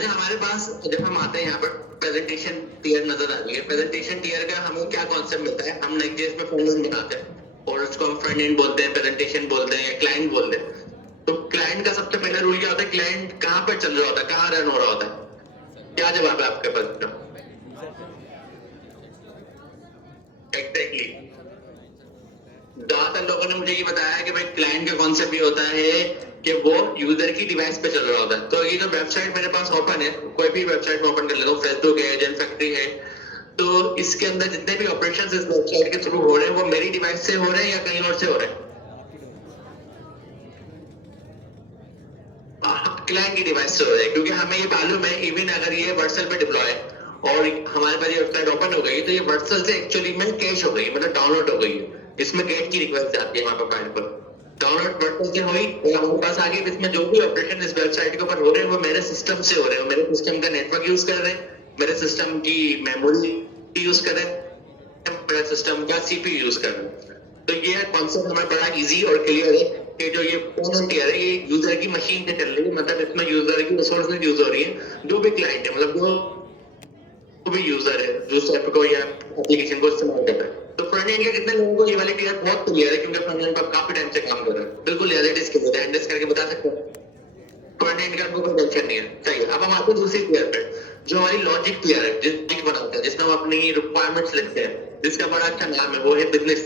अच्छा हमारे पास जब हम आते हैं यहाँ पर प्रेजेंटेशन टीयर नजर आ रही है। प्रेजेंटेशन टीयर का हमें क्या कॉन्सेप्ट मिलता है, हम नेक्स्ट.जेएस में फ्रंट एंड बनाते हैं और उसको हम फ्रंट एंड बोलते हैं, प्रेजेंटेशन बोलते हैं या क्लाइंट बोलते हैं। तो क्लाइंट का सबसे पहला रूल क्या होता है, क्लाइंट कहाँ पर चल रहा होता है, कहाँ रन हो रहा होता है? क्या जवाब है आपके पास? एग्जैक्टली। ज्यादातर लोगों ने मुझे ये बताया कि भाई क्लाइंट का कॉन्सेप्ट ये होता है कि वो यूजर की डिवाइस पे चल रहा होता है। तो ये जो वेबसाइट मेरे पास ओपन है, कोई भी वेबसाइट में ओपन कर लेता हूँ, फेसबुक है, जेन फैक्ट्री है, तो इसके अंदर जितने भी ऑपरेशन इस वेबसाइट के थ्रू हो रहे हैं वो मेरी डिवाइस से हो रहे हैं या कहीं और से हो रहे हैं? क्लाइंट की डिवाइस से हो रहे हैं, क्योंकि हमें ये मालूम है इवन अगर ये वर्सल पे डिप्लॉय है और हमारे पास ये वेबसाइट ओपन हो गई तो ये वर्सल से एक्चुअली में कैश हो गई, मतलब डाउनलोड हो गई है। इसमें गेट की रिक्वेस्ट जाती है वहां पर पर डाउनलोड वर्सल से हुई और हमारे पास आगे इसमें जो भी ऑपरेशन इस वेबसाइट के ऊपर हो रहे हैं वो मेरे सिस्टम से हो रहे हैं, मेरे सिस्टम का नेटवर्क यूज कर रहे हैं, मेरे सिस्टम की मेमोरी यूज कर रहे हैं, मेरे सिस्टम का सीपीयू यूज कर रहे हैं। तो ये कॉन्सेप्ट हमारा बड़ा इजी और क्लियर है कि जो ये कॉमन टीयर है ये यूजर की मशीन से चल रही है, मतलब इसमें यूजर की रिसोर्सेज यूज हो रही है। जो भी क्लाइंट है, मतलब जो भी यूजर है जो ऐप को या एप्लीकेशन को इस्तेमाल कर रहा है, तो फ्रंट एंड के कितने लोगों को ये वाली टीयर बहुत क्लियर है, क्योंकि फ्रंट एंड पर काफी टाइम से काम कर रहा है। बिल्कुल रियलिटी इसके लिए हैंडल्स करके बता सकते हैं, फ्रंट एंड का आपको कोई टेंशन नहीं है। सही है। अब हम आते हैं दूसरी टीयर पे, जो हमारी लॉजिक टीयर है, जिसमें बनाते हैं, जिसमें हम अपनी रिक्वायरमेंट्स लिखते हैं, जिसका बड़ा अच्छा नाम है वो है बिजनेस।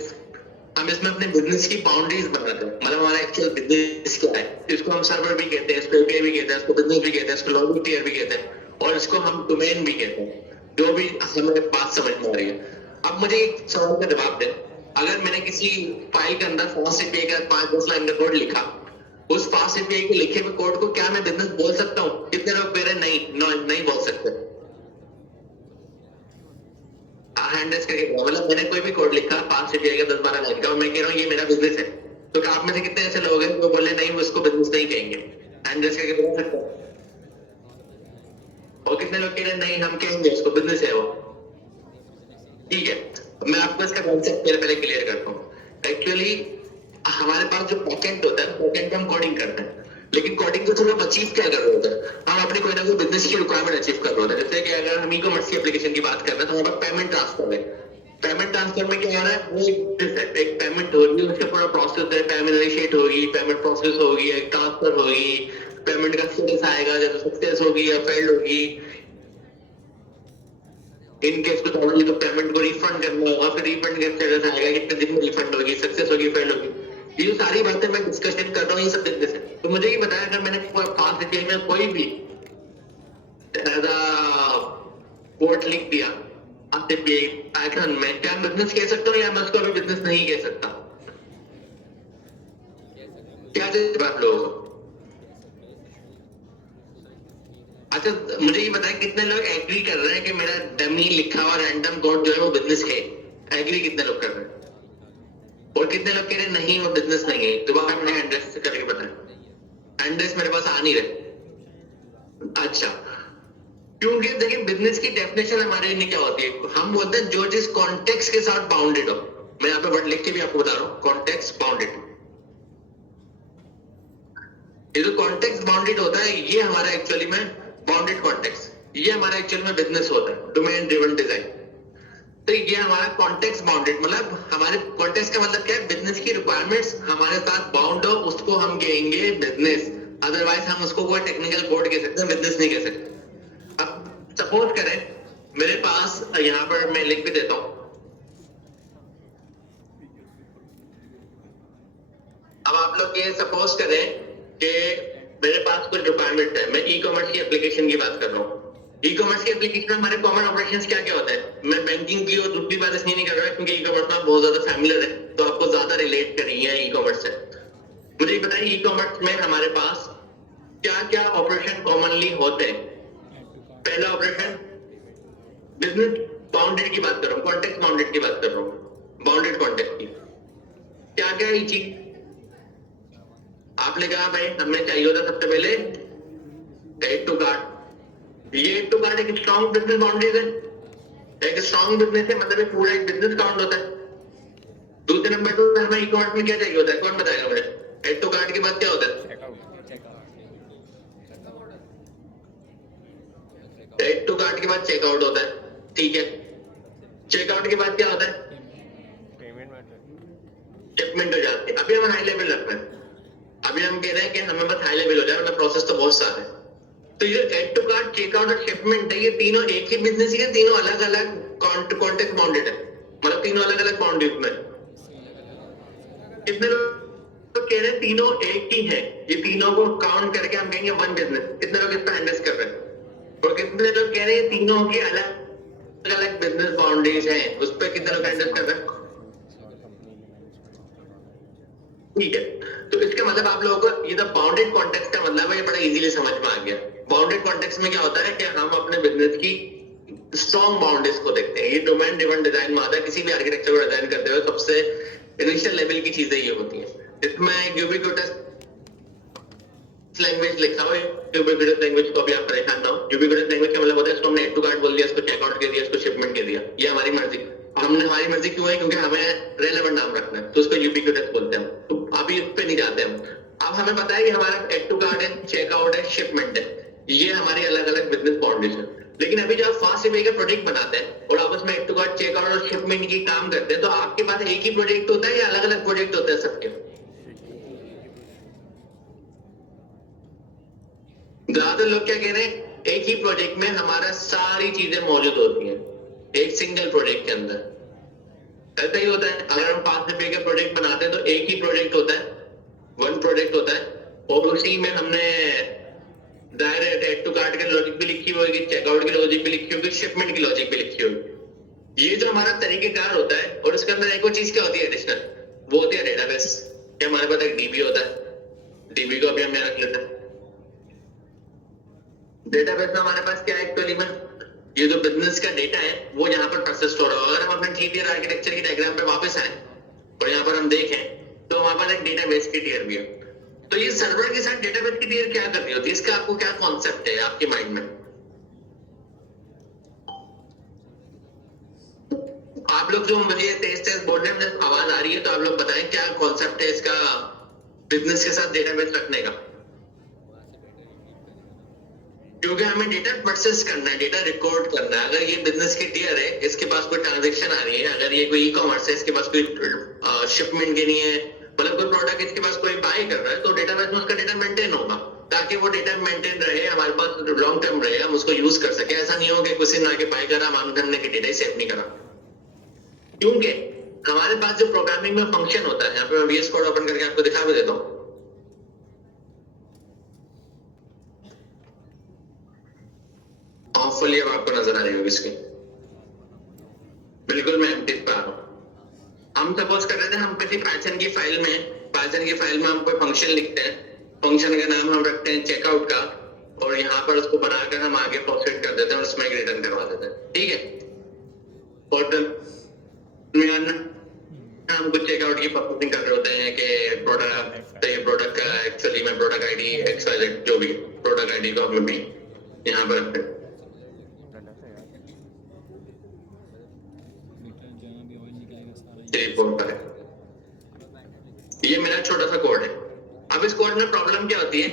हम इसमें अपने बिजनेस की बाउंड्रीज बनाते हैं, मतलब हमारा एक्चुअल बिजनेस क्या है। इसको हम सर्वर भी कहते हैं, इसको एपीआई भी कहते हैं, इसको बिजनेस भी कहते हैं, इसको लॉजिक टीयर भी कहते हैं और इसको हम डोमेन भी कहते हैं। जो भी हमें बात समझ में आ रही है। अब मुझे एक सवाल का जवाब दें, अगर मैंने किसी फाइल के अंदर फास्ट एपीआई का 5-10 लाइन का कोड लिखा, उस फास्ट एपीआई के लिखे हुए कोड को क्या मैं बिजनेस बोल सकता हूँ? कितने लोग कह रहे हैं नहीं बोल सकते? हैंडल्स करके, मतलब मैंने कोई भी कोड लिखा 5 से 10-12 लाइन का और मैं कह रहा हूँ ये मेरा बिजनेस है, तो क्या आप में से कितने ऐसे लोग हैं जो बोले नहीं वो इसको बिजनेस नहीं कहेंगे? हैंडल्स करके बता सकते हैं। और कितने लोग कह रहे हैं नहीं हम कहेंगे इसको बिजनेस है वो? ठीक है, मैं आपको इसका कॉन्सेप्ट पहले क्लियर करता हूँ। एक्चुअली हमारे पास जो बैकएंड होता है, बैकएंड पे हम कोडिंग करते हैं, लेकिन कोडिंग को थोड़ा अचीव क्या कर रहे होते हैं, हम अपनी कोई ना कोई बिजनेस की रिक्वायरमेंट अचीव कर रहे होते हैं। जैसे कि अगर हम ई कॉमर्स की एप्लीकेशन की बात कर रहे हैं तो हमारे पास पेमेंट ट्रांसफर है। पेमेंट ट्रांसफर में क्या हो रहा है, वो एक पेमेंट होगी, उसका पूरा प्रोसेस है, पेमेंट इनिशिएट होगी, पेमेंट प्रोसेस होगी, एक ट्रांसफर होगी, पेमेंट का स्टेटस आएगा, जब सक्सेस होगी या फेल्ड होगी, इन केस कुछ होगी तो पेमेंट को रिफंड करना होगा, फिर रिफंड का स्टेटस आएगा, कितने दिन में रिफंड होगी, सक्सेस होगी, फेल होगी। ये सारी बातें मैं डिस्कशन कर रहा हूँ, ये सब बिजनेस है। तो मुझे ये बताया अगर मैंने फास्ट एपीआई में कोई भी कोड लिख दिया फास्ट एपीआई पैटर्न में, क्या बिजनेस कह सकता हूँ या मैं उसको अभी बिजनेस नहीं कह सकता? क्या बात लोगों को? अच्छा मुझे ये बताएं कितने लोग एग्री कर रहे हैं कि मेरा डमी लिखा हुआ रैंडम कोड जो है वो बिजनेस है? एग्री कितने लोग कर रहे हैं? और कितने लोग कह रहे हैं नहीं वो बिजनेस नहीं है? दोबारा मैंने एड्रेस करके बताया, एड्रेस मेरे पास आ नहीं रहे। अच्छा, क्योंकि देखिए बिजनेस की डेफिनेशन हमारे लिए क्या होती है, हम बोलते हैं जो जिस कॉन्टेक्स्ट के साथ बाउंडेड हो। मैं यहाँ पे वर्ड लिख के भी आपको बता रहा हूँ, कॉन्टेक्स्ट बाउंडेड। ये जो कॉन्टेक्स्ट बाउंडेड होता है ये हमारा एक्चुअली में बाउंडेड कॉन्टेक्स्ट, ये हमारा एक्चुअली में बिजनेस होता है, डोमेन ड्रिवन डिजाइन। तो ये हमारा कॉन्टेक्स्ट बाउंडेड, मतलब हमारे कॉन्टेक्स्ट का मतलब क्या है, बिजनेस की रिक्वायरमेंट्स हमारे साथ बाउंड हो उसको हम कहेंगे बिजनेस, अदरवाइज हम उसको कोई टेक्निकल कोड कह सकते हैं, बिजनेस नहीं कह सकते। अब सपोज करें मेरे पास यहाँ पर मैं लिख भी देता हूँ, अब आप लोग ये सपोज करें कि मेरे पास कुछ रिक्वायरमेंट है, मैं ई कॉमर्स की एप्लीकेशन की बात कर रहा हूँ। ई कॉमर्स की एप्लीकेशन में हमारे कॉमन ऑपरेशंस क्या क्या होते हैं? मैं बैंकिंग की और दूसरी बात इसलिए नहीं कर रहा क्योंकि ई कॉमर्स में आप बहुत ज्यादा फैमिलियर है, तो आपको ज्यादा रिलेट करेंगे ई कॉमर्स से। मुझे बताइए ई कॉमर्स में हमारे पास क्या क्या ऑपरेशन कॉमनली होते हैं? पहला ऑपरेशन बिजनेस बाउंडेड की बात कर रहा हूँ, कॉन्टेक्स्ट बाउंडेड की बात कर रहा हूँ, बाउंडेड कॉन्टेक्स्ट की। क्या क्या है चीज? आपने कहा भाई हमें चाहिए होता सबसे पहले एड टू कार्ड। ये एड टू कार्ड एक स्ट्रॉन्ग बिजनेस बाउंड्रीज है, एक स्ट्रॉन्ग बिजनेस है, मतलब पूरा एक बिजनेस काउंट होता है। दूसरे नंबर पर हमें ई कॉमर्स में क्या चाहिए होता है, कौन बताएगा मुझे? एड टू कार्ड के बाद क्या होता है? एड टू कार्ट के बाद चेकआउट होता है, ठीक है। चेकआउट के बाद क्या होता है? शिपमेंट हो जाती है। अभी हम हाई लेवल रख रहे हैं, अभी हम कह रहे हैं कि हमें बस हाई लेवल हो जाए, मतलब प्रोसेस तो बहुत सारे हैं। तो ये एड टू कार्ट, चेकआउट और शिपमेंट है, ये तीनों एक ही बिजनेस ही है, तीनों अलग अलग कॉन्टेक्स्ट बाउंडेड है, मतलब तीनों अलग अलग बाउंड्रीज में। कितने लोग तो कह रहे हैं तीनों एक ही है, ये तीनों को काउंट करके हम कहेंगे वन बिजनेस। कितने लोग इस पर इन्वेस्ट कर रहे हैं? और कितने लोग कह रहे हैं तीनों की अलग अलग बिजनेस बाउंड्रीज हैं, उस पर कितने लोग इन्वेस्ट कर रहे हैं? ठीक है, तो इसका मतलब आप लोगों को ये तो बाउंडेड कॉन्टेक्स्ट का मतलब है, ये बड़ा इजीली समझ में आ गया। बाउंडेड कॉन्टेक्स्ट में क्या होता है कि हम अपने बिजनेस की स्ट्रॉन्ग बाउंड्रीज को देखते हैं। ये डोमेन ड्रिवन डिजाइन में आता है, किसी भी आर्किटेक्चर को डिजाइन करते हुए सबसे इनिशियल लेवल की चीजें ये होती हैं। इसमें यूबिक्विटस लैंग्वेज लिखा हुआ है, यूबिक्विटस लैंग्वेज को अभी आप परेशान ना हो। यूबिक्विटस लैंग्वेज का मतलब होता है इसको हमने एड टू कार्ट बोल दिया, इसको चेकआउट कर दिया, इसको शिपमेंट कर दिया, ये हमारी मर्जी। हमने हमारी मर्जी क्यों है? क्योंकि हमें रेलेवेंट नाम रखना है, तो उसको यूबिक्विटस बोलते हैं। तो अभी इस पे नहीं जाते हम। अब हमें पता है कि हमारा एड टू कार्ट है, चेकआउट है, शिपमेंट है, ये हमारी अलग अलग बिजनेस बाउंड्रीज है। लेकिन अभी जब आप फास्ट एपीआई का प्रोजेक्ट बनाते हैं और आप उसमें एड टू कार्ट, चेकआउट और शिपमेंट की काम करते हैं, तो आपके पास एक ही प्रोजेक्ट होता है या अलग अलग प्रोजेक्ट होते हैं सबके? ज्यादातर लोग क्या कह रहे हैं, एक ही प्रोजेक्ट में हमारा सारी चीजें मौजूद होती हैं, एक सिंगल प्रोजेक्ट के अंदर। ऐसा ही होता है, अगर हम 5 रुपए का प्रोजेक्ट बनाते हैं तो एक ही प्रोजेक्ट होता है, वन प्रोजेक्ट होता है, और उसी में हमने डायरेक्ट एड टू कार्ट की लॉजिक भी लिखी होगी, चेकआउट की लॉजिक भी लिखी होगी, शिपमेंट की लॉजिक भी लिखी होगी। ये जो हमारा तरीकेकार होता है, और इसके अंदर एक और चीज क्या होती है एडिशनल, वो होती है डेटाबेस। हमारे पास एक डीबी होता है, डीबी को अभी हम यहाँ रख लेते हैं। डेटाबेस में हमारे पास क्या है एक्चुअली में, ये जो बिजनेस का डेटा है वो यहाँ पर प्रोसेस हो रहा है। अगर हम अपने टीटीआर आर्किटेक्चर की डायग्राम पे वापस आए और यहाँ पर हम देखें तो हमारे पास एक डेटाबेस की टियर भी है। तो ये सर्वर के साथ डेटाबेस की टियर क्या करनी होती है, इसका आपको क्या कॉन्सेप्ट है आपके माइंड में? आप लोग जो मुझे तेज तेज बोल रहे हैं, आवाज आ रही है, तो आप लोग बताएं क्या कॉन्सेप्ट है इसका बिजनेस के साथ डेटाबेस रखने का। क्योंकि हमें डेटा प्रोसेस करना है, डेटा रिकॉर्ड करना है। अगर ये बिजनेस की टियर है, इसके पास कोई ट्रांजैक्शन आ रही है, अगर ये कोई ई कॉमर्स है, इसके पास कोई शिपमेंट के लिए है, मतलब कोई प्रोडक्ट इसके पास कोई बाय कर रहा है, तो डेटाबेस में उसका डेटा मेंटेन होगा, ताकि वो डेटा मेंटेन रहे, हमारे पास लॉन्ग टर्म रहे, हम उसको यूज कर सके। ऐसा नहीं हो कि किसी ने आके बाय करा, मान हमने कि डेटा ही सेव नहीं करा। क्योंकि हमारे पास जो प्रोग्रामिंग में फंक्शन होता है, यहाँ पे मैं VS कोड ओपन करके आपको दिखा भी देता हूँ। होपफुली अब आपको नजर आ रही होगी इसकी, बिल्कुल मैं एम्प्टी पे आ रहा हूँ। हम सपोज कर रहे थे, हम किसी पाइथन की फाइल में हम कोई फंक्शन लिखते हैं, फंक्शन का नाम हम रखते हैं चेकआउट का, और यहाँ पर उसको बनाकर हम आगे प्रोसीड कर देते हैं और उसमें एक रिटर्न करवा देते हैं, ठीक है। और हम कुछ चेकआउट की प्रोसेसिंग कर रहे होते हैं कि प्रोडक्ट का एक्चुअली में प्रोडक्ट आईडी XYZ, जो भी प्रोडक्ट आईडी को हम भी यहाँ पर रखते हैं। ये मेरा छोटा सा कोड है। अब इस कोड में प्रॉब्लम क्या होती है,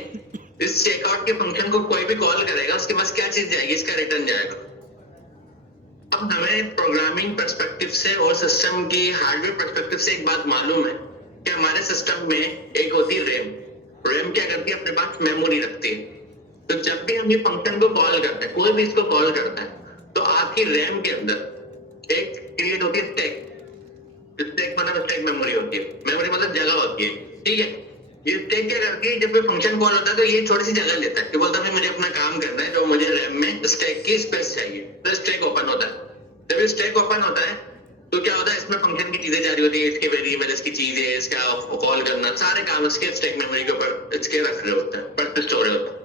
इस चेकआउट के फंक्शन को कोई भी कॉल करेगा, उसके पास क्या चीज जाएगी, इसका रिटर्न जाएगा। अब हमें प्रोग्रामिंग पर्सपेक्टिव से और सिस्टम की हार्डवेयर पर्सपेक्टिव से एक बात मालूम है कि हमारे सिस्टम में एक होती है रैम क्या करती है, अपने पास मेमोरी रखती है। तो जब भी हम ये फंक्शन को कॉल करते हैं, कोई भी इसको कॉल करता है, तो आपकी रैम के अंदर एक क्रिएट होती है स्टैक मतलब स्टैक मेमोरी होती है। मेमोरी मतलब जगह होती है, ठीक है। ये स्टैक क्या करती है, जब भी फंक्शन कॉल होता है तो ये छोटी सी जगह लेता है, कि बोलता है मुझे अपना काम करना है, तो मुझे रैम में स्टैक की स्पेस चाहिए, तो स्टैक ओपन होता है। जब ये स्टैक ओपन होता है तो क्या होता है, इसमें फंक्शन की चीजें जारी होती है, इसके वेरिएबल, इसकी चीजें, इसका कॉल करना, सारे काम इसके स्टैक मेमोरी के ऊपर इसके रख रहे होते हैं, पर स्टोर होता है।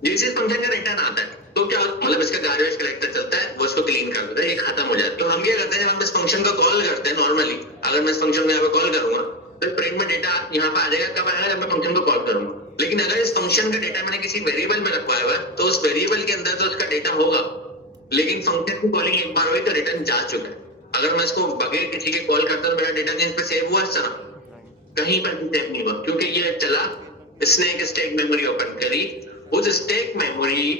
जैसे फंक्शन का रिटर्न आता है तो क्या मतलब इसका गार्बेज कलेक्टर चलता है, वो इसको क्लीन कर देता है, ये खत्म हो जाता है। तो हम क्या करते हैं, हम इस फंक्शन को कॉल करते हैं नॉर्मली। अगर मैं इस फंक्शन को यहाँ पे कॉल करूंगा तो प्रिंट में डेटा यहाँ पे आ जाएगा, कब आएगा, जब मैं फंक्शन को कॉल करूंगा। लेकिन अगर इस फंक्शन का डेटा मैंने किसी वेरिएबल में रखवाया हुआ है, तो उस वेरिएबल के अंदर तो उसका डेटा होगा, लेकिन फंक्शन की कॉलिंग एक बार हुई तो रिटर्न जा चुका है। अगर मैं इसको बगैर किसी के कॉल करता तो मेरा डेटा इस पे सेव हुआ था, कहीं पर भी सेव नहीं हुआ, क्योंकि ये चला, इसने एक स्टैक मेमोरी ओपन करी, उस स्टैक मेमोरी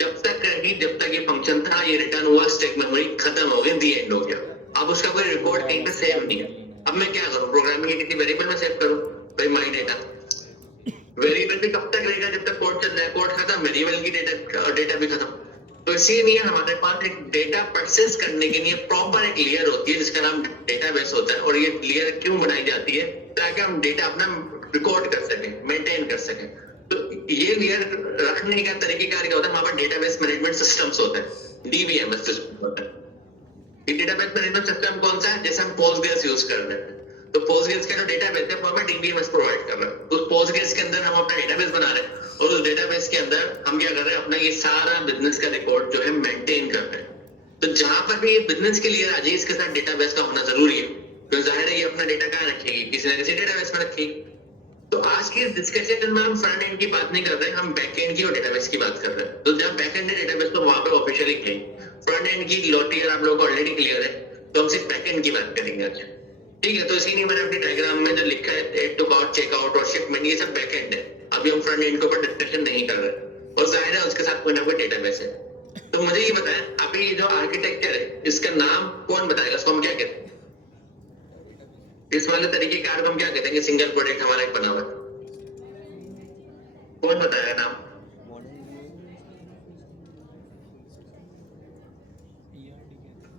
जब तक रही जब तक ये फंक्शन था, ये रिटर्न हुआ, स्टैक मेमोरी खत्म हो गई, दी एंड हो गया। अब उसका कोई रिकॉर्ड कहीं पे सेव नहीं है। अब मैं क्या करूं, प्रोग्रामिंग के किसी वेरिएबल में सेव करूं भाई माई डेटा। वेरिएबल भी कब तक रहेगा, जब तक कोड चल रहा है, कोड खत्म, वेरिएबल की डेटा भी खत्म। तो इसीलिए हमारे पास एक डेटा प्रोसेस करने के लिए प्रॉपर एक लेयर होती है जिसका नाम डेटाबेस होता है। और ये लेयर क्यों बनाई जाती है, ताकि हम डेटा अपना रिकॉर्ड कर सकें, मेंटेन कर सकें। तो ये लेयर रखने का तरीकेकार क्या होता है, हमारे पास डेटाबेस मैनेजमेंट सिस्टम्स होते हैं, डीबीएमएस सिस्टम होता है। ये डेटाबेस मैनेजमेंट सिस्टम कौन सा है, जैसे हम पोस्टग्रेस यूज कर रहे हैं, तो पोस्टग्रेस का जो डेटाबेस है वो हमें डीबीएमएस प्रोवाइड कर रहा है। तो पोस्टग्रेस के अंदर हम अपना डेटाबेस बना रहे हैं, और उस डेटाबेस के अंदर हम क्या कर रहे हैं, अपना ये सारा बिजनेस का रिकॉर्ड जो है मेंटेन कर रहे हैं। तो जहां पर भी ये बिजनेस के लिए आ जाए, इसके साथ डेटाबेस का होना जरूरी है, तो जाहिर है ये अपना डेटा कहाँ रखेगी, किसी न किसी डेटाबेस में रखेगी। तो आज के डिस्कशन में हम फ्रंट एंड की बात नहीं कर रहे, हम बैक एंड की और डेटाबेस की बात कर रहे हैं। तो जब बैक एंड डेटाबेस तो वहां पे ऑफिशियली कहेंगे, फ्रंट एंड की लॉटियर आप लोगों को ऑलरेडी क्लियर है, तो हम सिर्फ बैक एंड की बात करेंगे आज, ठीक है। तो इसीलिए मैंने अपनी डायग्राम में जो लिखा है एड टू कार्ट, चेकआउट और शिपमेंट, ये सब बैक एंड है। अभी हम फ्रंट एंड के ऊपर डिस्कशन नहीं कर रहे, और जाहिर है उसके साथ कोई ना कोई डेटाबेस है। तो मुझे ये बताएं, अभी ये जो आर्किटेक्चर है इसका नाम कौन बताएगा, इसको हम क्या कहते हैं, इस वाले तरीके कार को हम क्या कहते हैं, सिंगल प्रोडक्ट हमारा एक बना हुआ है, कौन बताएगा नाम?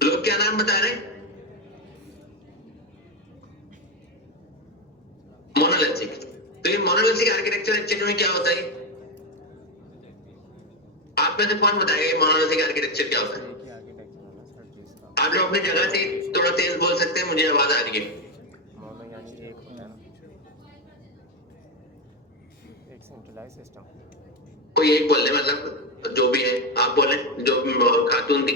लोग क्या नाम बता रहे हैं? मोनोलिथिक। तो ये मोनोलिथिक आर्किटेक्चर एक्चुअली में क्या होता है, आप में से कौन बताएगा ये मोनोलिथिक आर्किटेक्चर क्या होता है? आप लोग अपनी जगह से थोड़ा तेज बोल सकते हैं, मुझे आवाज आ रही है। कोई एक बोल रहे, मतलब जो भी है आप बोले, जो खातून थी।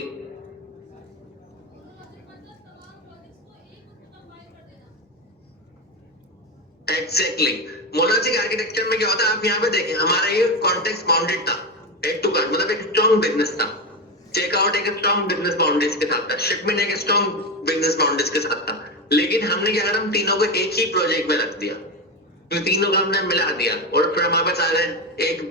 एग्जैक्टली, मोनोलिथिक आर्किटेक्चर में क्या होता है, आप यहाँ पे देखें, हमारा ये कॉन्टेक्स्ट बाउंडेड था, एड टू कार्ट मतलब एक स्ट्रॉन्ग बिजनेस था, चेकआउट एक स्ट्रॉन्ग बिजनेस बाउंड्रीज के साथ था, शिपमेंट एक स्ट्रॉन्ग बिजनेस बाउंड्रीज के साथ था। लेकिन हमने क्या करा, हम तीनों को एक ही प्रोजेक्ट में रख दिया, तो तीनों का हमने मिला दिया, और फिर हमारे पास आ रहे एक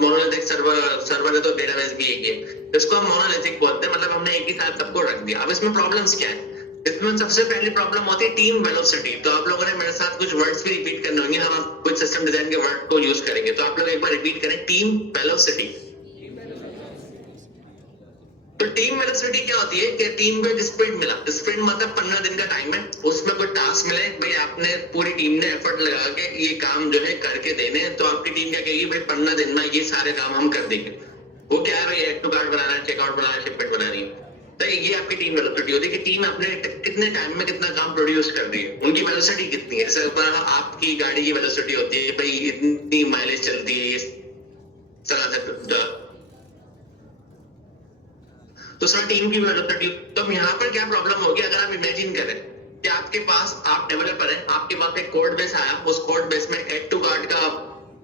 मोनोलिथिक सर्वर है, तो डेटाबेस भी एक है, इसको हम मोनोलिथिक बोलते हैं, मतलब हमने एक ही साथ सबको रख दिया। अब इसमें प्रॉब्लम्स क्या है, इसमें सबसे पहली प्रॉब्लम होती है टीम वेलोसिटी। तो आप लोगों ने मेरे साथ कुछ वर्ड्स भी रिपीट करने होंगे, हम कुछ सिस्टम डिजाइन के वर्ड को यूज करेंगे, तो आप लोग एक बार रिपीट करें, टीम वेलोसिटी। तो टीम वेलोसिटी क्या होती है कि टीम को एक स्प्रिंट मिला, स्प्रिंट मतलब 15 दिन का टाइम है, उसमें कोई टास्क मिले, भाई आपने पूरी टीम ने एफर्ट लगा के ये काम जो है करके देने, तो आपकी टीम क्या कहेगी, भाई 15 दिन में ये सारे काम हम कर देंगे। वो क्या है, भाई एड टू कार्ट बनाना है, चेकआउट बनाना है, शिपमेंट बनानी है। तो ये आपकी टीम वेलोसिटी होती है कि टीम अपने कितने टाइम में कितना काम प्रोड्यूस कर रही है, उनकी वेलोसिटी कितनी है। जैसे आपकी गाड़ी की वेलोसिटी होती है, भाई इतनी माइलेज चलती है इस तरह से, तो सर टीम की वेलोसिटी। तो यहाँ पर क्या प्रॉब्लम होगी, अगर आप इमेजिन करें कि आपके पास, आप डेवलपर हैं, आपके पास एक कोड बेस आया, उस कोड बेस में एड टू कार्ट का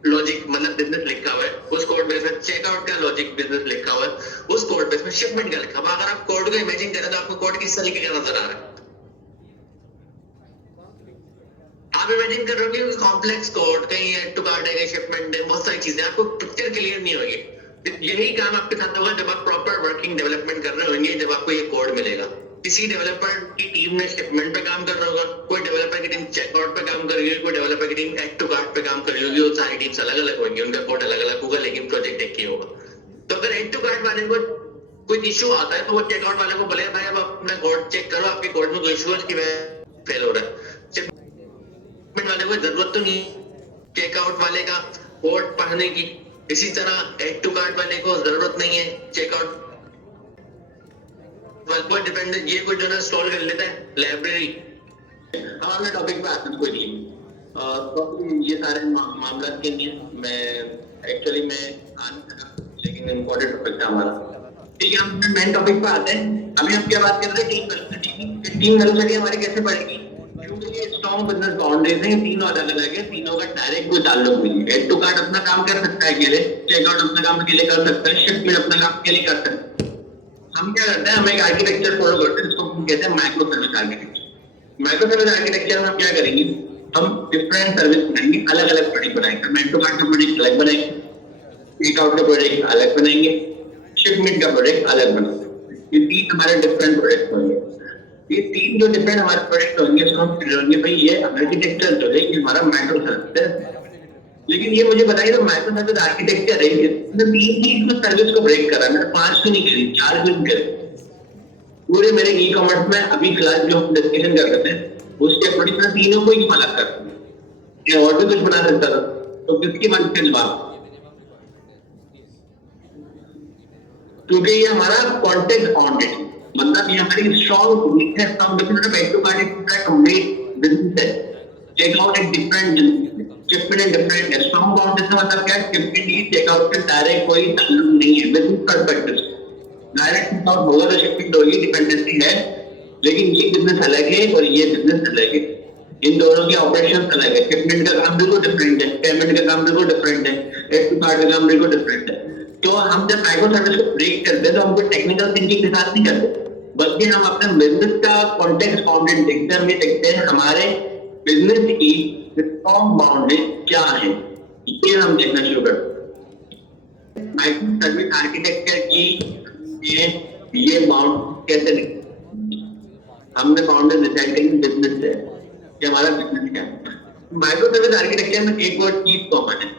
लॉजिक मतलब बिजनेस लिखा हुआ है, उस कोड बेस में चेकआउट का लॉजिक बिजनेस लिखा हुआ है, उस कोड बेस में शिपमेंट का लिखा हुआ है। अगर आप कोड को इमेजिन करें तो आपको कोड किस तरीके का नजर आ रहा है, आप इमेजिन कर रहे हो कॉम्प्लेक्स कोड, कहीं एड टू कार्ट है, शिपमेंट है, बहुत सारी चीजें, आपको पिक्चर क्लियर नहीं होगी। यही काम आपके साथ होगा जब आप प्रॉपर वर्किंग डेवलपमेंट कर रहे होंगे, जब आपको ये कोड मिलेगा। किसी डेवलपर की टीम ने शिपमेंट पे काम कर रहा होगा, कोई डेवलपर की टीम चेकआउट पे काम कर रही होगी, कोई डेवलपर की टीम एड टू कार्ट पे काम कर रही होगी, वो सारी टीम्स अलग अलग होंगी, उनका कोड अलग अलग होगा, लेकिन प्रोजेक्ट एक ही होगा। तो अगर एड टू कार्ट वाले को कोई इश्यू आता है, तो वो चेकआउट वाले को बोले, भाई अब अपना कोड चेक करो, आपके कोड में कोई इश्यू है, उसकी वजह फेल हो रहा है। शिपमेंट वाले को जरूरत तो नहीं चेकआउट वाले का कोड पढ़ने की, इसी तरह एड टू कार्ट वाले को जरूरत नहीं है चेकआउट पर डिपेंड, ये कोई जो ना इंस्टॉल कर लेता है लाइब्रेरी। हम अपने टॉपिक पे आते हैं, कोई नहीं, तो ये सारे मामला के लिए मैं एक्चुअली मैं लेकिन इम्पोर्टेंट टॉपिक था हमारा, ठीक है। हम मेन टॉपिक पे आते हैं। अभी हम क्या बात कर रहे हैं, टीम वेलोसिटी। टीम वेलोसिटी हमारी कैसे बढ़ेगी, क्योंकि ये स्ट्रॉन्ग बिजनेस बाउंड्रीज हैं, तीनों अलग अलग है, तीनों का डायरेक्ट कोई ताल्लुक नहीं है। एड टू कार्ट अपना काम कर सकता है अकेले, चेकआउट अपना काम अकेले कर सकता है, शिपमेंट अपना काम अकेले कर सकता है, हम क्या करते हैं, हम एक आर्किटेक्चर फॉलो करते हैं जिसको हम कहते हैं micro service architecture. Micro service architecture में हम क्या करेंगे, हम डिफरेंट सर्विस बनाएंगे, अलग अलग प्रोजेक्ट बनाएंगे। मेन टू कार्ड का प्रोजेक्ट अलग बनाएंगे, टेक आउट का प्रोजेक्ट अलग बनाएंगे, शिपमेंट का प्रोजेक्ट अलग बनाएंगे। ये तीन हमारे डिफरेंट प्रोजेक्ट होंगे। ये तीन जो डिफरेंट हमारे प्रोजेक्ट होंगे उसको हम करेंगे भाई ये आर्किटेक्चर जो है ये हमारा माइक्रो सर्विस है। लेकिन ये मुझे बताइए तो माइक्रो सर्विस आर्किटेक्चर है, इसमें तीन ही इसमें सर्विस को ब्रेक करा, मैंने 5 क्यों नहीं करी, 4 क्यों नहीं करी? पूरे मेरे ई कॉमर्स में अभी फिलहाल जो हम डिस्कशन कर रहे थे उसके अकॉर्डिंग मैं तीनों को ही अलग कर और भी कुछ बना सकता था, तो किसकी मन से जवाब? क्योंकि ये हमारा कॉन्टेक्स्ट बाउंडेड, मतलब ये हमारी स्ट्रॉन्ग वीकनेस हम बिजनेस बैक टू कार्ड एक कंप्लीट बिजनेस है, चेक आउट एक डिफरेंट शिपमेंट एक डिफरेंट है। स्ट्रॉन्ग बाउंडेड से मतलब क्या है, शिपमेंट की चेक आउट से डायरेक्ट कोई ताल्लुक नहीं है business perspective. Direct check out होगा तो शिपमेंट होगी, डिपेंडेंसी है, लेकिन ये बिजनेस अलग है और ये बिजनेस अलग है। इन दोनों के ऑपरेशन अलग है। शिपमेंट का काम बिल्कुल डिफरेंट है, पेमेंट का काम बिल्कुल डिफरेंट है, एड टू कार्ड का काम बिल्कुल डिफरेंट है। तो हम जब माइक्रो सर्विस को ब्रेक करते हैं तो हम कोई टेक्निकल थिंकिंग के साथ नहीं करते, बल्कि हम अपने बिजनेस का कॉन्टेक्स्ट बाउंडेड देखते हैं। हम ये देखते हैं हमारे बिजनेस की स्ट्रॉन्ग बाउंडेड क्या है, ये हम देखना शुरू करते हैं। माइक्रो सर्विस आर्किटेक्चर की ये बाउंड कैसे निकले, हमने बाउंड्री डिसाइड करी बिजनेस से कि हमारा बिजनेस क्या है। माइक्रो सर्विस आर्किटेक्चर में एक और चीज कॉमन है,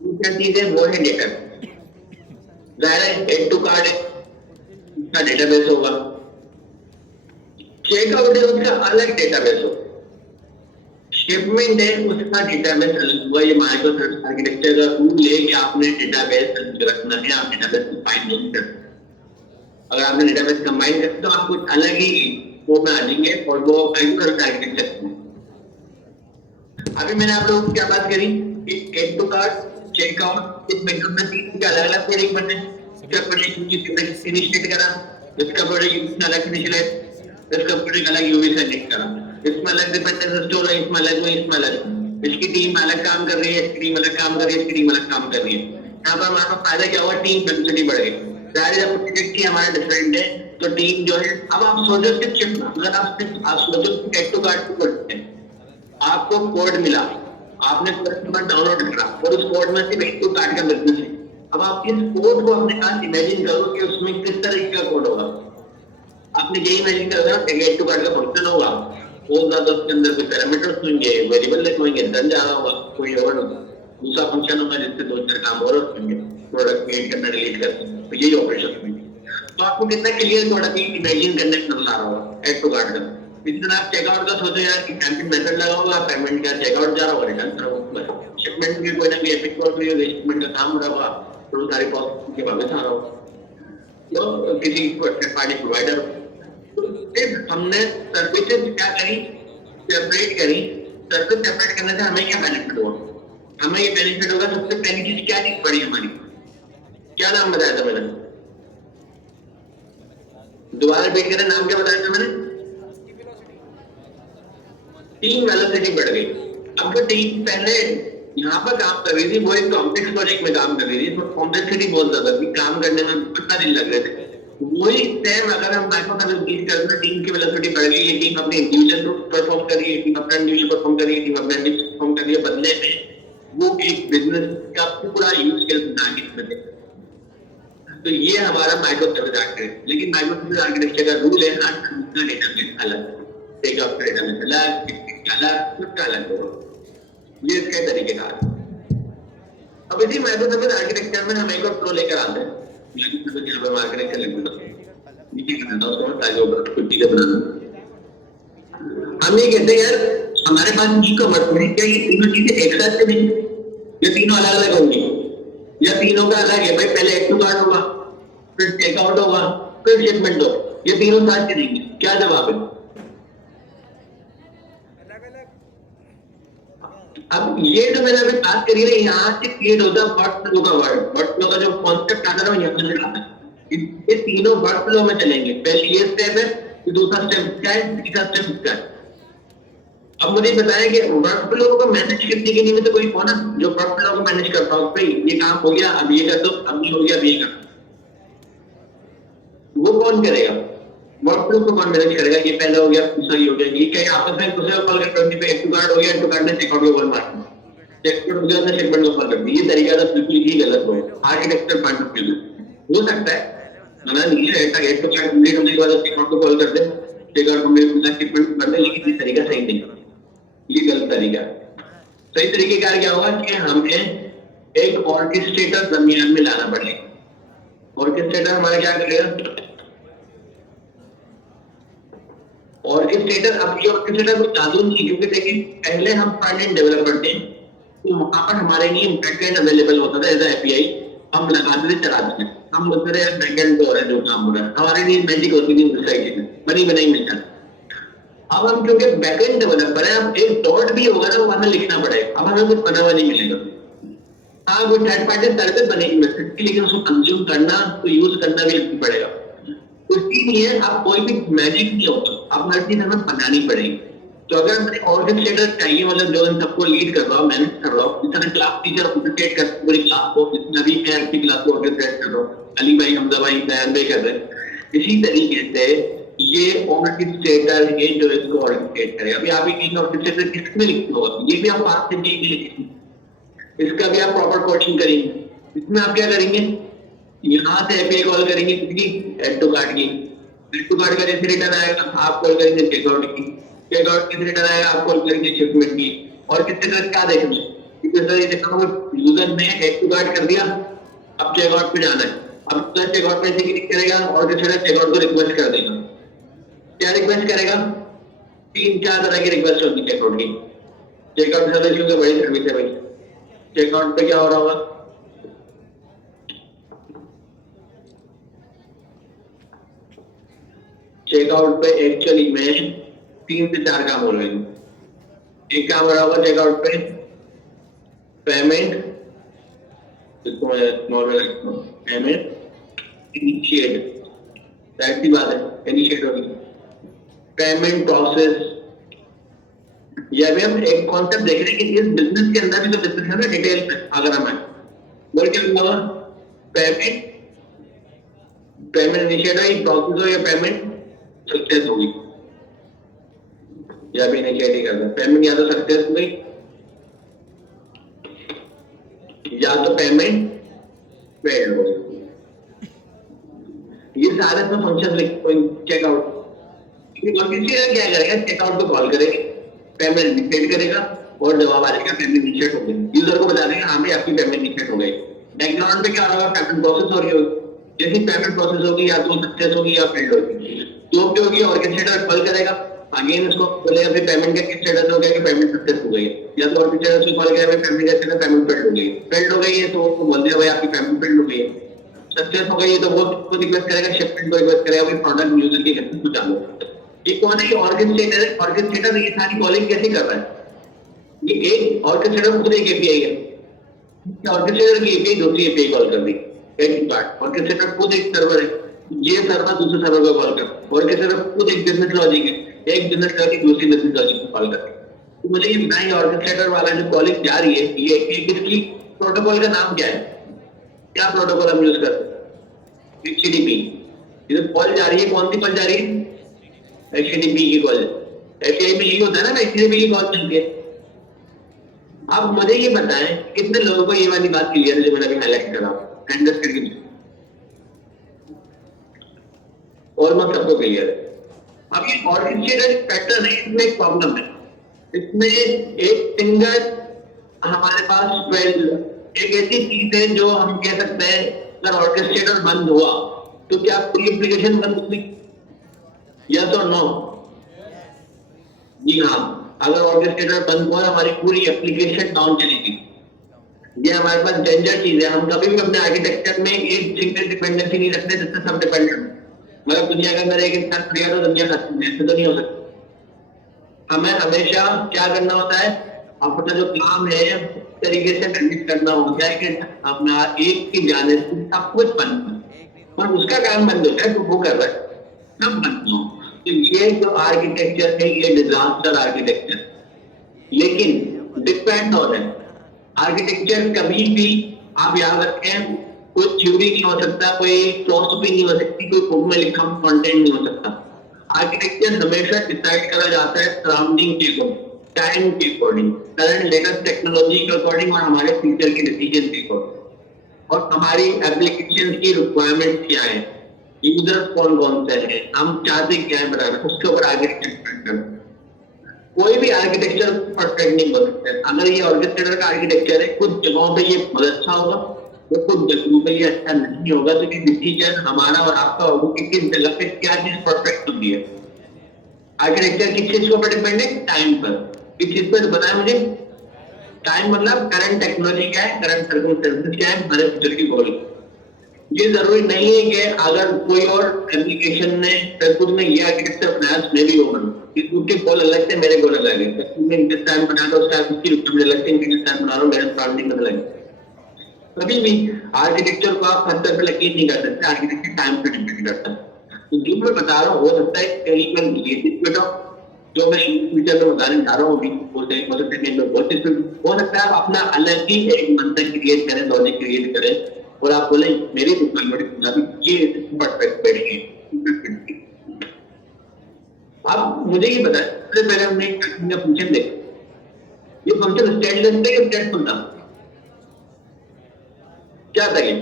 क्या चीज है, वो है डेटा। जाहिर है एड टू कार्ड है, उसका डेटाबेस होगा, चेकआउट है उसका अलग डेटाबेस होगा, शिपमेंट है उसका डेटाबेस अलग होगा। ये माइक्रो सर्विस आर्किटेक्चर का रूल है कि आपने डेटाबेस रखना है, आप डेटाबेस कंबाइन नहीं कर सकते। अगर आपने डेटाबेस कंबाइन करते तो आप कुछ अलग ही वो में आ जाएंगे और वो माइक्रो सर्विस आर्किटेक्चर। अभी मैंने आप लोगों को क्या बात करी कि एड टू कार्ड, चेकआउट, इस मेथड में तीन के अलग-अलग प्रोजेक्ट बने। इसका प्रोजेक्ट इनिशिएट करा, इसका प्रोजेक्ट अलग इनिशिएट, इसका प्रोजेक्ट अलग यूवी सेलेक्ट करा, इसमें अलग डिपेंडेंसी स्टोर है, इसमें अलग, इसमें अलग, इसकी टीम अलग काम कर रही है, इसकी टीम अलग काम कर रही है, इसकी टीम अलग काम कर रही है। यहाँ पर हमारा फायदा क्या हुआ, टीम कैपेसिटी बढ़ गई। जाहिर है प्रोजेक्ट की हमारा डिफरेंट है तो टीम जो है, अब आप सोचो कि अगर आप सोचो एड टू कार्ड को करते हैं, आपको कोड मिला, आपने कोड डाउनलोड करा और उस कोड में सिर्फ एक टू कार्ड का बिजनेस है। अब आप इस कोड को अपने साथ इमेजिन करो कि उसमें किस तरह का कोड होगा। आपने ये इमेजिन करोगे ना, एड टू कार्ड का फंक्शन होगा, बहुत ज्यादा उसके अंदर कोई पैरामीटर्स होंगे, वेरिएबल लिखोगे, डन जा रहा होगा, कोई और दूसरा फंक्शन होगा जिससे दो चार काम और होंगे, प्रोडक्ट क्रिएट करना, डिलीट करना, तो यही ऑपरेशन होंगे। तो आपको कितना क्लियर प्रोडक्ट इमेजिन करने को नजर आ रहा होगा एड टू कार्ड का। इतना आप चेकआउट का सोचो यार कि पेमेंट मेथड लगा होगा, पेमेंट का चेकआउट जा रहा होगा, रिटर्न कर रहा होगा, शिपमेंट भी कोई ना कोई एपिक कोड भी होगा, शिपमेंट का काम हो रहा होगा, तो सारी प्रोसेस के वापस आ रहा होगा, तो किसी थर्ड पार्टी प्रोवाइडर। फिर हमने सर्विसेज क्या करी, सेपरेट करी। सर्विस सेपरेट करने से हमें क्या बेनिफिट हुआ, हमें ये बेनिफिट होगा, सबसे पहली चीज क्या चीज पड़ी हमारी, क्या नाम बताया था मैंने, दोबारा रिपीट करें, नाम क्या बताया था मैंने, टीम वेलोसिटी बढ़ गई। अब जो टीम पहले यहाँ पर काम कर रही थी वो एक कॉम्प्लेक्स प्रोजेक्ट में काम कर रही थी, तो कॉम्प्लेक्सिटी बहुत ज्यादा थी, काम करने में कितना दिन लग रहे थे। वही सेम अगर हम माइक्रो सर्विस यूज करते हैं, टीम की वेलोसिटी बढ़ गई, ये टीम अपने इंडिविजुअल परफॉर्म कर रही है, टीम अपना इंडिविजुअल परफॉर्म कर रही है, टीम अपना इंडिविजुअल परफॉर्म कर रही है, बदले में वो एक बिजनेस का पूरा यूज केस बना के। तो ये हमारा माइक्रो सर्विस आर्किटेक्चर। लेकिन माइक्रो सर्विस आर्किटेक्चर का रूल है हर डेटाबेस अलग, टेक ऑफ डेटाबेस अलग, अलग, सबका अलग होगा। ये इसके तरीके का। अब इसी माइक्रो सर्विस आर्किटेक्चर में हम एक और फ्लो लेकर आते हैं, माइक्रो सर्विस यहाँ पे आर्किटेक्चर लिखूंगा, नीचे करना उसको ताकि ऊपर कुछ चीजें बना दूं। हम ये कहते हैं यार हमारे पास ई कॉमर्स में क्या ये तीनों चीजें एक साथ चलेंगी, ये तीनों अलग अलग होंगी, या तीनों का अलग है भाई, पहले एड टू कार्ड होगा, फिर चेकआउट होगा, फिर शिपमेंट होगा, ये तीनों साथ चलेंगे? क्या जवाब है? अब ये जो मैंने अभी बात करी ना, यहाँ से क्रिएट होता है वर्ड फ्लो का वर्ड फ्लो का जो कॉन्सेप्ट आता है यहाँ से आता है। ये तीनों वर्ड फ्लो में चलेंगे। पहले ये स्टेप है, दूसरा स्टेप क्या है, तीसरा स्टेप क्या है। अब मुझे बताया कि वर्ड फ्लो को मैनेज करने के लिए तो कोई कौन है जो वर्ड फ्लो को मैनेज करता हो, भाई ये काम हो गया, अब ये कर दो, अब ये हो गया, अब ये कर। वो कौन करेगा? वर्कफ्लो को कौन मैनेज करेगा? ये पहले हो गया, दूसरा ये हो गया, ये कहीं आपस में दूसरे को कॉल कर 20 पे 1 टू कार्ड हो गया, 1 टू कार्ड ने चेकआउट को कॉल मार दिया, चेकआउट हो गया तो शिपमेंट को कॉल कर दिया। ये तरीका तो बिल्कुल ही गलत हो आर्किटेक्चर पॉइंट ऑफ व्यू हो सकता है, मना नहीं है, ऐसा 1 टू कार्ड कंप्लीट होने के बाद चेकआउट को कॉल कर दे, चेकआउट कंप्लीट होने शिपमेंट कर दे, लेकिन ये तरीका सही नहीं, ये गलत तरीका है। सही तरीके का क्या होगा कि हमें एक ऑर्केस्ट्रेटर दरमियान में लाना पड़ेगा। ऑर्केस्ट्रेटर हमारा क्या करेगा? ऑर्केस्ट्रेटर, अब ये ऑर्केस्ट्रेटर को जादू नहीं, क्योंकि देखिए पहले हम फ्रंट एंड डेवलपर थे, तो वहां पर हमारे लिए बैकएंड अवेलेबल होता था एज एपीआई, हम लगाते थे, चलाते थे, हम बोलते थे यार बैकएंड तो हो रहा है जो काम हो रहा है, हमारे लिए मैजिक होती थी दूसरी चीज बनी बनाई मिलता। अब हम क्योंकि बैकएंड डेवलपर है, अब एक डॉट भी होगा ना वो हमें लिखना पड़ेगा, अब हमें कुछ बना हुआ नहीं मिलेगा। हाँ वो थर्ड पार्टी सर्विस बनेगी मैसेज की, लेकिन उसको कंज्यूम करना तो यूज करना भी पड़ेगा। कुछ भी नहीं है, आप कोई भी मैजिक नहीं होगा, आप हर चीज हमें बनानी पड़ेगी। तो अगर मैंने ऑर्केस्ट्रेटर चाहिए, मतलब जो इन सबको लीड कर रहा हूँ, मैनेज कर रहा हूँ, जिस तरह क्लास टीचर ऑर्केस्ट्रेट कर पूरी क्लास को, जिसमें अभी मैं आपकी क्लास को ऑर्केस्ट्रेट कर रहा हूँ, अली भाई, हमजा भाई, दयान भाई कर रहे हैं, इसी तरीके से ये ऑर्केस्ट्रेटर है जो इसको ऑर्केस्ट्रेट करेगा। अभी आप एक ऑर्केस्ट्रेटर किसमें लिखते हो, ये भी आप पास से लिखेंगे, इसका भी आप प्रॉपर कोडिंग करेंगे। इसमें आप क्या करेंगे? यहाँ से एपीआई कॉल करेंगे किसकी? एड टू कार्ड की। एड टू कार्ड का जैसे रिटर्न आएगा आप कॉल करेंगे चेकआउट की, चेकआउट की रिटर्न आएगा आप कॉल करेंगे शिपमेंट की। और कितने तरह क्या देखेंगे? ये देखो यूजर ने एड टू कार्ड कर दिया, अब चेकआउट पे जाना है, अब चेकआउट पे से क्लिक करेगा और चेकआउट को रिक्वेस्ट कर देगा। क्या रिक्वेस्ट करेगा? 3-4 तरह की रिक्वेस्ट होती है चेकआउट की। चेकआउट सर्विस क्योंकि बड़ी सर्विस है भाई। चेकआउट पे क्या हो रहा होगा? चेकआउट पे एक्चुअली में 3 से 4 काम हो रहे हैं। एक काम हो रहा होगा चेकआउट पे पेमेंट, इनिशिएट, दैट की बात है, इनिशिएट होगी पेमेंट प्रोसेस। या भी हम एक कॉन्सेप्ट देख रहे हैं कि इस बिजनेस के अंदर भी तो बिजनेस है ना, डिटेल में अगर हमें बोल के पेमेंट, पेमेंट इनिशिएट हो, प्रोसेस हो या पेमेंट सक्सेस होगी, या भी इनिशिएट करना, पेमेंट या तो सक्सेस हुई या तो पेमेंट फेल्ड हो गई। ये सारे तो फंक्शन चेकआउट क्या करेगा? चेकआउट को कॉल करेगा, पेमेंट इनिशिएट करेगा और जवाब आ जाएगा पेमेंट इनिशिएट हो गई। यूजर को बता देगा हाँ भाई आपकी पेमेंट इनिशिएट हो गई। बैकग्राउंड पे क्या होगा? पेमेंट प्रोसेस हो रही होगी, जैसी पेमेंट प्रोसेस होगी या तो सक्सेस होगी या फेल्ड होगी। जो भी होगी ऑर्केस्ट्रेटर कॉल करेगा, अगेन उसको बोलेगा फिर पेमेंट का स्टेटस हो गया कि पेमेंट सक्सेस हो गई, या तो ऑर्केस्ट्रेटर को कॉल करेगा पेमेंट का स्टेटस पेमेंट फेल्ड हो गई। फेल्ड हो गई है तो उसको बोल दिया भाई आपकी पेमेंट फेल्ड हो गई है। सक्सेस हो गई है तो वो उसको रिक्वेस्ट करेगा, शिपमेंट को रिक्वेस्ट करेगा भाई प्रोडक्ट यूजर के घर पे पहुंचा दो। ये कौन है? ऑर्केस्ट्रेटर है। ऑर्केस्ट्रेटर ये सारी कॉलिंग कैसे कर रहा है? ये एक ऑर्केस्ट्रेटर खुद एक एपीआई है, ऑर्केस्ट्रेटर की एपीआई दूसरी एपीआई कॉल कर दी। एक बात, ऑर्केस्ट्रेटर खुद एक सर्वर है, ये सर्वर दूसरे सर्वर को कॉल कर, ऑर्केस्ट्रेटर खुद एक बिजनेस लॉजिक है, एक बिजनेस लॉजिक दूसरी बिजनेस लॉजिक को कॉल कर। तो मुझे ये बताएं ऑर्केस्ट्रेटर वाला जो कॉलिंग जा रही है ये किसकी प्रोटोकॉल का नाम क्या है? क्या प्रोटोकॉल हम यूज करते हैं? एचटीटीपी। ये कॉल जा रही है, कौन सी कॉल जा रही है? एचटीटीपी की कॉल। एपीआई में यही होता है ना, एचटीटीपी की कॉल मिलती है। अब मुझे ये बताएं कितने लोगों को ये वाली बात क्लियर है जो मैंने अभी हाईलाइट करा अंडरस्टैंडिंग, और मैं सबको क्लियर है। अब ये ऑर्केस्ट्रेटेड पैटर्न है, इसमें एक प्रॉब्लम है। इसमें एक सिंगल हमारे पास 12 एक ऐसी चीज है जो हम कह सकते हैं अगर ऑर्केस्ट्रेटर बंद हुआ तो क्या पूरी एप्लीकेशन बंद होगी? यस और नो? जी हाँ, अगर ऑर्केस्ट्रेटर बंद हुआ हमारी पूरी एप्लीकेशन डाउन चलेगी। ये हमारे पास डेंजर चीज है। हम कभी भी अपने आर्किटेक्चर में एक सिंगल डिपेंडेंसी नहीं रखते जिससे सब डिपेंडेंट, मतलब दुनिया के अंदर एक इंसान खड़ा तो दुनिया खत्म है, ऐसे तो नहीं हो सकता। हमें हमेशा क्या करना होता है? अपना जो काम है तरीके से मैनेज करना होता है कि अपना एक की जाने से सब कुछ बंद है, और उसका काम बंद होता है तो वो कर रहा है सब बंद हो। तो ये जो आर्किटेक्चर है ये डिजास्टर आर्किटेक्चर, लेकिन डिपेंड हो रहा है आर्किटेक्चर। कभी भी आप याद रखें कोई थ्योरी नहीं हो सकता, कोई फिलोसफी नहीं हो सकती, कोई बुक में लिखा कंटेंट नहीं हो सकता। आर्किटेक्चर हमेशा डिसाइड करा जाता है सराउंडिंग के अकॉर्डिंग, टाइम के अकॉर्डिंग, करंट लेटेस्ट टेक्नोलॉजी के अकॉर्डिंग और हमारे फ्यूचर के डिसीजन के अकॉर्डिंग, और हमारी एप्लीकेशन की रिक्वायरमेंट क्या है, यूजर्स कौन कौन से हैं, हम चाहते क्या है बनाना, उसके ऊपर आर्किटेक्चर डिपेंड करता है। कोई भी आर्किटेक्चर परफेक्ट नहीं बन सकता है। अगर ये ऑर्केस्ट्रेटर का आर्किटेक्चर है, कुछ जगहों पे ये बहुत अच्छा होगा, तो कुछ जगहों पे ये अच्छा नहीं होगा, तो ये डिसीजन हमारा और आपका होगा कि किस जगह पे क्या चीज परफेक्ट होती है। आर्किटेक्चर किस चीज के ऊपर डिपेंड है? टाइम पर। किस चीज पर बनाया मुझे? टाइम मतलब करंट टेक्नोलॉजी क्या है, करंट सर्कमस्टेंसेस क्या है, हमारे फ्यूचर की गोल। ये जरूरी नहीं है कि अगर कोई और एप्लीकेशन ने फेसबुक ने ये आर्किटेक्चर बनाया तो मैं भी वो बनूं। उसके गोल अलग थे, मेरे गोल अलग है। फेसबुक ने इंग्लिश टाइम बनाया तो उसका उसकी रिक्वायरमेंट अलग थी, इंग्लिश टाइम बना रहा हूं, मेरे सराउंडिंग अलग है। कभी भी आर्किटेक्चर को आप पत्थर पे लकीर नहीं कर सकते, आर्किटेक्चर टाइम पे डिपेंड करता है। तो जो मैं बता रहा हूँ हो सकता है कहीं पर ये चीज जो मैं फ्यूचर में बताने जा रहा हूँ अभी, हो सकता है बहुत चीज हो सकता है आप अपना अलग ही एक मंत्र क्रिएट करें, लॉजिक क्रिएट करें और आप बोले मेरी रिक्वायरमेंट ये परफेक्ट बैठेगी। अब मुझे ये बताएं, सबसे पहले हमने एक फंक्शन देखा, ये फंक्शन स्टेटलेस था या स्टेटफुल था? क्या था ये?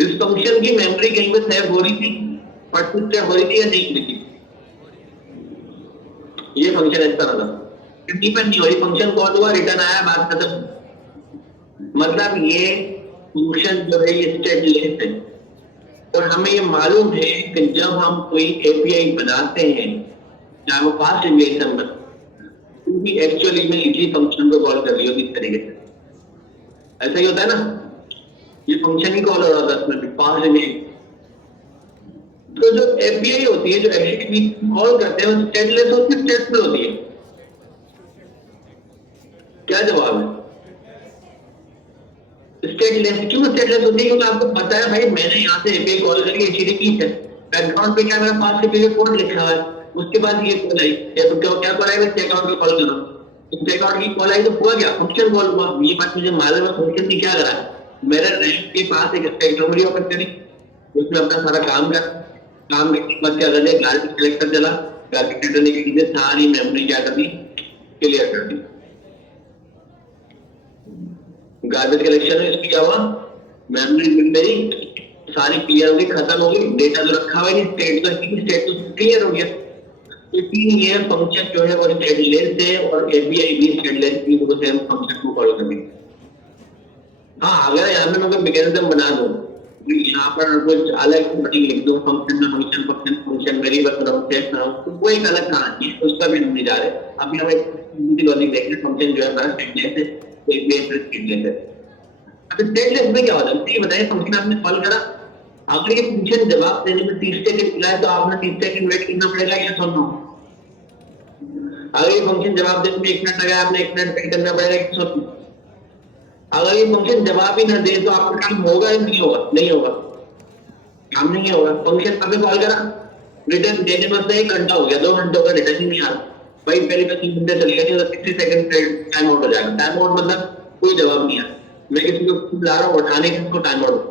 इस फंक्शन की मेमोरी कहीं पर सेव हो रही थी, पर्सिस्ट हो रही थी या नहीं हो रही थी? ये फंक्शन इस तरह था, कितनी पर नहीं हो रही, फंक्शन कॉल हुआ, रिटर्न आया, बात खत्म। मतलब ये फंक्शन जो है ये स्टेटलेस है। और हमें ये मालूम है कि जब हम कोई एपीआई बनाते हैं, चाहे वो फास्ट एप्लीकेशन बना, क्योंकि एक्चुअली में इसी फंक्शन को कॉल कर रही होगी इस तरीके से। ऐसा ही होता है ना, ये फंक्शन ही कॉल हो रहा था उसमें फास्ट एप्लीकेशन। तो जो एपीआई होती है, जो एक्चुअली कॉल करते हैं, वो स्टेटलेस होती है, स्टेटफुल होती है? क्या जवाब है? स्टेटलेस। क्यों स्टेटलेस होती है? क्योंकि आपको पता है भाई मैंने यहाँ से एपीआई कॉल करके चीजें की है, बैकग्राउंड पे क्या मेरा पास एपीआई कोड लिखा हुआ है, उसके बाद ये कॉल आई, या तो क्या कॉल आई, मैं चेकआउट की कॉल करूँ, तो चेकआउट की कॉल आई तो हुआ क्या, फंक्शन कॉल हुआ। ये बात मुझे मालूम है, फंक्शन ने क्या करा, मेरे रैंक के पास एक स्टैक मेमोरी ओपन करी, उसमें अपना सारा काम कर, काम करने के बाद क्या कर दिया, गार्बेज कलेक्टर चला, गार्बेज कलेक्टर ने क्या किया, सारी मेमोरी क्या कर दी, क्लियर कर दी। गार्बेज कलेक्शन में इसकी क्या हुआ, मेमोरी मेरी सारी क्लियर हो गई, खत्म हो गई, डेटा जो रखा हुआ है स्टेट तो क्लियर हो गया। लेकिन ये फंक्शन जो है वो स्टेटलेस है और एपीआई भी स्टेटलेस की वजह से हम फंक्शन को कॉल करेंगे। हाँ, अगर यहाँ पे मैं कोई मैकेनिज्म बना दूं, यहाँ पर कुछ अलग बटिंग लिख दूं, function function function function variable बनाऊं, टेस्ट बनाऊं, तो वो एक अलग कहानी है, उसका भी हम नहीं जा रहे। अभी हम एक लॉजिक देख रहे हैं, फंक्शन जो है हमारा स्टेटलेस है, एक बेस स्टेटलेस है। अब स्टेटलेस में क्या होता है ये बताइए, फंक्शन आपने कॉल करा, अगर ये फंक्शन जवाब देने में 30 सेकंड मिला है तो आपने 30 सेकंड वेट करना पड़ेगा या सुन लो। अगर ये फंक्शन जवाब देने में 1 मिनट लगा, आपने 1 मिनट वेट करना पड़ेगा कि सुन। अगर ये फंक्शन जवाब ही ना दे तो आपका काम होगा या नहीं होगा? नहीं होगा, काम नहीं होगा। फंक्शन आपने कॉल करा, रिटर्न देने में से 1 घंटा हो गया, 2 घंटों का रिटर्न ही नहीं आ रहा भाई, पहले तो 3 घंटे चले गए, 60 सेकंड टाइम आउट हो जाएगा। टाइम आउट मतलब कोई जवाब नहीं आया, मैं किसी को बुला रहा हूँ उठाने के, उसको टाइम आउट,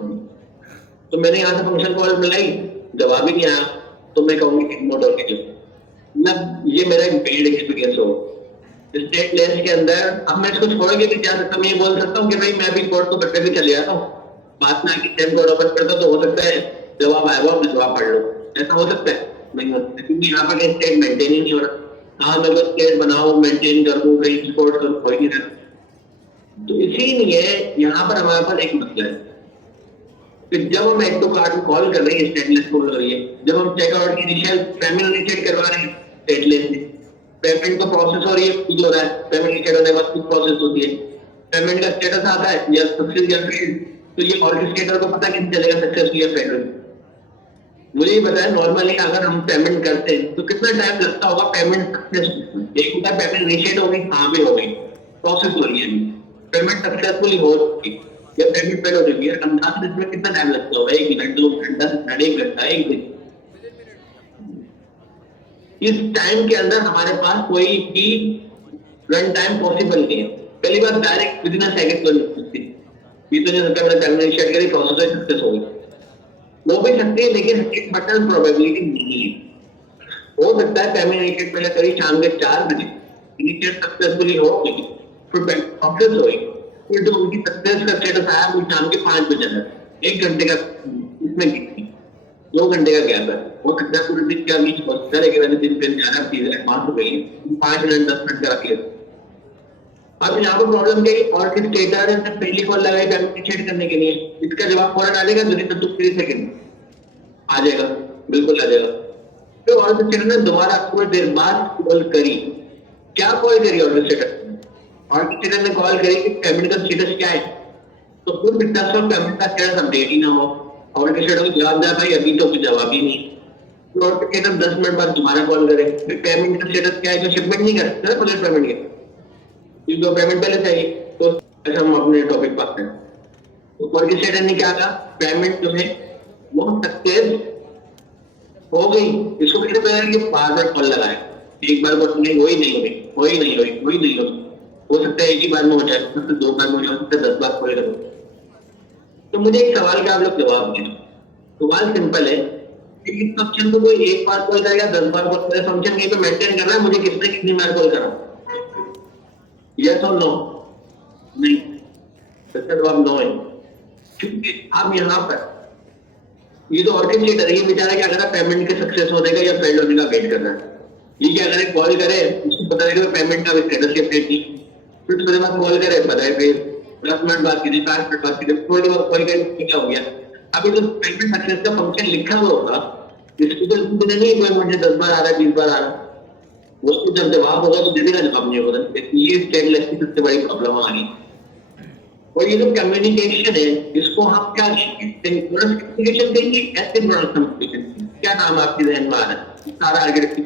तो मैंने यहाँ से फंक्शन कॉल मिलाई, जवाब ही नहीं आया, तो मैं कहूंगी इग्नोर और के, मतलब ये मेरा एक बेड एक्सपीरियंस हो स्टेटलेस के अंदर। अब मैं इसको छोड़ के भी जा सकता हूँ, ये बोल सकता हूँ कि भाई मैं अभी कोड को करते भी चले जाता हूँ, बात में आके टेम कोड ओपन करता तो हो सकता है जवाब आएगा, अपने जवाब पढ़ लो, ऐसा हो सकता है? नहीं हो सकता, क्योंकि यहाँ पर स्टेट मेंटेन ही नहीं हो रहा। हाँ, मैं बस स्टेट बनाऊ, मेंटेन करूँ, कहीं एक्सपोर्ट करूँ, कोई नहीं रहा। तो इसीलिए यहाँ पर हमारे पास एक मसला है कि जब हम एक्ट टू कार्ड को कॉल कर रहे हैं, स्टेटलेस कॉल कर रही है, जब हम चेकआउट की इनिशियल पेमेंट इनिशिएट करवा रहे हैं स्टेटलेस से, पेमेंट को प्रोसेस हो रही है, कुछ हो रहा है, पेमेंट इनिशिएट होने के बाद कुछ प्रोसेस होती है, पेमेंट का स्टेटस आता है या सक्सेस या फेल्ड, तो ये ऑर्केस्ट्रेटर को पता कैसे चलेगा सक्सेसफुल या फेल्ड? मुझे ये बताया, नॉर्मली अगर हम पेमेंट करते हैं तो कितना टाइम लगता होगा पेमेंट सक्सेसफुल? एक होता है पेमेंट इनिशिएट हो गई, हाँ भी हो गई, प्रोसेस हो रही है, पेमेंट सक्सेसफुली हो चुकी या पेमेंट फेल हो चुकी है, अंदाज इसमें कितना टाइम लगता होगा? 1 मिनट, 2 मिनट, 10 मिनट, 1 घंटा, 1 दिन। इस टाइम के अंदर हमारे पास कोई भी रन टाइम पॉसिबल नहीं है। पहली बात, डायरेक्ट विदिन अ सेकंड तो नहीं सकती, ये तो नहीं सकता मैंने पेमेंट इनिशिएट करी प्रोसेस सक्सेस हो गई, वो भी सकती है लेकिन 100% प्रोबेबिलिटी नहीं है। हो सकता है पेमेंट इनिशिएट मैंने करी शाम के 4 बजे, इनिशिएट सक्सेसफुली हो गई, फिर प्रोसेस हुई, फिर जो उनकी सक्सेस का स्टेटस आया वो शाम के 5 बजे है, 1 घंटे का इसमें 2 घंटे का गैप है। हो सकता है पूरे दिन का बीच हो सकता है, लेकिन मैंने दिन पे ज्यादा चीजें एडवांस हो गई, 5 मिनट 10 मिनट का रख लिया। अब यहाँ पर प्रॉब्लम क्या है, और किस स्टेटर ने पहली कॉल लगाई पेमेंट इनिशिएट करने के लिए, इसका जवाब फौरन आ जाएगा, दूसरी तक 3 सेकंड आ जाएगा, बिल्कुल आ जाएगा। तो और स्टेटर ने दोबारा थोड़ी देर बाद कॉल करी, क्या कॉल करी और स्टेटर ने कॉल करी कि पेमेंट का स्टेटस क्या है, तो फिर बिटनेस ऑफ पेमेंट का स्टेटस अपडेट ही ना हो, और स्टेटर को जवाब दिया भाई अभी तो कुछ जवाब ही नहीं, तो और स्टेटर 10 मिनट बाद दोबारा कॉल करे, फिर पेमेंट का स्टेटस क्या है, जो शिपमेंट नहीं कर सकते ना पेमेंट के, जो पेमेंट पहले चाहिए। तो ऐसा हम अपने टॉपिक पर आते हैं, तो ऑर्केस्ट्रेटर ने क्या कहा, पेमेंट जो है वो सक्सेस हो गई, इसको कैसे पता कि बार बार कॉल लगाए, एक बार कॉल नहीं हुई, नहीं हुई, हुई नहीं हुई, हुई नहीं हुई, हो सकता है एक ही बार में हो जाए, हो सकता है 2 बार में हो सकता है 10 बार कॉल करो। तो मुझे एक सवाल का आप लोग जवाब दें, सवाल सिंपल है कि इस फंक्शन को कोई एक बार कॉल करेगा 10 बार कॉल करेगा, फंक्शन यहीं पे मेंटेन कर रहा है, मुझे किसने कितनी बार कॉल करा, यस और नो, नहीं, इसका जवाब नो है, क्योंकि आप यहाँ पर ये तो ऑर्केस्ट्रेटर है, ये बेचारा क्या कर रहा है, पेमेंट के सक्सेस होने का या फेल होने का वेट कर रहा है। ये क्या करे, कॉल करे, उसको पता है कि पेमेंट का स्टेटस या फेल नहीं, फिर थोड़ी बार कॉल करे, पता है फिर 10 मिनट बाद कीजिए, 5 मिनट बाद कीजिए, थोड़ी बार कॉल करे, क्या हो गया, अभी तो पेमेंट सक्सेस का फंक्शन लिखा हुआ होगा, इसको तो नहीं कोई मुझे 10 बार आ रहा है 20 बार आ रहा है, उसको जब जवाब होगा तो दे देगा, जवाब नहीं होगा, ये स्टेटलेस की सबसे बड़ी प्रॉब्लम आ रही। और ये जो कम्युनिकेशन है, इसको हम क्या सिंक्रोनस कम्युनिकेशन देंगे, एसिंक्रोनस कम्युनिकेशन, क्या नाम आपके जहन में आ रहा है, सारा आर्किटेक्चर,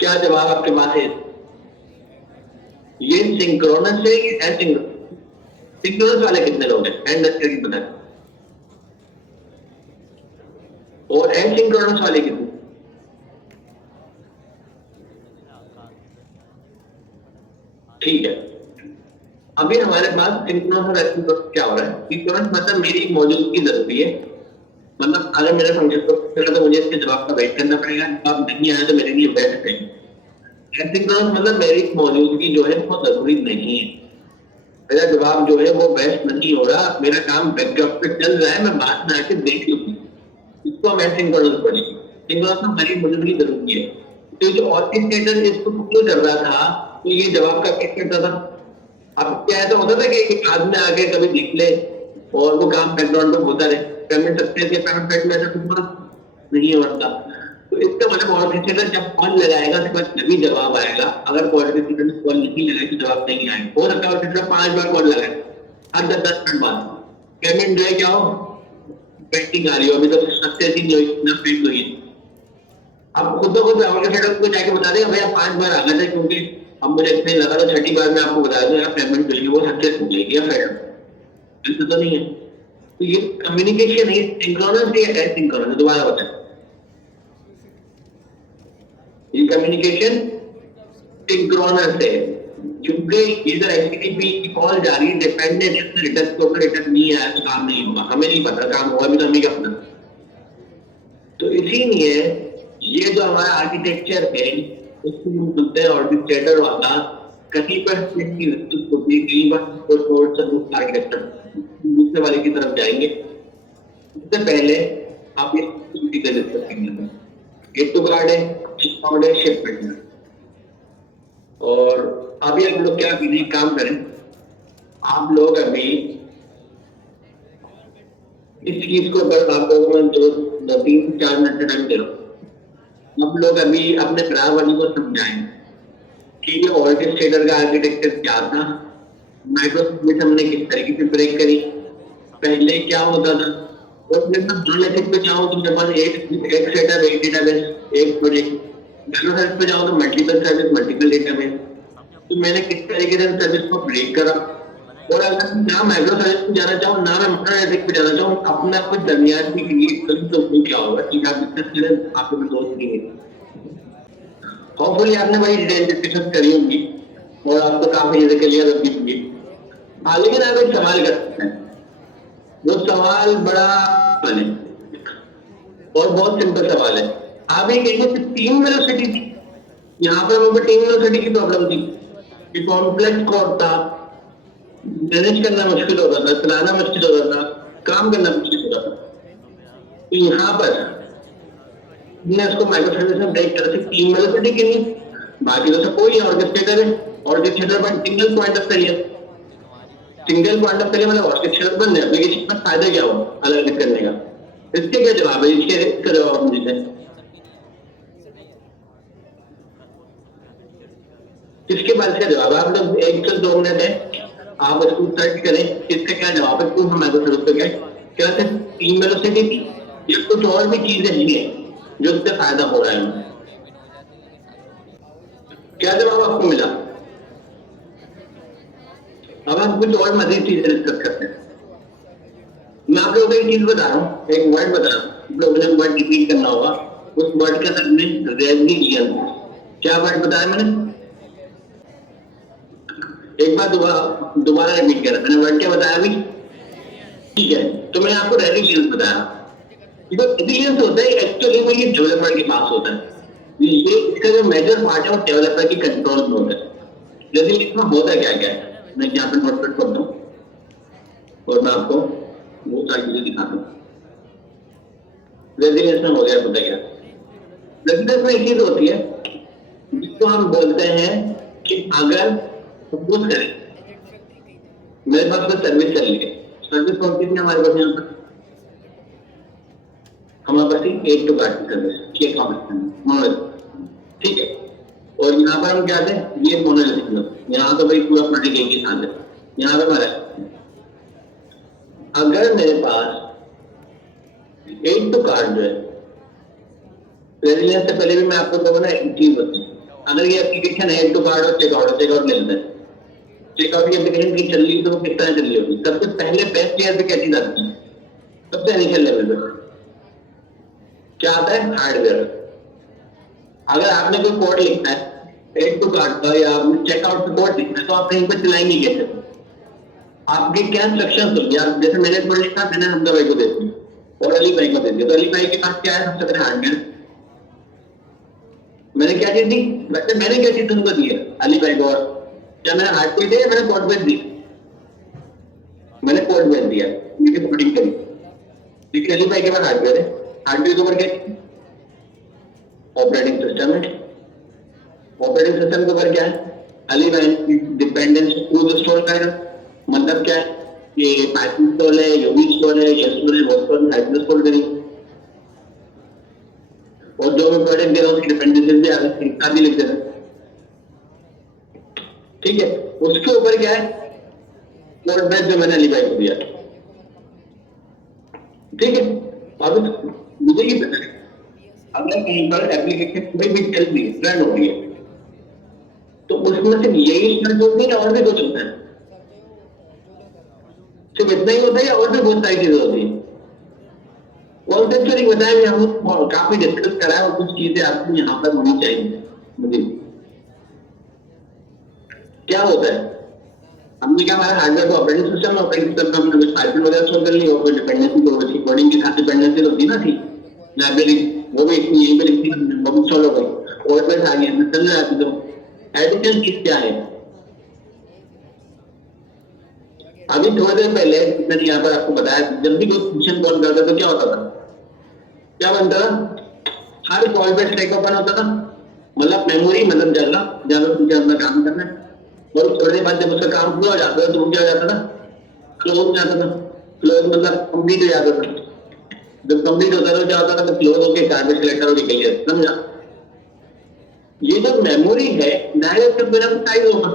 क्या जवाब आपके पास है, ये सिंक्रोनस है कि एसिंक्रोनस, सिंक्रोनस वाले कितने लोग हैं, हैंड रख करके बताएं, और एसिंक्रोनस वाले कितने, ठीक है। अभी हमारे पास सिंक्रोनस और एसिंक्रोनस क्या हो रहा है, सिंक्रोनस मतलब मेरी मौजूदगी जरूरी है, मतलब अगर मेरे फंक्शन को करा तो मुझे इसके जवाब का वेट करना पड़ेगा, जवाब नहीं आया तो मेरे लिए बेस्ट है। एसिंक्रोनस मतलब मेरी मौजूदगी जो है बहुत जरूरी नहीं है, मेरा जवाब जो है वो बेस्ट नहीं हो रहा, मेरा काम बैकग्राउंड पे चल रहा है, मैं बात में आके देख लूंगी, इसको हम एसिंक्रोनस बोलेंगे। सिंक्रोनस में हमारी मौजूदगी जरूरी है। तो जो ऑर्केस्ट्रेटर इसको फॉलो कर रहा था, तो ये जवाब का क्या करता था, अब क्या ऐसा होता था कि एक आदमी आगे कभी देख ले और वो काम बैकग्राउंड में होता रहे, पेमेंट सक्सेस या पेमेंट फेल में ऐसा कुछ नहीं होता। तो इसका मतलब ऑर्केस्ट्रेटर जब कॉल लगाएगा उसके बाद तभी जवाब आएगा, अगर ऑर्केस्ट्रेटर ने कॉल नहीं लगाई तो जवाब नहीं आएगा। हो सकता है ऑर्केस्ट्रेटर 5 बार कॉल लगाए हर 10 मिनट बाद, पेमेंट जो है क्या हो पेंडिंग आ रही हो, अभी तो सक्सेस ही नहीं हुई ना फेल हुई है। अब खुद को ऑर्केस्ट्रेटर को जाके बता देगा भैया 5 बार आ गए थे, क्योंकि अब मुझे इतने लगा तो 6ठी बार में आपको बता दूं यार पेमेंट जो है वो सक्सेस हो गई या फेल, ऐसा तो नहीं है। तो ये कम्युनिकेशन है, सिंक्रोनस या एसिंक्रोनस, दोबारा बताएं, ये कम्युनिकेशन सिंक्रोनस है, क्योंकि इधर एचटीटीपी की कॉल जा रही है, डिपेंडेंट है, रिटर्न को रिटर्न नहीं आया तो काम नहीं होगा, हमें नहीं पता काम होगा भी तो हमें क्या पता। तो इसीलिए ये जो हमारा आर्किटेक्चर है उसको हम बोलते हैं ऑर्केस्ट्रेटर वाला, कहीं पर की होती है, कहीं पर आर्किटेक्चर दूसरे वाले की तरफ जाएंगे। इससे पहले आप ये डिस्कस करेंगे, गेट टू कार्ड है, शिपमेंट है, और अभी आप लोग क्या काम करें, आप लोग अभी इस चीज को अगर आप लोगों में जो 3 से 4 मिनट का टाइम दे रहा हूँ, आप लोग अभी अपने ग्राहक को समझाएं कि ये ऑर्केस्ट्रेटर का आर्किटेक्चर क्या था, माइक्रोसर्विस हमने किस तरीके से ब्रेक करी, पहले क्या होता था, और मैं मोनोलिथिक पे चाहूँ तो मेरे पास एक सेटअप, एक डेटाबेस, एक प्रोजेक्ट, माइक्रोसर्विस पे जाऊँ तो मल्टीपल सर्विस, मल्टीपल डेटाबेस, तो मैंने किस तरीके से सर्विस को ब्रेक करा। और अगर ना माइक्रो सर्विस पे जाना चाहूँ ना मैं मोनोलिथिक पे जाना चाहूँ, अपना कुछ दरमियान भी क्रिएट करूँ तो वो क्या होगा, ठीक है आप डिस्कस करें, आपके दोस्त नहीं है, होपफुली आपने बड़ी डिटेल डिस्कशन करी होगी। और आपको काफी चीजें क्लियर होगी। हाँ, लेकिन आप एक सवाल कर सकते हैं, वो सवाल बड़ा है और बहुत सिंपल सवाल है। आप ये कहेंगे कि टीम वेलोसिटी थी, यहाँ पर हमको टीम वेलोसिटी की प्रॉब्लम थी कि कॉम्प्लेक्स कोड था, मैनेज करना मुश्किल होता था, चलाना मुश्किल होता था, काम करना मुश्किल होता था। तो यहाँ पर हमने उसको माइक्रोसर्विस में ब्रेक कर टीम वेलोसिटी के लिए, बाकी तो सब कोई है ऑर्केस्ट्रेटर है, ऑर्केस्ट्रेटर पर single point of failure, single point of failure मतलब ऑर्केस्ट्रेटर बन एप्लीकेशन में फायदा क्या हो अलग अलग करने का? इसके क्या जवाब है? इसके जवाब मुझे इसके बाद का जवाब आप लोग 1 से 2 मिनट है, आप उसको सर्च करें इसका क्या जवाब है। क्यों हम माइक्रोसर्विस पे गए? क्या टीम वेलोसिटी थी या कुछ और भी चीजें हैं जो उससे फायदा हो रहा है? क्या जवाब आपको मिला? अब हम कुछ और मजीद चीजें डिस्कस करते हैं। मैं आप लोगों को एक चीज बता रहा हूँ, एक वर्ड बता रहा हूँ, लोगों ने वर्ड रिपीट करना होगा। उस वर्ड का नाम है रेजिलियंस। क्या वर्ड बताया मैंने? एक बार दोबारा रिपीट कर रहा, मैंने वर्ड क्या बताया अभी? ठीक है, तो मैंने आपको रेजिलियंस बताया। रेजिलियंस होता है एक्चुअली में ये डेवलपर के पास होता है, ये इसका जो मेजर पार्ट है वो डेवलपर की कंट्रोल में होता है। रेजिलियंस में होता क्या क्या है मैं यहाँ पे नोट करता हूँ और मैं आपको बहुत सारी चीजें दिखाता हूँ। रेजिलियंस में हो गया पता क्या? रेजिलियंस में एक चीज होती है जिसको हम बोलते हैं कि अगर सपोज करें मेरे पास कोई सर्विस चल रही है, सर्विस कौन सी थी हमारे पास यहाँ पर? हमारे पास थी 8 to 5 सर्विस, ठीक है। और यहाँ पर हम क्या थे? ये मोनोलिथिक। यहाँ तो भाई पूरा प्रोजेक्ट एक ही साथ है। यहाँ पर हमारा अगर मेरे पास 8 to कार्ड जो है, रेजिलियंस से पहले भी मैं आपको कहूँ ना एक चीज होती है, अगर ये एप्लीकेशन है 8 to कार्ड और चेकआउट मिलता है, चेकआउट की एप्लीकेशन की चल रही है तो वो किस तरह चल रही होगी? सबसे पहले बेस्ट लेयर पे क्या चीज आती है? सबसे इनिशियल लेवल पे क्या आता है? हार्डवेयर। अगर आपने कोई कोड लिखना है 8 to कार्ड का या आपने चेकआउट पे कोड लिखना है तो आप कहीं पर चलाएंगे कैसे? आपके क्या इंस्ट्रक्शंस होंगे? आप जैसे मैंने कोड लिखा, मैंने हमदा भाई को दे दिया और अली भाई को दे दिया, तो अली भाई के पास क्या है? सबसे पहले हार्डवेयर। मैंने क्या चीज दी? वैसे मैंने क्या चीज तुमको दी है अली भाई को? और क्या मैंने हार्डवेयर दिया? मैंने कोड बेस दी, मैंने कोड बेस दिया, मुझे कोडिंग करी। ठीक है, अली भाई के पास हार्डवेयर है, हार्डवेयर के ऊपर क्या? ऑपरेटिंग सिस्टम है, ऑपरेटिंग सिस्टम के ऊपर क्या है? अली भाई डिपेंडेंस टूल इंस्टॉल करेगा। मतलब क्या है? ये पाइथन इंस्टॉल है, यूवी इंस्टॉल है, ये इंस्टॉल है, वो इंस्टॉल है, इंस्टॉल करेंगे। और जो मैं प्रोजेक्ट दे रहा हूँ उसकी डिपेंडेंसीज भी आगे भी लिख देना। ठीक है, उसके ऊपर क्या है? कोड बेस जो मैंने अली भाई को दिया। ठीक है, अब मुझे ये पता है अगर कहीं पर एप्लीकेशन कोई भी चल रही है, रन हो रही है, तो उसमें सिर्फ यही सर्च होती है और भी कुछ होता है? सिर्फ इतना ही होता है या और भी बहुत सारी चीजें होती है? कॉन्सेप्चुअली बताया कि हम काफी डिस्कस करा है और कुछ चीजें आपको यहाँ पर होनी चाहिए। मुझे क्या होता है? हमने क्या हमारा हार्डवेयर को ऑपरेटिंग सिस्टम में, ऑपरेटिंग सिस्टम में हमने कुछ पाइथन वगैरह इंस्टॉल कर ली और कोई डिपेंडेंसी तो होगी, कोडिंग के साथ डिपेंडेंसी होती ना थी, लाइब्रेरी वो भी यहीं पे लिखी, वो भी इंस्टॉल हो गई और बस आ गया चल रहा है। तो एडिशन किस क्या है? अभी थोड़ी देर पहले मैंने यहाँ पर आपको बताया, जब भी कोई फंक्शन कॉल करता तो क्या होता था? क्या बनता था? हर कॉल पे स्टैक ओपन होता था, मतलब मेमोरी मतलब ज्यादा फीचर अपना काम करना है, और थोड़ी देर बाद जब उसका काम पूरा हो जाता था तो वो क्या हो जाता था? क्लोज हो जाता था। क्लोज मतलब कंप्लीट हो जाता था। जब कंप्लीट होता था क्या होता था? तो क्लोज होकर गार्बेज कलेक्टर होकर गई है, समझा? ये जो मेमोरी है डायरेक्ट मेरा साइज होगा।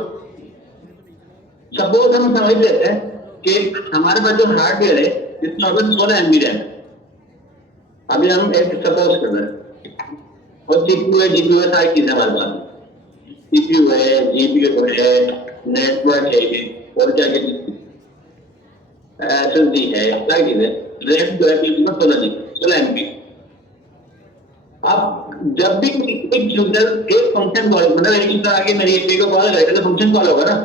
सपोज हम समझ लेते हैं कि हमारे पास जो हार्डवेयर है जिसमें हमें 16 MB रैम, अभी हम एक सपोज कर रहे हैं, और सीपीयू है, जीपीयू है, सारी चीजें हमारे पास, सीपीयू है, जीपीयू है, नेटवर्क है, और क्या क्या एसएसडी है, सारी चीजें। रैम जो है 16 MB। आप जब भी एक यूजर एक फंक्शन कॉल, मतलब एक यूजर आगे मेरी एपीआई को कॉल करेगा तो फंक्शन कॉल होगा ना,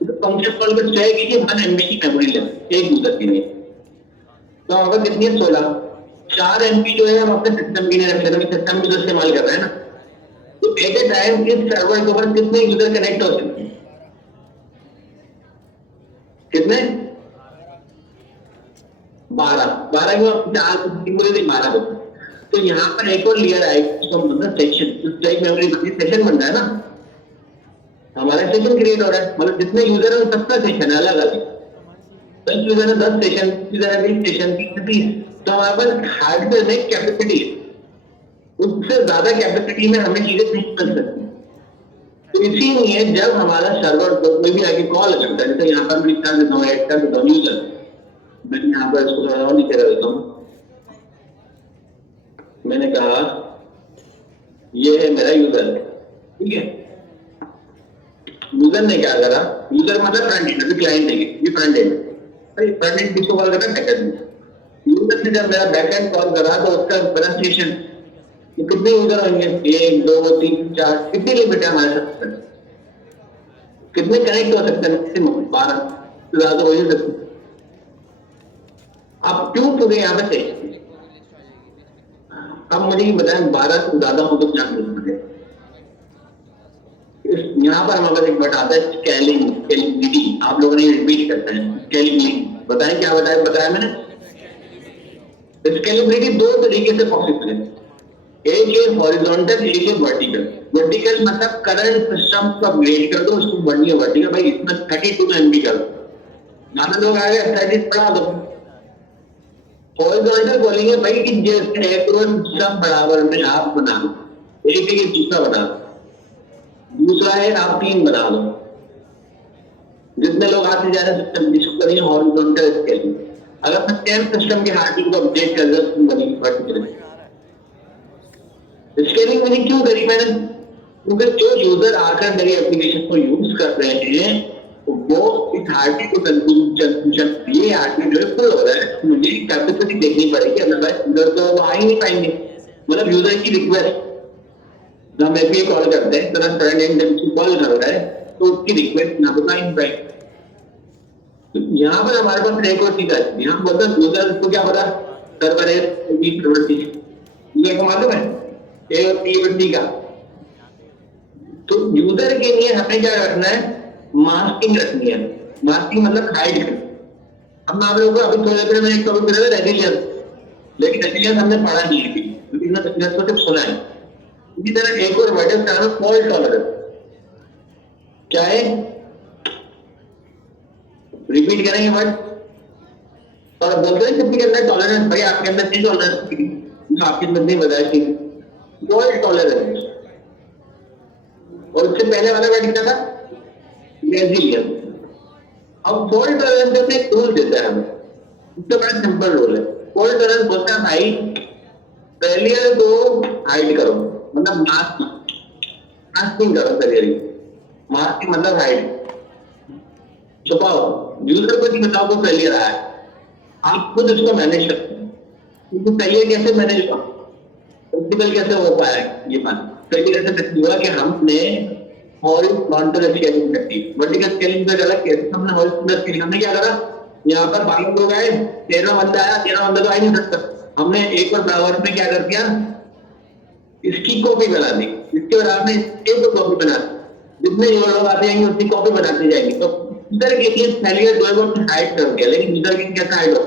तो फंक्शन कॉल पर चाहेगी कि 1 MB की मेमोरी ले एक यूजर के लिए। तो हमारे पास कितनी है? 16। 4 MB जो है हम अपने सिस्टम के लिए रख लेते हैं, सिस्टम भी तो इस्तेमाल कर रहे हैं ना। तो एट ए टाइम इस सर्वर के ऊपर कितने यूजर कनेक्ट हो सकते हैं? कितने? 12। 12 क्यों? 4 12 होते। तो यहाँ पर एक और लेयर आएगी, उसको मतलब सेक्शन, एक मेमोरी सेक्शन बन रहा है ना, हमारा सेशन क्रिएट हो रहा है, मतलब जितने यूजर है सबका सेशन है अलग अलग। 10 यूजर है 10 सेशन, यूजर है 20 सेशन, 30। तो हमारे पास हार्डवेयर में कैपेसिटी है, उससे ज्यादा कैपेसिटी में हमें चीजें नहीं कर सकती। तो इसीलिए जब हमारा सर्वर कोई भी आगे कॉल करता है, जैसे यहाँ पर मैं लिखा देता हूँ, ऐड कर देता हूँ यूजर, मैं यहाँ पर इसको थोड़ा और नीचे कर देता हूँ। मैंने कहा ये है मेरा यूजर, ठीक है। यूजर ने क्या करा? यूजर मतलब फ्रंट एंड, अभी क्लाइंट है ये फ्रंट एंड, फ्रंट एंड किसको कॉल करता है? Back and. यूजर ने जब मेरा बैक एंड कॉल करा तो उसका मेरा सेशन, तो कितने यूजर होंगे? 1 2 3 4, कितनी लिमिट है हमारे साथ? कितने कनेक्ट हो सकते हैं? मैक्सिमम 12, ज्यादा हो ही सकते। आप क्यों पूरे यहाँ पे थे? अब मुझे ये बताएं 12 से ज्यादा हो तो क्या करेंगे? यहाँ पर हमारे पास एक वर्ड आता है स्केलिंग, स्केलिबिलिटी, आप लोगों ने रिपीट करते हैं स्केलिबिलिटी। बताएं क्या बताया मैंने? स्केलेबिलिटी दो तरीके से पॉसिबल है, एक है हॉरिजॉन्टल, एक है वर्टिकल। वर्टिकल मतलब करंट सिस्टम को अपग्रेड कर दो, उसको बढ़िए वर्टिकल, भाई इसमें 32 MB कर दो, ज्यादा लोग आ गए 30 बढ़ा दो। हॉरिजॉन्टल बोलेंगे भाई कि जैसे एक सिस्टम बराबर में आप बना दो, एक है दूसरा बना दो, दूसरा है आप 3 बना दो, जितने लोग आते जा रहे सिस्टम इसको करेंगे हॉरिजॉन्टल स्केलिंग। अगर मैं 10 सिस्टम के हार्डवेयर को अपडेट कर दूं तो बनेगी वर्टिकल स्केलिंग। मैंने क्यों करी? मैंने क्योंकि जो यूजर आकर मेरी एप्लीकेशन को यूज कर रहे हैं वो इस हार्डवेयर को कंफ्यूजन, ये हार्डवेयर जो है फुल हो रहा है, मुझे कैपेसिटी देखनी पड़ेगी, अदरवाइज यूजर तो आ ही नहीं पाएंगे। मतलब यूजर की रिक्वेस्ट, जब हम एपीआई कॉल करते हैं तो फ्रंट एंड जब कॉल कर रहा है तो उसकी रिक्वेस्ट ना तो नहीं पाएंगे। तो यहाँ पर हमारे पास एक और चीज है, यहाँ मतलब यूजर को क्या पता सर्वर है यूजर को मालूम है ए और पी का। तो यूजर के लिए हमें क्या रखना है? मास्किंग रखनी है। मास्किंग मतलब हाइड करना। हम आप लोगों को अभी थोड़ी देर में एक टॉपिक मिला था रेजिलियंस, लेकिन रेजिलियंस हमने पढ़ा नहीं है, लेकिन रेजिलियंस को सिर्फ सुना है। इसी तरह एक और वर्ड है फॉल्ट टॉलरेंस। क्या है? रिपीट करेंगे वर्ड और बोलते हैं किसी के अंदर टॉलरेंस, भाई आपके अंदर नहीं टॉलरेंस, आपके अंदर नहीं बताया थी फॉल्ट टॉलरेंस। और उससे पहले वाला वर्ड क्या था? रेजिलियंस। अब फॉल्ट टॉलरेंस में एक रूल देता है हमें, इसका बड़ा सिंपल रूल है। फॉल्ट टॉलरेंस बोलता है भाई फेलियर को हाइड करो, मतलब मास्किंग करो फेलियर। मास्किंग मतलब हाइड, छुपाओ, यूजर को नहीं बताओ को फेलियर आया है, आप खुद उसको मैनेज करते हैं। क्योंकि फेलियर कैसे मैनेज हुआ, प्रैक्टिकल कैसे हो पाया ये बात? फेलियर ऐसे हुआ कि हमने हॉरिजॉन्टल स्केलिंग कर दी, वर्टिकल स्केलिंग तो अलग केस, हमने हॉरिजॉन्टल स्केलिंग, हमने क्या करा? यहाँ पर 12 लोग आए, 13 बंदा आया, 13 बंदा तो आ नहीं सकता, हमने एक और बराबर में क्या कर दिया? इसकी कॉपी बना दी, इसके बराबर में एक कॉपी बना दी, जितने लोग आते जाएंगे उसकी कॉपी बनाते जाएंगे। तो यूजर के लिए फेलियर जो है वो हाइड कर दिया, लेकिन यूजर के कैसे हाइड हो?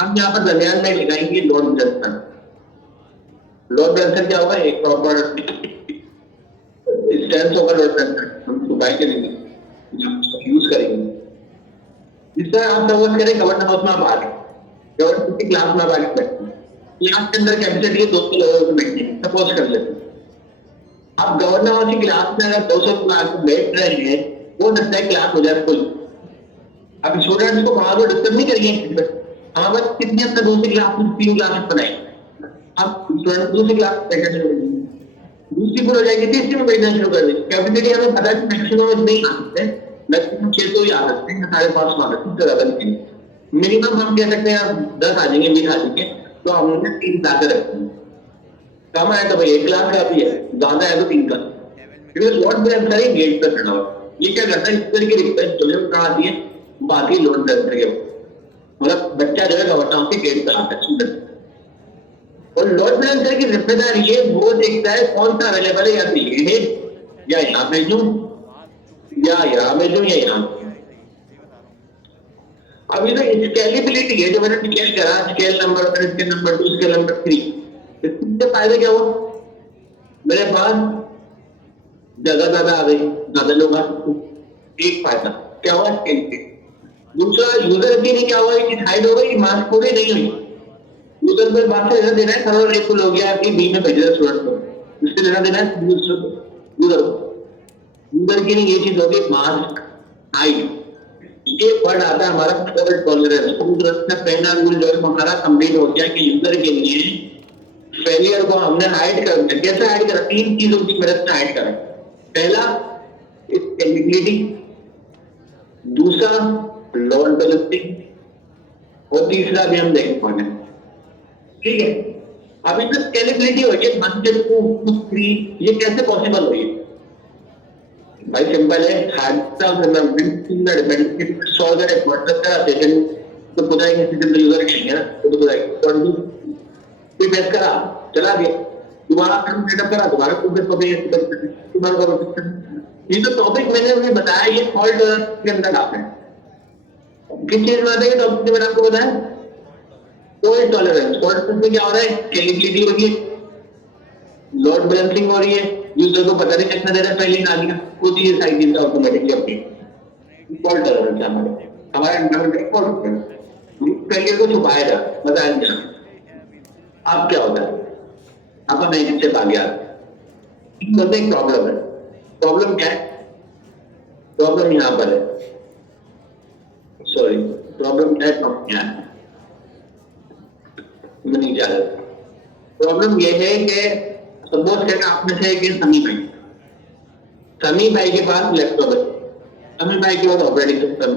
हम यहाँ पर दरमियान में लगाएंगे लोड बैलेंसर। लोड बैलेंसर क्या होगा? एक प्रॉपर स्टैंड होगा लोड बैलेंसर, हम सुबाई के लिए यूज करेंगे। जिस तरह आप सपोज करें गवर्नमेंट हाउस में आप आ गए, गवर्नमेंट की क्लास में आप आगे बैठते हैं, क्लास के अंदर कैपेसिटी है 200 लोगों को बैठने की, सपोज कर लेते हैं। आप गवर्नर हाउस की क्लास में अगर 200 क्लास बैठ रहे हैं, वो लगता है क्लास हो जाए फुल। अब स्टूडेंट्स को वहां तो डिस्टर्ब नहीं करिए, हमारे पास कितनी हद तक दूसरी क्लास में 3 क्लास बनाई, आप स्टूडेंट दूसरी क्लास बैठना शुरू कर देंगे, दूसरी फुल हो जाएगी, तीसरी में बैठना शुरू कर देंगे। कैपेसिटी हमें पता है मैक्सिमम नहीं आ सकते, मैक्सिमम 600 ही आ सकते हैं, 550 आ सकते हैं, ज्यादा नहीं। मिनिमम हम कह सकते हैं 10 आ जाएंगे, 20 आ जाएंगे, तो हमने 3 क्लासें रखी हैं। कम है तो भाई 1 लाख का भी है, ज्यादा है तो 3 का, क्योंकि लोड बैलेंसर ही गेट पे खड़ा हो। ये क्या करता है, इस तरह की रिक्वेस्ट जो है आती है, बाकी लोड बैलेंसर के मतलब बच्चा जो है गवर्नमेंट के गेट पे आता है स्टूडेंट, और लोड बैलेंसर की जिम्मेदारी है वो देखता है कौन सा अवेलेबल है, या तो ये है या यहाँ भेजूं या यहाँ भेजूं या यहाँ। अब ये तो स्केलेबिलिटी है, जो मैंने स्केल करा, scale number 1, scale number 2, scale number 3, इससे फायदा क्या हुआ, मेरे पास जगह ज्यादा आ गई, ज्यादा लोग आ सकते, एक फायदा क्या हुआ स्केल। दूसरा यूजर की नहीं क्या हुआ कि हाइड हो गई, मास्क हो गई नहीं हुई, यूजर पर बात से लेना देना है, करोड़ एक हो गया कि बी में भेज रहा स्टूडेंट को, इससे लेना देना है यूजर यूजर की नहीं, ये चीज होगी मास्क हाइड। ये वर्ड आता है हमारा फॉल्ट टॉलरेंस, पहला रूल जो है हमारा कंप्लीट हो गया कि यूजर के लिए फेलियर को हमने हाइड कर दिया। कैसे हाइड करा, 3 चीजों की मदद से हाइड करा। पहला स्केलेबिलिटी, दूसरा लोड बैलेंसिंग, और तीसरा भी हम देख पाए। ठीक है, अभी तो स्केलेबिलिटी हो गई 1 से 2 to 3, ये कैसे पॉसिबल हुई भाई, सिंपल है, सॉल्व करें व्हाट्सएप का सेशन तो खुदाएंगे, सेशन तो यूजर कहेंगे ना, तो खुदाएंगे, कोई बेस करा चला गया, दोबारा सेटअप करा, दोबारा दोबारा करो। ये तो टॉपिक मैंने उन्हें बताया, ये फॉल्ट के अंदर आते हैं। किस चीज में आते हैं टॉपिक मैंने आपको बताया, फॉल्ट टॉलरेंस। फॉल्ट में क्या हो रहा है, स्केलेबिलिटी हो रही है, लोड बैलेंसिंग हो रही है, यूजर को पता नहीं कितना दे रहा है, पहले ना दिया वो चीज सारी चीजें ऑटोमेटिकली अपनी फॉल्ट टॉलरेंस हमारा इंटरनेट फॉल्ट फेलियर को छुपाएगा, बताया नहीं। अब क्या होता है, अब मैं इससे आ गया, एक प्रॉब्लम है। प्रॉब्लम क्या है, प्रॉब्लम यहाँ पर है, सॉरी प्रॉब्लम क्या है, क्या है मैं नहीं जा रहा। प्रॉब्लम ये है कि सपोज कहना आप में से एक समी भाई के पास लैपटॉप है, समी भाई के पास ऑपरेटिंग सिस्टम,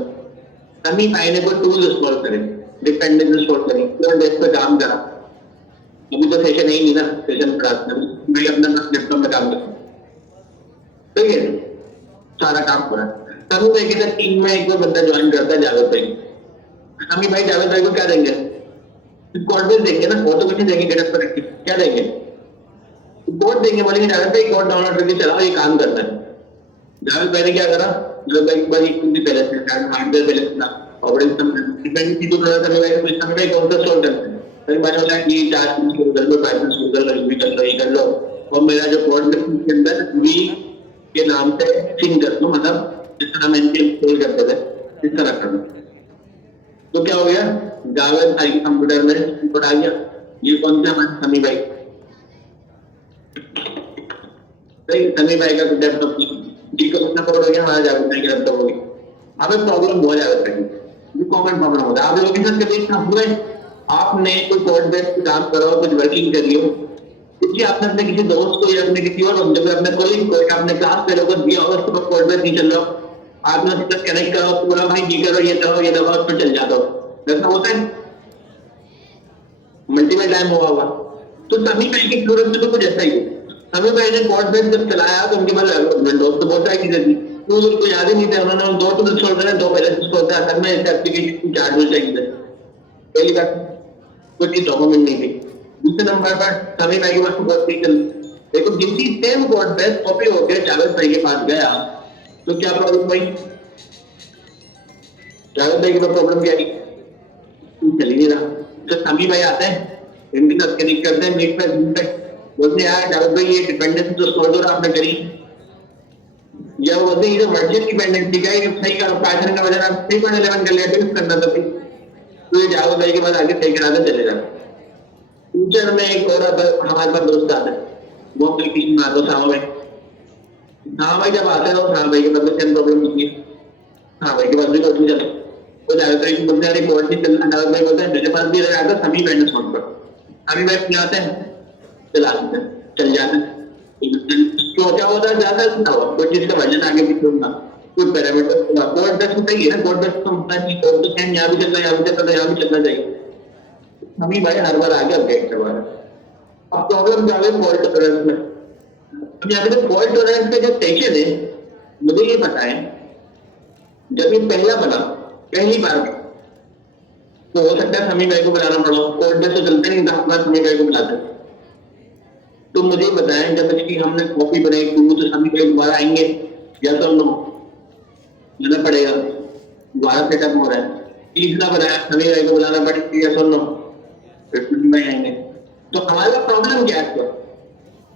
समी भाई ने कोई टूल इंस्टॉल करे, डिपेंडेंस इंस्टॉल करी, पूरा डेस्क पे काम करा। अभी तो सेशन है ही नहीं ना, सेशन मैं अपना लैपटॉप में काम करता हूँ, ठीक है, सारा काम करा। समी भाई के साथ टीम में एक और बंदा ज्वाइन करता है, जावेद भाई। समी भाई जावेद भाई को क्या देंगे, कोड बेस देंगे ना, वो तो कुछ नहीं देंगे, गेटअप पर क्या देंगे, कोड देंगे, बोलेंगे जावेद भाई कोड डाउनलोड करके चलाओ, ये काम करना है। जावेद भाई ने क्या करा, जावेद भाई बार एक दिन पहले से हार्डवेयर पहले से ऑपरेटिंग सिस्टम डिपेंड की तो करने वाले तो सिस्टम में कौन सा इंस्टॉल करते हैं, फिर मैंने बोला कि 4 चीज कर लो, पाइथन इंस्टॉल कर लो, भी कर लो, ये कर लो, और मेरा जो कोड बेस के अंदर वी के नाम से सिंक कर दो, मतलब जिस तरह मैंने इंस्टॉल करते थे इस तरह कर दो। तो क्या हो गया, जावेद भाई के कंप्यूटर में इनपुट आ गया, ये कौन सा हमारे समी भाई, समी भाई का लैपटॉप ठीक है, उसने कोड हो गया, हमारा जावेद भाई का लैपटॉप हो गया। अब प्रॉब्लम बहुत ज्यादा है, ये कॉमन प्रॉब्लम होता है। आप लोगों के साथ कभी इतना हुआ है, आपने कोई कोड बेस पे काम करो, कुछ वर्किंग करिए, क्योंकि आपने अपने किसी दोस्त को या अपने किसी और बंदे को, अपने कोलिग को, अपने क्लास फेलो को दिया होगा, उसको कोड बेस नहीं चल रहा, आपने उसके साथ कनेक्ट करो, पूरा भाई ये करो, ये करो, ये दबाओ, उस पर चल जाता हो, ऐसा होता है, मल्टीपल टाइम हुआ होगा। तो सभी भाई की जरूरत में तो कुछ ऐसा ही है। सभी भाई ने कोड बेस जब चलाया तो उनके पास विंडोज तो बहुत सारी चीजें थी, तो उनको याद ही नहीं था, उन्होंने 2 टूल इंस्टॉल करे, 2 पहले इंस्टॉल था, असल में इस एप्लीकेशन 4 टूल चाहिए थे। पहली बात कोई चीज डॉक्यूमेंट नहीं थी। दूसरे नंबर पर सभी भाई के पास बहुत चीज चल, देखो जिनकी सेम कोड बेस कॉपी होकर जावेद भाई के पास गया तो क्या प्रॉब्लम भाई, जावेद भाई के पास प्रॉब्लम क्या आई, चल ही नहीं रहा। तो सभी भाई आते हैं, इनके साथ कनेक्ट करते हैं, मीट पे बोलते यार जावेद भाई ये डिपेंडेंसी तो स्टोर करो आपने करी, या वो बोलते ये वर्जन डिपेंडेंसी का ये सही करो, पाइथन का वर्जन आप 3.11 कर लिया, टेस्ट करना था, तो ये जावेद भाई के बाद आगे सही कराते चले जाते। फ्यूचर में एक और हमारे पास दोस्त आता है, वो एप्लीकेशन में आता है, हाँ भाई जब आते हैं तो हाँ भाई के पास सेम प्रॉब्लम होती है, हाँ भाई के पास भी कोड नहीं चलता, तो जावेद भाई को बोलते हैं कोड नहीं चलना, जावेद भाई बोलते हैं मेरे पास भी आता है, सभी बैंड सॉल्व कर, सभी भाई आते हैं चला देते हैं, चल जाते हैं। तो क्या होता है, ज्यादा ना हो कोई चीज का वर्जन आगे पीछे होगा, कोई पैरामीटर कोड बेस होता ही है ना, कोड बेस तो होता है, कोड तो सेम यहाँ भी चलना है, यहाँ भी चलना है, यहाँ भी चलना चाहिए, सभी भाई हर बार आगे अपडेट करवा रहे हैं। अब प्रॉब्लम क्या है फॉल्ट टॉलरेंस में। अब यहाँ पे फॉल्ट टॉलरेंस का जो सेक्शन है, मुझे ये पता है जब ये पहला बना पहली बार में, तो हो सकता है समी भाई को बुलाना पड़ा, कोर्ट में तो चलते नहीं था, अपना समी भाई को बुलाते। तो मुझे बताएं जब इसकी हमने कॉपी बनाई तो समी भाई दोबारा आएंगे या तो नो जाना पड़ेगा, दोबारा सेटअप हो रहा है। तीसरा बनाया समी भाई को बुलाना पड़ेगा या तो नो, फिर समी भाई आएंगे। तो हमारा प्रॉब्लम क्या है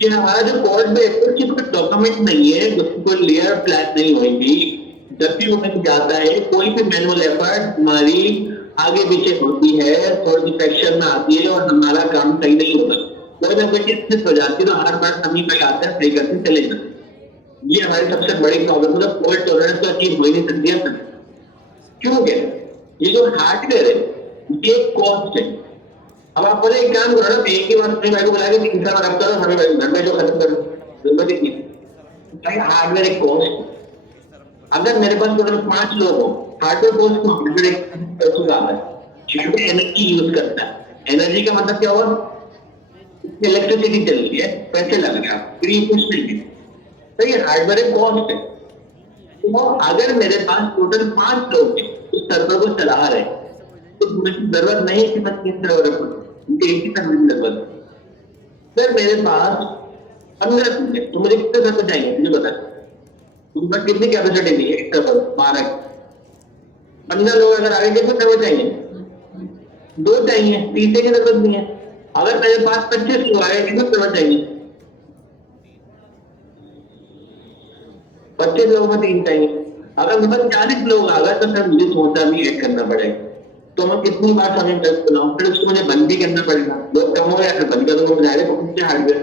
कि हमारा जो कोर्ट में कुछ डॉक्यूमेंट नहीं है, उसकी कोई लेयर फ्लैट नहीं होगी। जब भी वो कहीं जाता है कोई भी मैनुअल एफर्ट हमारी आगे पीछे होती है, थोड़ी सेक्शन में आती है और हमारा काम सही नहीं होता, कोई ना कोई चीज हो जाती है, तो हर बार सभी पे आते हैं सही करते चले जाते। ये हमारी सबसे बड़ी प्रॉब्लम, मतलब फॉल्ट टॉलरेंस तो अचीव हो ही नहीं सकती है। क्यों क्या ये जो हार्डवेयर है ये कॉस्ट है। अब आप बोले एक काम करो ना, एक ही बार सभी भाई को बुला के तीसरा बार आप करो, सभी भाई घर में जो खत्म करो, जरूरत ही नहीं। हार्डवेयर एक कॉस्ट। अगर मेरे पास टोटल 5 लोग हो, हार्डवेयर कॉस्ट को एनर्जी यूज करता है। एनर्जी का मतलब क्या हुआ, इलेक्ट्रिसिटी चल रही है, पैसे लग रहे हैं, फ्री कुछ नहीं है, तो ये हार्डवेयर कॉस्ट है। तो अगर मेरे पास टोटल 5 लोग हैं तो सर्वर को चला रहे हैं, तो मुझे जरूरत नहीं कि मैं 3 सर्वर रखूं, मुझे एक ही सर्वर की जरूरत है। सर मेरे पास 15 लोग हैं तो मुझे कितने सर्वर चाहिए मुझे बता, उनका कितनी कैपेसिटी दी है एक सर्वर 12। 15 लोग अगर आगे कितने सर्वर चाहिए, 2 चाहिए, तीसरे की जरूरत नहीं है। अगर मेरे पास 25 लोग आए कितने सर्वर चाहिए, 25 लोगों में 3 चाहिए। अगर मेरे पास 40 लोग आ गए तो सर मुझे सोचा भी ऐड करना पड़ेगा, तो मैं कितनी बार समय टेस्ट बनाऊं, फिर उसको मुझे बंद भी करना पड़ेगा। लोग कम हो गया फिर बंद कर दूंगा, डायरेक्ट हार्डवेयर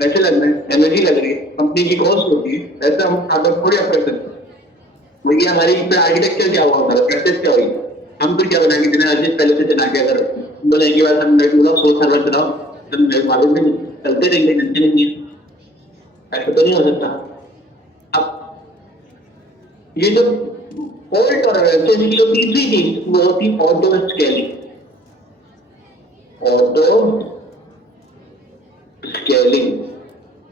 पैसे लग रहे हैं, एनर्जी लग रही है, कंपनी की कॉस्ट होती है, ऐसा हम हार्डवेयर थोड़ी आप कर सकते हैं। वही हमारी आर्किटेक्चर क्या हुआ, हमारा प्रैक्टिस क्या हुई, हम फिर क्या बनाएंगे बिना अर्जेंट पहले से चला के, अगर बोले एक बार हम बोला 100 सर्वर चलाओ तो मेरे मालूम नहीं चलते रहेंगे, टेंशन नहीं है, ऐसा तो नहीं हो सकता। अब ये जो फॉल्ट और की जो तीसरी चीज वो होती ऑटो स्केलिंग। ऑटो स्केलिंग,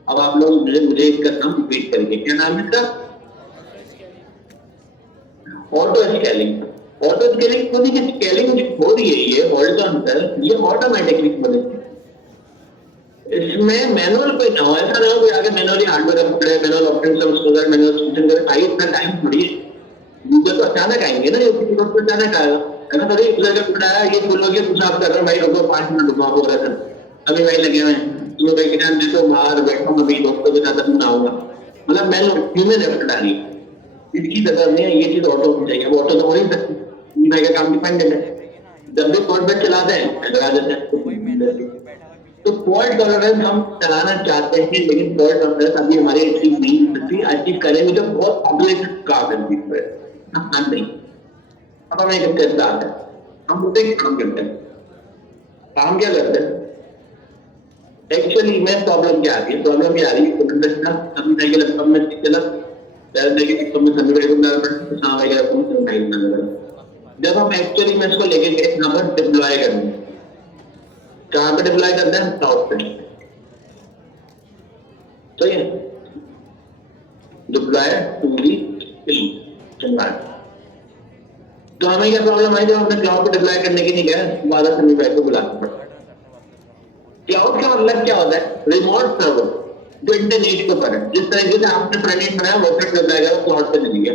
अब आप लोग मुझे इसका नाम रिपीट करेंगे, क्या नाम है इसका, ऑटो स्केलिंग। ऑटो स्केलिंग को देखिए, स्केलिंग जो हो रही है ये हॉरिजॉन्टल, ये ऑटोमेटिकली हो रही है, इसमें मैनुअल कोई ना हो, ऐसा ना हो कोई आगे मैनुअली हार्डवेयर पड़े, मैनुअल ऑपरेशन उसको मैनुअल फंक्शन करे, भाई इतना टाइम थोड़ी है, यूजर तो अचानक आएंगे ना, ये किसी वक्त अचानक आएगा, ऐसा थोड़ी यूजर जब उठाया ये बोलोगे तुम साफ कर रहे हो, भाई रुको 5 मिनट रुको, आप हो रहा था अभी भाई लगे हुए हैं, तुम्हें भाई टाइम देखो बाहर बैठा हूँ अभी दोस्तों के साथ अपना आऊंगा, मतलब मैनुअल ह्यूमन एफर्ट आ रही है, इसकी जगह नहीं है, ये चीज ऑटो होनी चाहिए। अब ऑटो तो हो नहीं सकती, भाई का काम डिपेंडेंट है, जब भी कोड पे चलाते हैं लगा देते हैं। तो फॉल्ट टॉलरेंस हम चलाना चाहते हैं, लेकिन फॉल्ट टॉलरेंस अभी हमारे अचीव नहीं हो सकती, अचीव करेंगे तो बहुत कॉम्प्लेक्स काम है, आसान नहीं। अब हमें एक स्टेप आता है, हम उसे काम करते हैं, काम क्या करते हैं एक्चुअली में, प्रॉब्लम क्या आ रही है, प्रॉब्लम क्या आ रही है, सभी साइकिल लैपटॉप में चला जब हम एक्चुअली में इसको लेके गए यहाँ पर डिप्लॉय करने, कहाँ पे डिप्लॉय करते हैं, क्लाउड पे, तो ये डिप्लॉय टू दी एनवायरनमेंट। तो हमें क्या प्रॉब्लम है, जब हमने क्लाउड पे डिप्लॉय करने की नहीं गया, दोबारा सभी भाई को बुलाना पड़ा। क्लाउड का मतलब क्या होता है, रिमोट सर्वर जो इंटरनेट के ऊपर है, जिस तरीके से आपने फ्रंट एंड बनाया वो फ्रंट डिप्लॉय करा वो क्लाउड पे चली गया,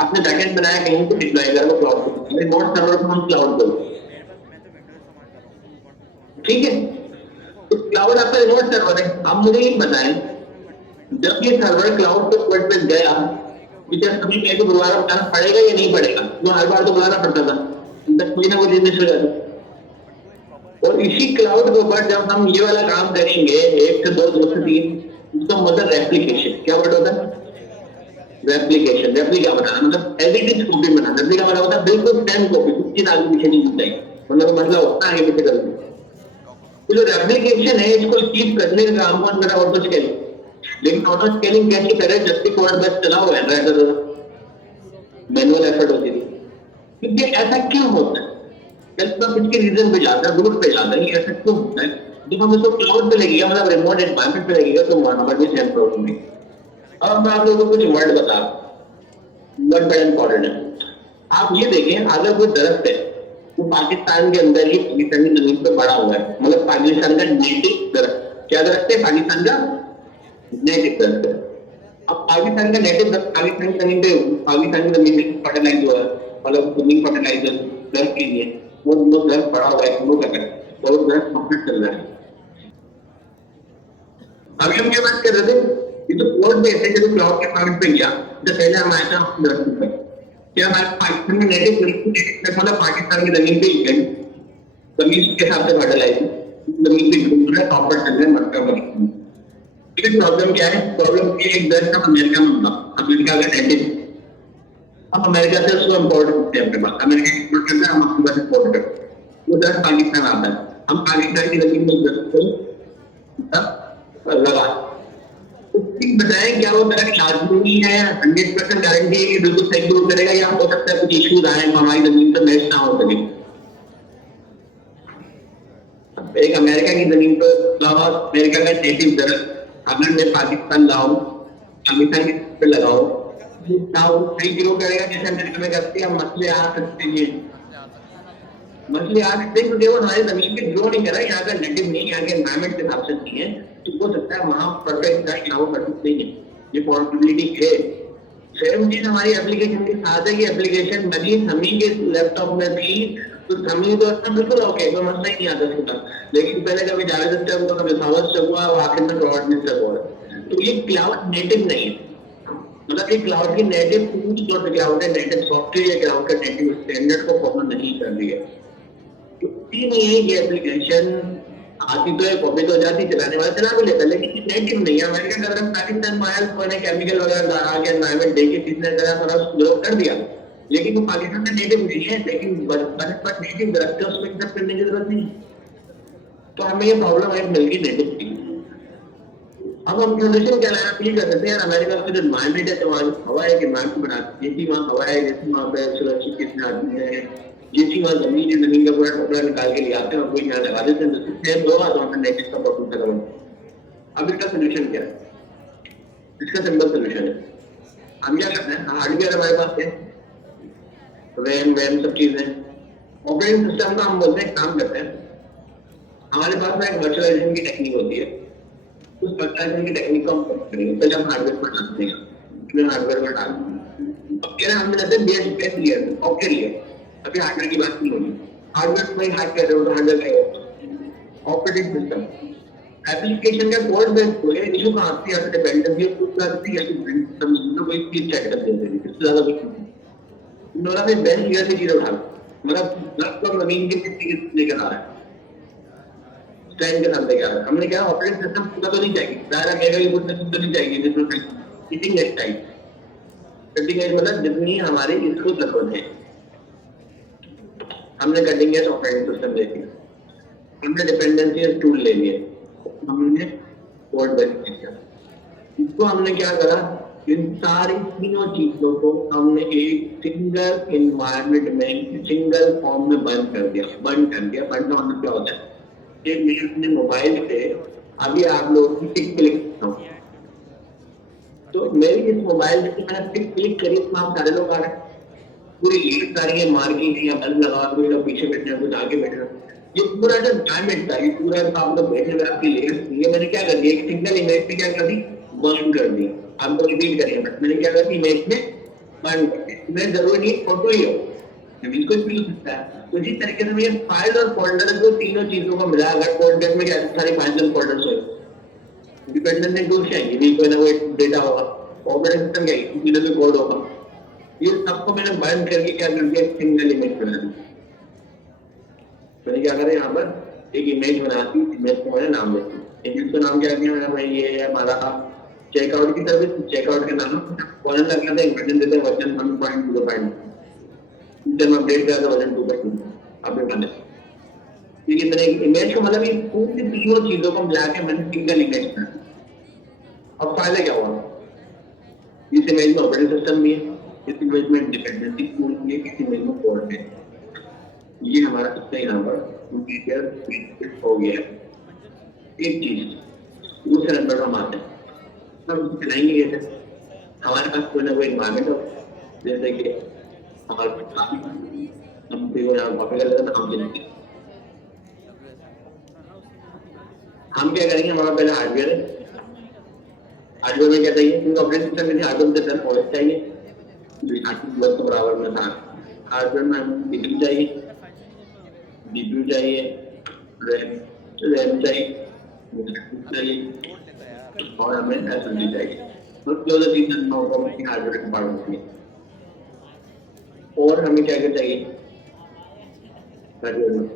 आपने बैकएंड बनाया कहीं पे डिप्लॉय करा वो क्लाउड पे, रिमोट सर्वर को हम क्लाउड बोलते हैं, ठीक है। तो क्लाउड आपका रिमोट सर्वर है। अब मुझे ये बताएं, जब ये सर्वर क्लाउड पे वर्ड पे गया, मुझे सभी पे को बुलाना बताना पड़ेगा या नहीं पड़ेगा, तो हर बार तो बुलाना पड़ता था, कोई ना कोई मिस हो जाता। और इसी क्लाउड के ऊपर जब हम ये वाला काम करेंगे 1 से 2, 2 से 3, उसका मतलब रेप्लिकेशन, क्या वर्ड होता है, रेप्लिकेशन, रेप्लिका बनाना, मतलब एडिटिंग कॉपी बनाना, रेप्लिका मतलब होता है बिल्कुल सेम कॉपी, कुछ चीज आगे पीछे नहीं होता है, मतलब मतलब होता है आगे पीछे कर दो। तो जो रेप्लिकेशन है इसको कीप करने का काम कौन करा, ऑटो स्केलिंग। लेकिन ऑटो स्केलिंग कैसे करे, जब तक कोड बस चला हुआ है, मैनुअल एफर्ट होती थी, क्योंकि ऐसा क्यों होता है, इसके रीजन पे जाता है, रूट पे जाता है, ऐसा क्यों होता है। जब हम इसको क्लाउड पे लगेगा, मतलब रिमोट एनवायरनमेंट पे लगेगा, तो वहां पर भी सेम प्रॉब्लम है। अब मैं आप लोगों को कुछ वर्ड बता, वर्ड बड़ा इंपॉर्टेंट है। आप ये देखें, अगर कोई दरख्त है वो पाकिस्तान के अंदर ही पाकिस्तानी जमीन पे बड़ा हुआ है, मतलब पाकिस्तान का नेटिव दरख्त, क्या दरख्त है? पाकिस्तान का नेटिव दरख्त है। अब पाकिस्तान का नेटिव दरख्त पाकिस्तान की जमीन पे, पाकिस्तान की जमीन में फर्टिलाइज हुआ है, मतलब जमीन फर्टिलाइजर दरख्त के लिए वो दरख्त बड़ा हुआ है, ग्रो कर रहा है, और वो दरख्त कंप्लीट चल रहा है। अभी हम क्या बात कर रहे थे? ये तो कोड बेस है, जब क्लाउड के फॉर्मेट पे गया तो पहले हम आए थे दरख्त पे, क्या हमारे पाकिस्तान में नेटिव दरख्त, मतलब पाकिस्तान की जमीन पे ही है, जमीन के हिसाब से फर्टिलाइज जमीन पे घूम रहा है, प्रॉपर चल रहा है, मटका बना। लेकिन प्रॉब्लम क्या है? प्रॉब्लम ये एक दरख्त हम अमेरिका में होगा, अमेरिका का नेटिव, हम अमेरिका से उसको इम्पोर्ट करते हैं, अपने पास अमेरिका एक्सपोर्ट करते हैं, हम अपने पास इम्पोर्ट करते हैं, वो दरख्त पाकिस्तान आता है, हम पाकिस्तान की जमीन में दरख्त को लगा। बताएं क्या वो दरख्त लाजमी है, 100% गारंटी है कि बिल्कुल सही ग्रो करेगा, या हो सकता है कुछ इश्यूज आए हमारी जमीन पर मैच ना हो सके? एक अमेरिका की जमीन पर अमेरिका का नेटिव दरख्त अगर मैं पाकिस्तान लाऊं, पाकिस्तान की पे लगाऊं, सही ग्रो करेगा जैसे अमेरिका में करते हैं? मसले आ सकते हैं, मसले आ सकते हैं क्योंकि वो हमारी जमीन पे ग्रो नहीं कर रहा है, यहाँ का नेटिव नहीं, यहाँ के एनवायरमेंट के हिसाब से नहीं है, तो हो सकता है वहां परफेक्ट है, यहाँ वो परफेक्ट नहीं है, ये पॉसिबिलिटी है। सेम चीज हमारी एप्लीकेशन के साथ है कि एप्लीकेशन बनी हमी के लैपटॉप में थी, तो हमी तो अच्छा बिल्कुल ओके, कोई मसला ही नहीं आता उसका, लेकिन पहले कभी जावेद स्टक हुआ, कभी सावर स्टक हुआ, और आखिर में कोऑर्डिनेट स्टक हुआ। तो ये क्लाउड नेटिव नहीं है, मतलब ये क्लाउड की नेटिव टूल्स जो क्लाउड है, नेटिव सॉफ्टवेयर या क्लाउड का नेटिव स्टैंडर्ड को फॉलो नहीं कर रही है। नहीं है ये एप्लीकेशन, आती तो है, कॉपी तो हो जाती, चलाने वाला चला भी लेता, लेकिन नेटिव नहीं है। अमेरिका का तरफ पाकिस्तान मायल कोई केमिकल वगैरह डाला के एनवायरमेंट देके किसने तरह थोड़ा ग्रो कर दिया, लेकिन वो पाकिस्तान का नेटिव नहीं है, लेकिन बस नेटिव दरख्त उसमें एक्सेप्ट करने की जरूरत नहीं। तो हमें ये प्रॉब्लम है मिल गई नेटिव की। अब हम सोल्यूशन क्या लाना फील कर सकते हैं? अमेरिका का जो एनवायरमेंट है, तो वहाँ हवा है कि एनवायरमेंट बनाती है, जैसी वहाँ हवा है, जैसी वहाँ पे सुरक्षित कितने आदमी है, जैसी वहाँ जमीन है, जमीन का पूरा टुकड़ा निकाल के ले आते हैं और कोई यहाँ लगा देते हैं, तो सेम होगा, तो हमें नेटिव का प्रॉब्लम खत्म होगा। अब इसका सोल्यूशन क्या है? इसका सिंपल सोल्यूशन है, हम क्या करते हैं, हार्डवेयर हमारे पास है, रैम वैम सब चीजें, ऑपरेटिंग सिस्टम का हम बोलते हैं काम करते हैं, हमारे पास में एक वर्चुअलाइजेशन की टेक्निक होती है, उस वर्चुअलाइजेशन की टेक्निक को हम करेंगे, पहले हम हार्डवेयर पर डालते हैं, फिर हार्डवेयर पर डालते हैं, अब कह रहे हैं हमने जैसे बेस बेस लिया है, ऑप्शन लिया, अभी हार्डवेयर की बात नहीं होगी, हार्डवेयर में हार्ड कर रहे हो तो हार्डवेयर का ऑपरेटिंग सिस्टम, एप्लीकेशन का कोड बेस हो गया, इशू कहाँ से आता है? डिपेंडेंसी ऑफ टूल आती है, सिस्टम में कोई चीज चेक कर देते हैं, इससे ज्यादा कुछ नहीं। नोरा में बेस लिया से चीजें उठा, मतलब लैपटॉप नवीन के कितनी लेकर आ रहा है, स्टैंड के साथ लेके आ रहा है, हमने क्या ऑपरेटिंग सिस्टम पूरा तो नहीं चाहिए, दायरा मेगा की पूरी सिस्टम तो नहीं चाहिए, जिसमें cutting edge type, cutting edge मतलब जितनी हमारी इसको जरूरत है, हमने कटिंग एज ऑपरेटिंग सिस्टम ले लिया, हमने डिपेंडेंसी टूल ले लिए, हमने कोड बेस किया, इसको हमने क्या करा, इन सारी तीनों चीजों को हमने एक सिंगल इन्वायरमेंट में, सिंगल फॉर्म में बंद कर दिया। बंद का मतलब क्या होता है कि मैं अपने मोबाइल पे अभी आप लोगों की टिक क्लिक करता हूँ, तो मेरी इस मोबाइल पे मैंने टिक क्लिक करी, तो आप सारे लोग आ रहे हैं, पूरी लीड सारी है, मार्किंग या बल्ब लगा, कोई लोग पीछे बैठे हैं, कुछ आगे बैठे हैं, ये पूरा जो डायमेंट था, ये पूरा आप लोग बैठे हुए आपकी लेयर्स, ये मैंने क्या कर दिया, एक सिंगल इमेज पे क्या कर दी, बर्न कर दी। आपको रिपीट करेंगे, मैंने क्या कर दी, इमेज में बर्न कर दी, इमेज जरूरी नहीं फोटो ही हो, इमेज को भी हो सकता है। तो इसी तरीके से ये फाइल और फोल्डर को तीनों चीजों को मिला, अगर फोल्डर में क्या सारी फाइल्स और फोल्डर्स हो, डिपेंडेंट ने टूल चाहिए, भी कोई ना कोई डेटा होगा, ऑपरेटिंग सिस्टम क्या है, इधर भी कोड होगा, ये सबको मैंने बर्न करके क्या कर दिया, सिंगल इमेज बना दी। मैंने क्या करा, यहाँ पर एक इमेज बना दी, इमेज को मैंने नाम दिया, इमेज का नाम क्या दिया मैंने भाई, ये है हमारा चेकआउट की सर्विस, चेकआउट के नाम वर्जन लगना था, वर्जन देते हैं वर्जन 1.0, जब मैं अपडेट किया था वर्जन 2.2 अपडेट करने, क्योंकि मैंने इमेज को मतलब ये पूरी तीनों चीजों को मिला के मैंने सिंगल इमेज बना। अब फायदा क्या हुआ, इस इमेज में ऑपरेटिंग सिस्टम भी है, इस इमेज में डिपेंडेंसी टूल भी है, इस इमेज में कोड है, ये हमारा कितना यहाँ पर हो गया है। एक चीज दूसरे नंबर पर हम आते हैं, हम चलाएंगे कैसे? हमारे पास कोई ना कोई इन्वायरमेंट हो, जैसे कि हमारे हम को यहाँ कॉपी कर लेते हैं, हम चलेंगे। हम क्या करेंगे, हमारा पहले हार्डवेयर है, हार्डवेयर में क्या चाहिए, क्योंकि ऑपरेटिंग सिस्टम में हार्डवेयर के साथ ओएस चाहिए, जो हार्डवेयर के बराबर में था। हार्डवेयर में हमें सीपीयू चाहिए, डीपीयू चाहिए, रैम चाहिए और हमें एसएसडी चाहिए। तो जो चीजें हार्डवेयर के पार्ट होती है। और हमें क्या क्या चाहिए हार्डवेयर में?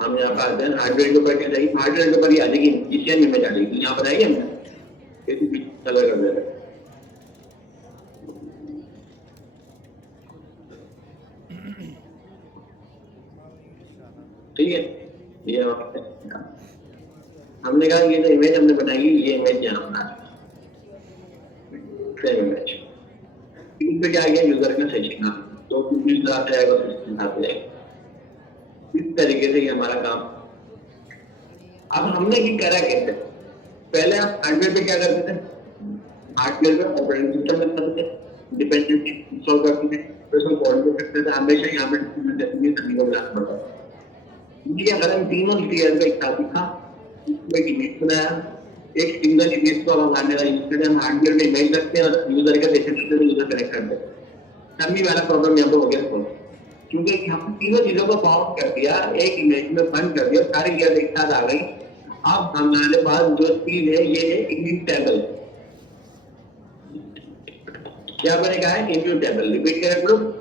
हम यहाँ पर आते हैं हार्डवेयर के ऊपर क्या चाहिए, हार्डवेयर के ऊपर ही आ जाएगी इसी इमेज आ जाएगी, यहाँ पर आएगी हमने कलर कर देते हैं। ठीक है, ये हमने कहा ये जो इमेज हमने बनाई, ये इमेज यहाँ बना सेम इमेज। इस पे क्या आ गया, यूजर का सेशन, तो यूजर आता है वो सिस्टम आता है। इस तरीके से ये हमारा काम। अब हमने ये करा कैसे, पहले हम हार्डवेयर पे क्या करते थे, हार्डवेयर पे ऑपरेटिंग सिस्टम में करते थे, डिपेंडेंसी इंस्टॉल करते थे, फिर उसको कॉन्फ़िगर करते थे। हमेशा यहाँ पे सभी को मिलाना पड़ता है। ये अगर हम तीनों टीयर का एक साथ था, एक इमेज बनाया, एक सिंगल इमेज को हम आने वाला यूज करते हैं, हम हार्डवेयर में इमेज रखते हैं और यूजर का सेशन से यूजर कनेक्ट करते हैं। तभी वाला प्रॉब्लम यहाँ पे हो गया सॉल्व, क्योंकि हम तीनों चीजों को बाउंड कर दिया, एक इमेज में बंद कर दिया, सारी ईयर एक साथ आ गई। अब हमारे पास जो चीज है ये है इम्यूटेबल। क्या बनेगा है इम्यूटेबल, रिपीट करें लोग।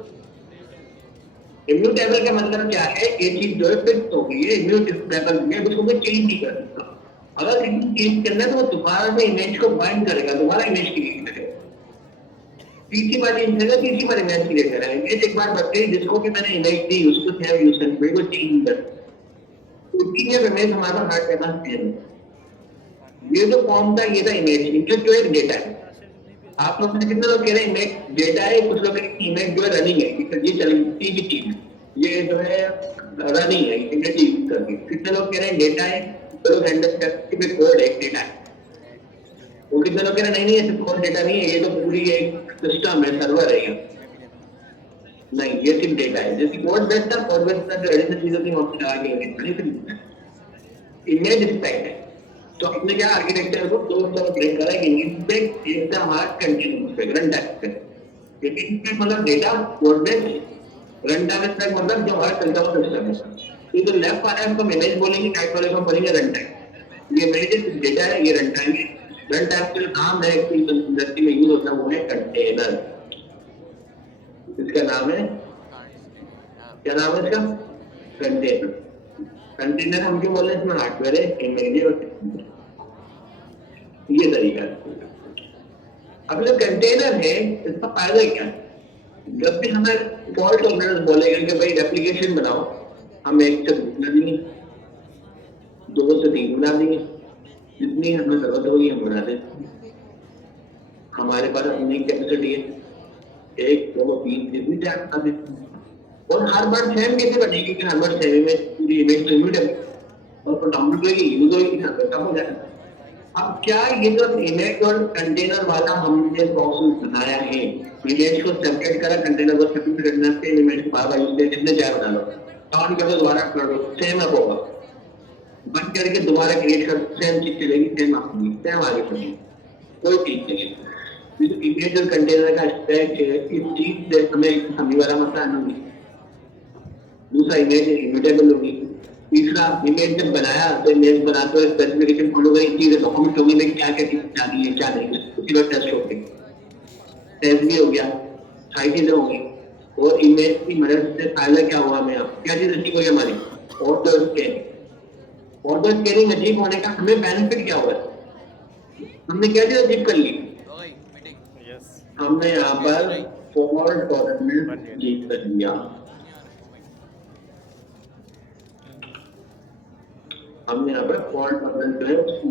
इम्यूटेबल का मतलब क्या है, ये चीज जो है फिक्स हो गई है, इम्यूटेबल में उसको कोई चेंज नहीं कर सकता। अगर चेंज करना है तो वो दोबारा में इमेज को बाइंड करेगा, दोबारा इमेज क्रिएट करेगा, तीसरी बार इमेज क्रिएट करेगा। इमेज एक बार बदली, जिसको कि मैंने इमेज दी उसको सेव यूज करने को चेंज कर, इमेज हमारा हार्ड करना चाहिए। ये जो फॉर्म था ये था इमेज, इमेज जो एक डेटा है। आप लोग कितने लोग कह रहे हैं इमेज डेटा है, कुछ लोग इमेज जो है रनिंग है, ये चलती की चीज है, ये जो है रनिंग है, इमेज यूज करके। कितने लोग कह रहे हैं डेटा है, तो लोग हैंडल करके भी कोड एक डेटा है। वो कितने लोग कह रहे हैं नहीं नहीं, कोड डेटा नहीं है, ये तो पूरी एक सिस्टम है, सर्वर है ये। नहीं, ये सिर्फ डेटा है। जैसे कोड बेस्ड था, कोड बेस्ड था, जो एडिशनल चीजों की वहां लगा के इमेज स्टैक है। तो हमने क्या आर्किटेक्चर को दो तरफ ब्रेक करा कि इनस्पेक्ट एक था हमारा कंटिन्यूअस पे रन टाइम पे, इनस्पेक्ट मतलब data, code base, run time स्पेक्ट मतलब जो हमारा चलता हुआ सिस्टम है। ये जो लेफ्ट वाला है उसको मैनेज बोलेंगे, राइट वाले को बोलेंगे रन टाइम। ये मैनेज डेटा है, ये रन टाइम है। रन टाइम का जो नाम है इंडस्ट्री में यूज होता है वो है कंटेनर। इसका नाम है, क्या नाम है इसका, कंटेनर। कंटेनर हम क्यों बोल रहे हैं, इसमें हार्डवेयर है, इमेज है और ये तरीका है। अब जो कंटेनर है इसका फायदा क्या है, जब भी हमें फॉल्ट टॉलरेंस बोलेगा कि भाई एप्लीकेशन बनाओ, हम 1 से 2 बना देंगे, 2 से 3 बना देंगे, जितनी हमें जरूरत होगी हम बना देंगे। हमारे पास अपनी कैपेसिटी है, 1 2 3 जितनी चाहे बना देंगे। और हर बार सेम कैसे बनेगी कि हर बार सेम में पूरी इमेज तो इम्यूटेबल और डाउनलोड होगी, यूज होगी, खत्म हो जाएगा। अब क्या ये जो इमेज और कंटेनर वाला हमने प्रोसेस बनाया है, इमेज को सेपरेट करा, कंटेनर को सेपरेट करना है, इमेज को बार-बार यूज करके जितने चाहे बना लो, ऑन कर दो, दोबारा कर दो, सेम अप होगा। बंद करके दोबारा क्रिएट कर, सेम चीज चलेगी, सेम आगे बढ़ेगी, कोई चीज नहीं है। इमेज और कंटेनर का स्टैक है, इस चीज से हमें सामने वाला मसला नहीं। दूसरा इमेज इम्यूटेबल होगी। तीसरा इमेज जब बनाया तो इमेज बनाते हुए स्पेसिफिकेशन फॉलो करें, चीजें डॉक्यूमेंट होगी में क्या क्या चीज चाहिए है क्या नहीं, उसी वक्त टेस्ट हो गई, टेस्ट भी हो गया, सारी चीजें होंगी। और इमेज की मदद से फायदा क्या हुआ हमें, क्या चीज अचीव हुई हमारी, auto scanning. Auto scanning achieve होने का हमें बेनिफिट क्या हुआ, हमने क्या चीज अचीव कर ली, हमने यहाँ पर फॉल्ट टॉलरेंस अचीव कर लिया। हमने यहाँ पर फॉल्ट टॉलरेंस जो है उसको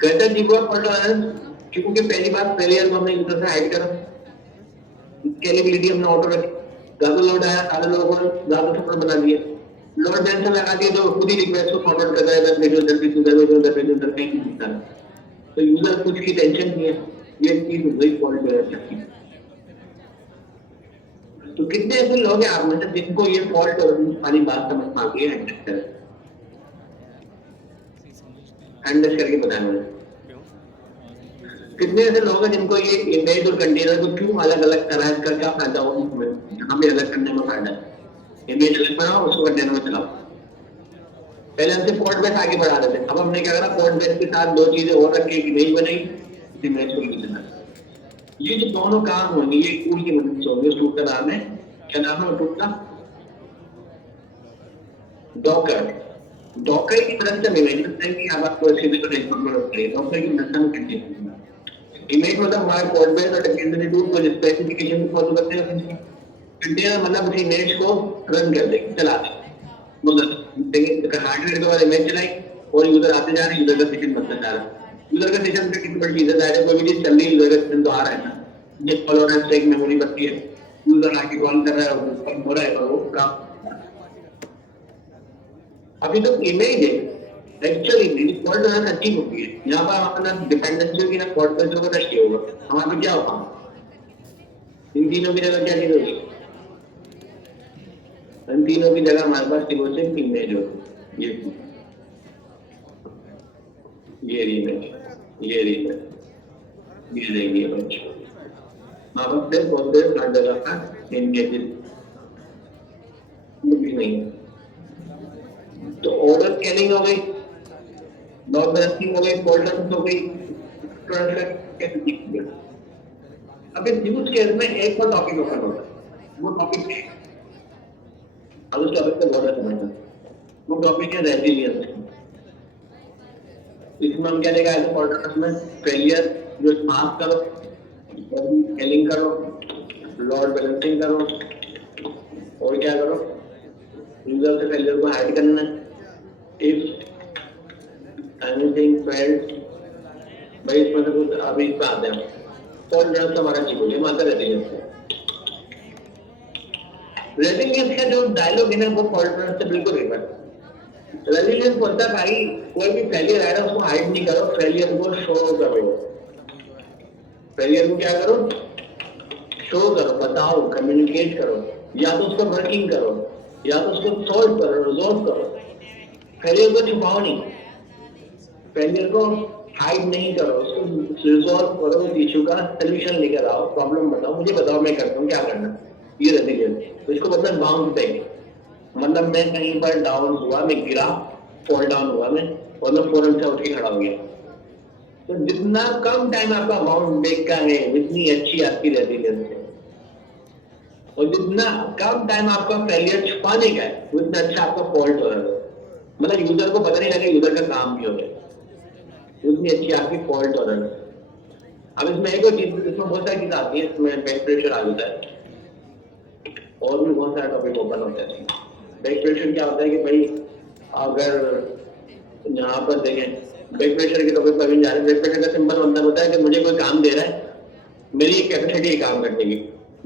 कहता जी को फॉल्ट टॉलरेंस, क्योंकि पहली बात फेलियर को हमने यूजर से हाइड करा, स्केलेबिलिटी हमने ऑटो रखी, ज्यादा लोड आया सारे लोगों को ज्यादा सफल बना दिया, लोड बैलेंसर लगा दिए तो खुद ही रिक्वेस्ट को फॉरवर्ड कर रहा है, इधर भेजो उधर भेजो उधर भेजो उधर भेजो उधर, कहीं नहीं दिखता। तो यूजर कुछ की टेंशन नहीं है, ये चीज वही फॉल्ट वगैरह की। तो कितने ऐसे लोग हैं आप में से जिनको ये फॉल्ट और हमारी बात समझ में आ गई है? हैंडल करके बताया मैंने। कितने ऐसे लोग हैं जिनको ये इमेज और कंटेनर को क्यों अलग अलग करा है, इसका क्या फायदा हो, जहाँ भी अलग करने में फायदा है। इमेज अलग बनाओ, उसको कंटेनर में चलाओ। पहले हमसे पोर्ट बेस आगे बढ़ा रहे थे, अब हमने क्या करा, पोर्ट बेस के साथ दो चीजें और रख के एक इमेज बनाई, इमेज को लिख देना। ये जो दोनों काम होंगे ये टूल की मदद से होंगे। उस टूल का नाम है, क्या नाम है टूल का? डॉकर। डॉकर की मदद से हम इमेज बनाते हैं कि आप आपको सीधे को एक्सपोर्ट करें। डॉकर की मदद से हम कंटेनर इमेज मतलब हमारे पोर्ट बेस और कंटेनर टूल को स्पेसिफिकेशन को फॉलो करते हैं। कंटेनर मतलब उस इमेज को रन कर देंगे, चला देंगे। मतलब हार्डवेयर के बाद इमेज चलाई और यूजर आते जा रहे हैं, यूजर का सेशन बनता जा रहा है। यूजर का सेशन पे कितनी बड़ी चीज है, कोई भी चीज चल रही है, यूजर का सेशन तो आ रहा है ना। जब कॉल हो रहा है, स्टैक मेमोरी बनती है, यूजर आके कॉल कर रहा है, वो हो रहा है और वो काम। अभी तो इमेज है, एक्चुअल इमेज फॉल्ट होना अच्छी होगी है। यहाँ पर अपना डिपेंडेंसी होगी ना, फॉल्ट का जो रश होगा, हमारे पे क्या होगा? इन तीनों की जगह क्या चीज होगी? इन तीनों की जगह हमारे पास सिर्फ इमेज होगी। ये इमेज, ये इमेज, ये रहेगी इमेज। वहाँ पर सिर्फ और सिर्फ हर जगह का इमेज भी नहीं है। तो ओवर स्कैनिंग हो गई, लॉग बैलेंसिंग हो गई, फोल्डर्स हो गई, अब इस यूज केस में एक और टॉपिक ओपन होगा। वो टॉपिक है, अब उस टॉपिक को बहुत समझना, वो टॉपिक है रेजिलियंस। इसमें हम क्या देखा है, फोल्डर्स में फेलियर जो मार्क करो, स्केलिंग करो, लॉड बैलेंसिंग करो, और क्या करो, यूजर से फेलियर को हाइड करना। इफ एनीथिंग फेल्ड, भाई इसमें से कुछ अभी इस पे आते हैं। फोल्डर्स हमारा ठीक हो गया, मात्र रेजिलियंस है। रेजिलियंस का जो डायलॉग है ना, वो फोल्डर्स से बिल्कुल रिवर्स। रेजिलियंस बोलता है भाई कोई भी फेलियर आ रहा है उसको हाइड नहीं करो, फेलियर को शो करो। फेलियर को क्या करो? शो करो, बताओ, कम्युनिकेट करो, या तो उसको वर्किंग करो, या तो उसको सॉल्व करो, रिजॉल्व करो। फेलियर को छुपाओ नहीं, फेलियर को हाइड नहीं करो, उसको रिजॉल्व करो, इशू का सोल्यूशन लेकर आओ, प्रॉब्लम बताओ, मुझे बताओ, मैं करता हूँ, क्या करना। ये रेजिलियंस, तो इसको बोलते हैं बाउंस बैक। मतलब मैं कहीं पर डाउन हुआ, मैं गिरा, फॉल डाउन हुआ मैं, और मैं फौरन से उठ के खड़ा हो गया। तो जितना कम टाइम आपका बाउंस बैक का है, जितनी अच्छी आपकी रेजिलियंस है। और जितना कम टाइम आपका फेलियर छुपाने का है, उतना अच्छा आपका फॉल्ट हो रहा है। मतलब यूजर को पता नहीं लगे यूजर का काम भी हो गया, उतनी अच्छी आपकी फॉल्ट हो रहा है। अब इसमें एक और चीज, इसमें बहुत सारी चीजें आती है, इसमें बैक प्रेशर आ जाता है, और भी बहुत सारे टॉपिक ओपन होते हैं। बैक प्रेशर क्या होता है कि भाई अगर यहाँ पर देखें, बैक प्रेशर के टॉपिक पर भी जा रहे हैं। बैक प्रेशर का सिंपल मतलब होता है कि मुझे कोई काम दे रहा है, मेरी एक कैपेसिटी है काम करने की,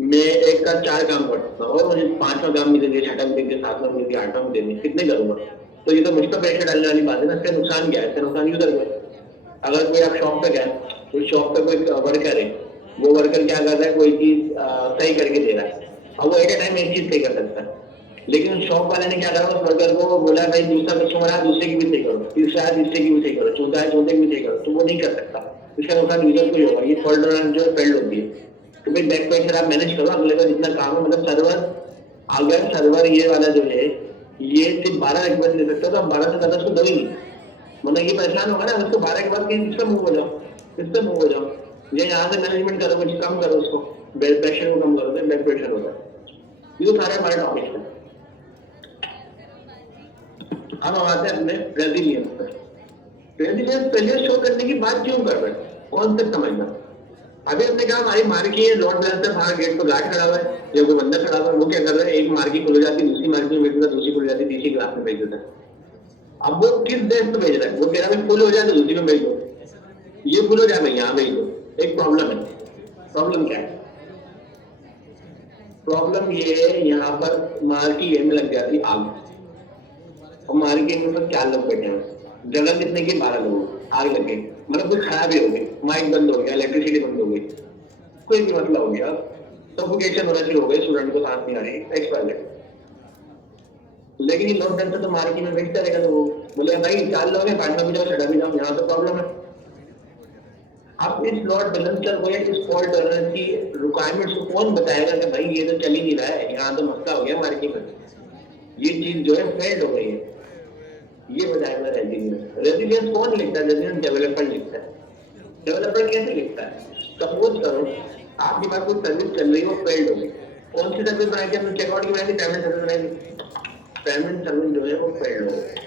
मैं एक का 4 काम कर सकता हूँ, और मुझे 5वां काम भी देंगे, 6वां भी देंगे, 7वां भी देंगे, 8वां भी देंगे, कितने करूंगा? तो ये तो मुझ पर प्रेशर डालने वाली बात है ना। इसका नुकसान क्या है? इसका नुकसान यूजर को है। अगर कोई आप शॉप पे गए, तो शॉप पे कोई वर्कर है, वो वर्कर क्या कर रहा है, कोई चीज सही करके दे रहा है, अब वो एक टाइम एक चीज सही कर सकता है, लेकिन शॉप वाले ने क्या करा, उस वर्कर को बोला भाई दूसरा कस्टमर आया, दूसरे की भी सही करो, तीसरा आया, तीसरे की भी सही करो, चौथा है, चौथे की भी सही करो, तो वो नहीं कर सकता। इसका नुकसान यूजर को ही होगा। ये फॉल्ट टॉलरेंस जो फेल्ड होती है। तो भाई बैक प्रेशर आप मैनेज करो, अगले का जितना काम है, मतलब सर्वर, अगर सर्वर ये वाला जो है ये सिर्फ 12 रिक्वेस्ट ले सकता है, तो आप 12 से ज्यादा उसको दो ही नहीं। मतलब ये परेशान होगा ना, उसको 12 के बाद कहीं किसका मूव हो जाओ, किसका मूव हो जाओ, ये यहाँ से मैनेजमेंट करो, कुछ कम करो, उसको ब्लड प्रेशर को कम करो, तो ब्लड प्रेशर होता है। ये सारे हमारे टॉपिक हैं। अब हम आते हैं अपने रेजिलियंस पर। रेजिलियंस पहले शो करने की बात क्यों कर रहे हैं, कौन से समझना। अभी हमने कहा हमारी मार्की है, लॉर्ड बैलेंसर बाहर गेट पर गार्ड खड़ा हुआ है, या कोई बंदा खड़ा हुआ है, वो क्या कर रहा है, एक मार्की खुल जाती है, दूसरी मार्की में भेज देता है, दूसरी खुल जाती है, तीसरी क्लास में भेज देता है। अब वो किस देश में भेज रहा है, वो कह रहा है फुल हो जाए तो दूसरी में भेज दो, ये फुल हो जाए मैं यहाँ भेज दो। एक प्रॉब्लम है। प्रॉब्लम क्या है? प्रॉब्लम ये है, यहाँ पर मार्की में लग जाती आग। और मार्केट में बस 4 लोग बैठे हैं, जगह कितने की 12 लोग, आग लगे, मतलब कुछ खराब ही हो गई, माइक बंद हो गया, इलेक्ट्रिसिटी बंद हो गई, कोई भी मतलब हो गया, सफोकेशन होना शुरू हो गई, स्टूडेंट को सांस नहीं आ रही, एक्सपायर। लेकिन ये लोग डर से तो मार्केट में बेचता रहेगा, तो वो बोले भाई 4 लोग हैं, बाद में भी जाओ, छठा भी जाओ, यहाँ तो प्रॉब्लम है। आप इस लॉट बैलेंसर को या इस फॉल्ट टॉलरेंस की रिक्वायरमेंट्स को कौन बताएगा कि भाई ये तो चल ही नहीं रहा है, यहाँ तो मसला हो गया मार्केट में, ये चीज जो है फेल्ड हो गई है, ये बताएगा रेजिलियंस। रेजिलियंस कौन लिखता है? रेजिलियंस डेवलपर लिखता है। डेवलपर कैसे लिखता है? सपोज करो आपके पास कोई सर्विस चल रही है, वो फेल्ड हो गई, कौन सी सर्विस बनाई थी हमने? चेकआउट की बनाई थी, पेमेंट सर्विस बनाई थी, पेमेंट सर्विस जो है वो फेल्ड हो गई।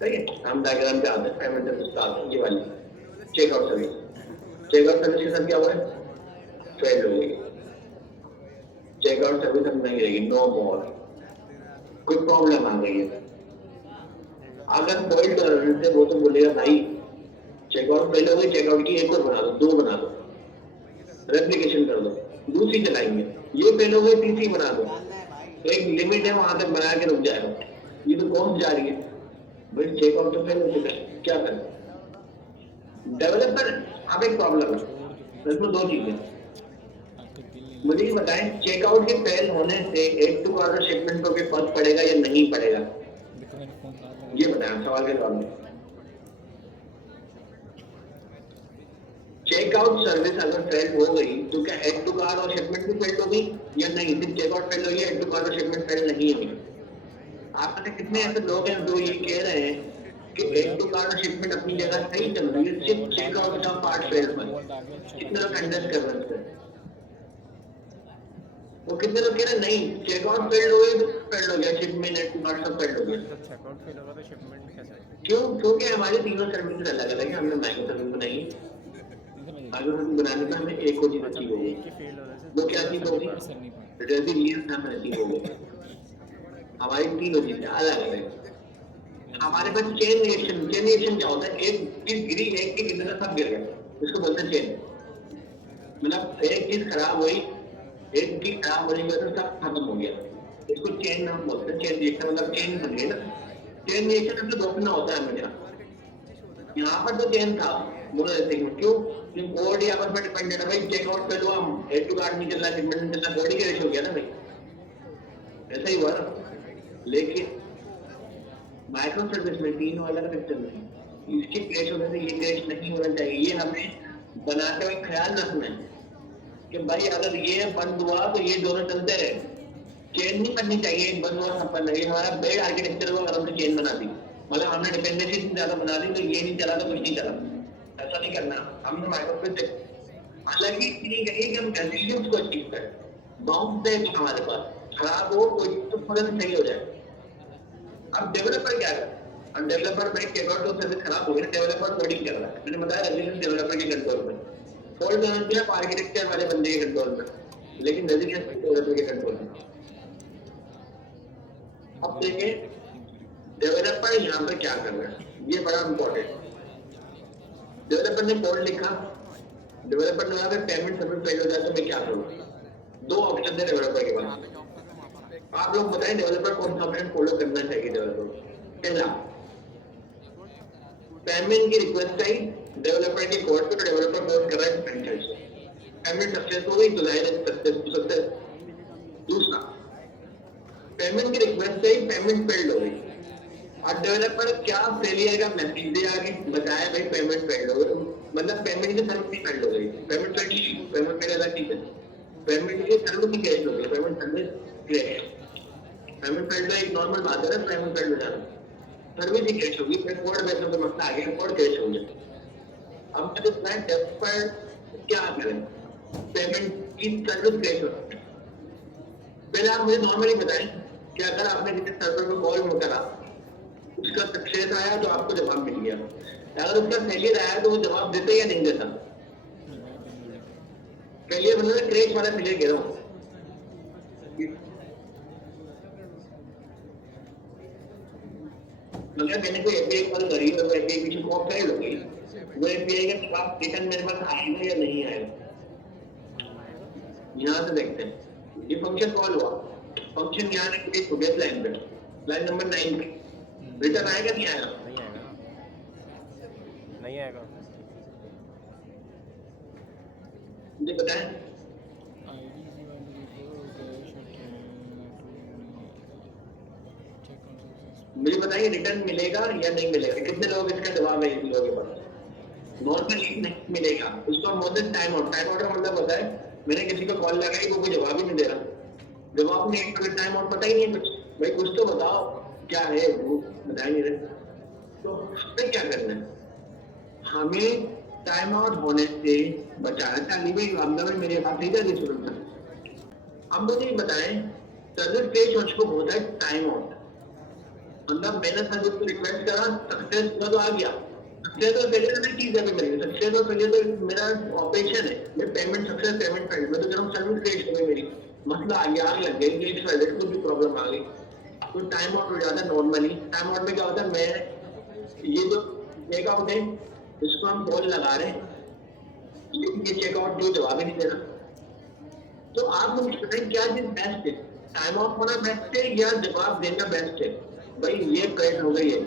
सही है, हम डायग्राम पे आते हैं, पेमेंट सर्विस का आते हैं, ये वाली चेकआउट सर्विस। चेकआउट सर्विस के साथ क्या हुआ है? फेल्ड हो गई। चेकआउट सर्विस अब नहीं रहेगी, नो मोर, कोई प्रॉब्लम आ गई है। अगर फॉल्ट टॉलरेंस है वो तो बोलेगा भाई चेकआउट फेल हो गई, चेकआउट की एक और बना दो, 2 बना दो, रेप्लिकेशन कर दो, दूसरी चलाएंगे, ये फेल हो गई, तीसरी बना दो, एक लिमिट है वहां तक बना के रुक जाएगा। ये तो कौन जा रही है भाई, चेकआउट तो फेल हो चुका है, क्या करें? डेवलपर अब एक प्रॉब्लम है, इसमें 2 चीजें, मुझे ये बताएं चेकआउट के फेल होने से एड टू कार्ड शिपमेंटों पे फर्क पड़ेगा या नहीं पड़ेगा? ये बताएं सवाल के जवाब में। चेकआउट सर्विस अगर फेल हो गई तो क्या एड टू कार्ड और शिपमेंट भी फेल होगी या नहीं? सिर्फ चेकआउट फेल होगी, एड टू कार्ड और शिपमेंट फेल नहीं होगी। आप में कितने ऐसे लोग हैं जो ये कह रहे हैं कि एड टू कार्ड और शिपमेंट अपनी जगह सही चल रही है, सिर्फ चेकआउट का पार्ट फेल हुआ? कितने लोग अंडरस्टैंड कर रहे हैं? वो कितने लोग कह रहे हैं नहीं चेकआउट फेल हो गई, फेल हो गया, शिपमेंट एड टू कार्ड सब फेल हो गया। चेकआउट फेल होगा तो शिपमेंट कैसे? क्यों? क्योंकि हमारी तीनों सर्विसेज अलग अलग है, हमने माइक्रो सर्विस बनाई, माइक्रो सर्विस बनाने में हमें एक और चीज अच्छी होगी, वो क्या चीज होगी? रेजिलियंस हमें अच्छी होगी। हमारी तीनों चीजें अलग अलग। हमारे पास चेन रिएक्शन, चेन रिएक्शन क्या होता है? एक चीज गिरी, एक की गिरने सब गिर गए, उसको बोलते हैं चेन। मतलब एक चीज खराब हुई, एक चीज खराब होने की वजह से सब खत्म हो गया, इसको चेन नाम बोलते हैं। चेन रिएक्शन मतलब चेन बन गई ना। चेन रिएक्शन में रोकना होता है हमेशा। यहाँ पर तो चेन था, बोलो ऐसे क्यों? कोड यहाँ पर डिपेंडेंट है भाई, चेकआउट फेल हुआ, एड टू कार्ड नहीं चल रहा, शिपमेंट नहीं चल रहा, बॉडी क्रैश हो गया ना भाई, ऐसा ही हुआ ना। लेकिन माइक्रो सर्विस में तीनों अलग अलग चल रहे हैं, इसके क्रैश होने से ये क्रैश नहीं होना चाहिए। ये हमें बनाते हुए ख्याल रखना है कि भाई अगर ये बंद हुआ तो ये दोनों चलते रहे, चेन नहीं करनी चाहिए, बंद हुआ सब बंद है। हमारा बेड आर्किटेक्चर को अगर हमने चेन बना दी, मतलब हमने डिपेंडेंसी ज्यादा बना दी, तो ये नहीं चला तो कुछ नहीं चला, ऐसा नहीं करना। हमने माइक्रो हालांकि इतनी कही कि हम रेजिलियंस को अचीव करें, बाउंस बैक हमारे पास खराब हो कोई तो फौरन सही हो जाए। अब डेवलपर क्या है? अब डेवलपर भाई चेकआउट तो सर्विस खराब हो गई, डेवलपर कोडिंग कर रहा है, मैंने बताया रेजिलियंस डेवलपर के कंट्रोल में, फॉल्ट टॉलरेंस है आर्किटेक्चर वाले बंदे के कंट्रोल में, लेकिन रेजिलियंस डेवलपर के कंट्रोल में। अब देखें डेवलपर यहाँ पर क्या कर रहा है, ये बड़ा इंपॉर्टेंट। डेवलपर ने कोड लिखा, डेवलपर ने यहाँ पे पेमेंट सर्विस फेल हो जाए तो मैं क्या करूँ? 2 ऑप्शन है डेवलपर के पास। आप लोग बताएं डेवलपर कौन सा ऑप्शन फॉलो करना चाहिए डेवलपर? पहला, पेमेंट की रिक्वेस्ट आई डेवलपर के कोड पे, तो डेवलपर कोड कर रहा है पेमेंट सक्सेस हो गई तो जाहिर है सक्सेस। दूसरा, पेमेंट की रिक्वेस्ट आई, पेमेंट फेल्ड हो गई, और डेवलपर क्या फेलियर का मैसेज दे आगे बताया भाई पेमेंट फेल्ड हो गई, मतलब पेमेंट की सर्विस भी फेल्ड हो गई। पेमेंट फेल्ड, पेमेंट फेल्ड अलग चीज है, पेमेंट की सर्विस भी क्रैश हो गई, payment service crash. Payment failed एक नॉर्मल बात है ना, पेमेंट फेल्ड हो जाना, सर्विस ही क्रैश होगी, फिर कोड बेस पे मसला आ गया, कोड क्रैश हो गया। अब मैं तो डेवलपर क्या करें? पेमेंट की सर्विस क्रैश हो, पहले आप मुझे नॉर्मली बताएं कि अगर आपने किसी सर्वर को कॉल करा, उसका सक्सेस आया तो आपको जवाब मिल गया, अगर उसका फेलियर आया तो वो जवाब देता या नहीं देता? फेलियर मतलब क्रैश वाला फेलियर कह रहा हूँ। मतलब मैंने कोई एपीआई कॉल करी और एपीआई पीछे को फेल हो गई, वो एपीआई का जवाब रिटर्न मेरे पास आएगा या नहीं आएगा? यहाँ से देखते हैं, ये फंक्शन कॉल हुआ, फंक्शन यहाँ ने क्रिएट हो गया लाइन पे, लाइन नंबर 9 पे रिटर्न आएगा नहीं आएगा? नहीं आएगा ना, नहीं आएगा। मुझे बताएं, मुझे बताइए रिटर्न मिलेगा या नहीं मिलेगा? कितने लोग इसका जवाब है इन लोगों के पास? नॉर्मली नहीं मिलेगा। उसको हम बोलते हैं टाइम आउट। टाइम आउट का मतलब होता है मैंने किसी को कॉल लगाई, वो कोई जवाब ही नहीं दे रहा, जवाब नहीं, टाइम आउट पता ही नहीं है कुछ। भाई कुछ तो बताओ क्या है, वो बता ही नहीं रहे। तो हमें क्या करना है? हमें टाइम आउट होने से बचाना चाहिए। भाई मेरे बात नहीं कर रही, हम मुझे ये बताएं, सर्विस पेज मुझको होता है टाइम आउट। मतलब मैंने सर्विस को रिक्वेस्ट करा, सक्सेस हुआ तो आ गया। सक्सेस और फेलियर अलग चीज है मेरी। सक्सेस और फेलियर तो मेरा ऑपरेशन है, मैं पेमेंट सक्सेस पेमेंट फेलियर, मैं तो जब सर्विस क्रेश हो गई मेरी, मसला आ गया, आग लग गई, ग्लिच वाले को भी प्रॉब्लम आ गई, तो टाइम आउट हो जाता है। नॉर्मली टाइम आउट में क्या होता है, मैं ये जो चेकआउट है इसको हम कॉल लगा रहे हैं, लेकिन ये चेकआउट जो जवाब ही नहीं दे रहा। तो आप मुझे बताएं क्या चीज बेस्ट है, टाइम आउट होना बेस्ट है या जवाब देना बेस्ट है? भाई ये क्रैश हो गई है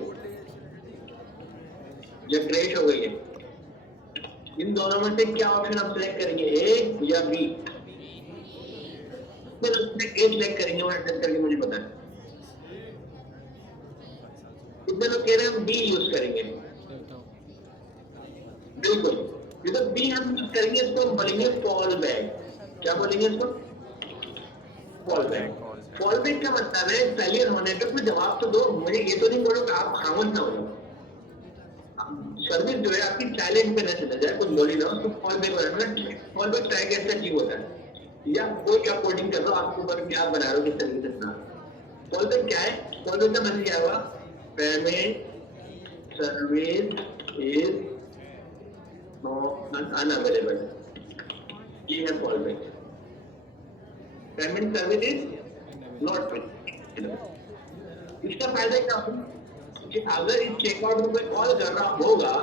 या क्रैश हो गई है, इन दोनों में से क्या ऑप्शन आप सिलेक्ट करेंगे, ए या बी? ए सिलेक्ट करेंगे और एंटर करके मुझे बताएं। कितने लोग कह रहे हैं हम बी यूज करेंगे? बिल्कुल, ये तो बी हम यूज करेंगे, इसको हम बोलेंगे फॉल बैक। क्या बोलेंगे इसको? Fall back. फॉल बैक का मतलब है फेलियर होने पे कोई जवाब तो दो, मुझे ये तो नहीं बोलो कि आप खामोश ना हो। सर्विस जो है आपकी साइलेंट पे न चला जाए, कुछ बोली ना, उसको फॉल बैक बनाना। फॉल बैक ट्राई कैसे अचीव होता है, या कोई क्या कोडिंग कर रहा हो, आपके ऊपर क्या बना रहे हो, किस तरीके से बना। फॉल बैक क्या है? फॉल बैक का मतलब क्या हुआ, पेमेंट सर्विस इज अनअवेलेबल, ये है fall back. Payment service is not available. इसका फायदा क्या होगा कि अगर इस चेकआउट में कोई कॉल कर रहा होगा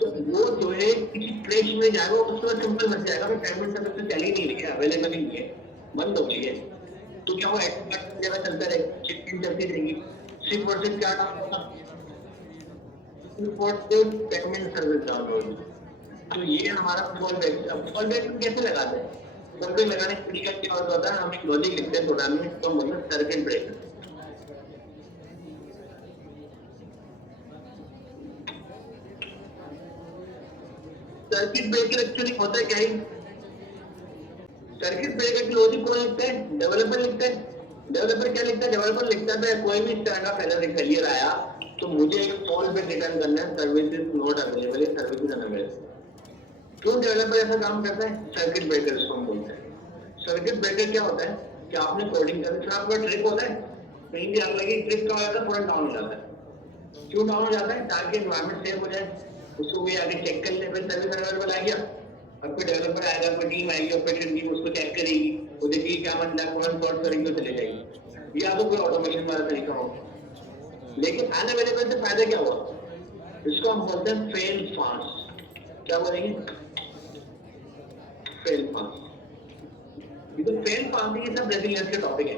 तो वो जो है किसी ट्रेश में जाएगा, उसमें सिंपल बच जाएगा, पेमेंट सर्विस तो चल ही नहीं रही है, अवेलेबल ही नहीं है, बंद हो गई है। तो क्या वो जगह चलता रहे, शिपमेंट चलती रहेगी, सिर्फ और सिर्फ क्या होगा, पेमेंट सर्विस डाउन होगी। तो ये हमारा फॉल बैक। अब फॉल बैक कैसे लगाते हैं? फॉल बैक लगाने का तरीका क्या होता है, हम एक लॉजिक लिखते हैं प्रोग्राम में, तो हम बोलते हैं circuit breaker. Circuit breaker actually होता है क्या है? सर्किट ब्रेकर की लॉजिक कौन लिखता है? डेवलपर लिखता है। डेवलपर क्या लिखता है? डेवलपर लिखता है कोई भी इस तरह का फेलियर आया तो मुझे एक फॉल बैक रिटर्न करना है, service is not available, service is unavailable. क्यों डेवलपर ऐसा काम करता है? सर्किट ब्रेकर इसको हम बोलते हैं। सर्किट ब्रेकर क्या होता है कि आपने कोडिंग करनी, फिर आपका ट्रिक होता है, कहीं भी आग लगी, ट्रिक क्या होता है, पूरा डाउन हो जाता है। क्यों डाउन हो जाता है? ताकि एनवायरमेंट सेफ हो जाए, उसको भी आगे चेक कर ले, फिर सर्विस अवेलेबल आ गया। अब कोई डेवलपर आएगा, कोई टीम आएगी, ऑपरेशन टीम उसको चेक करेगी, वो देखिए क्या मतलब, कौन सॉर्ट करेगी तो चले जाएगी। या तो कोई ऑटोमेशन वाला तरीका हो। लेकिन अनअवेलेबल से फायदा क्या हुआ? इसको हम बोलते हैं फेल फास्ट। क्या बोलेंगे? Fail fast. तो फेल फास्ट ये सब रेजिलियंस के टॉपिक है।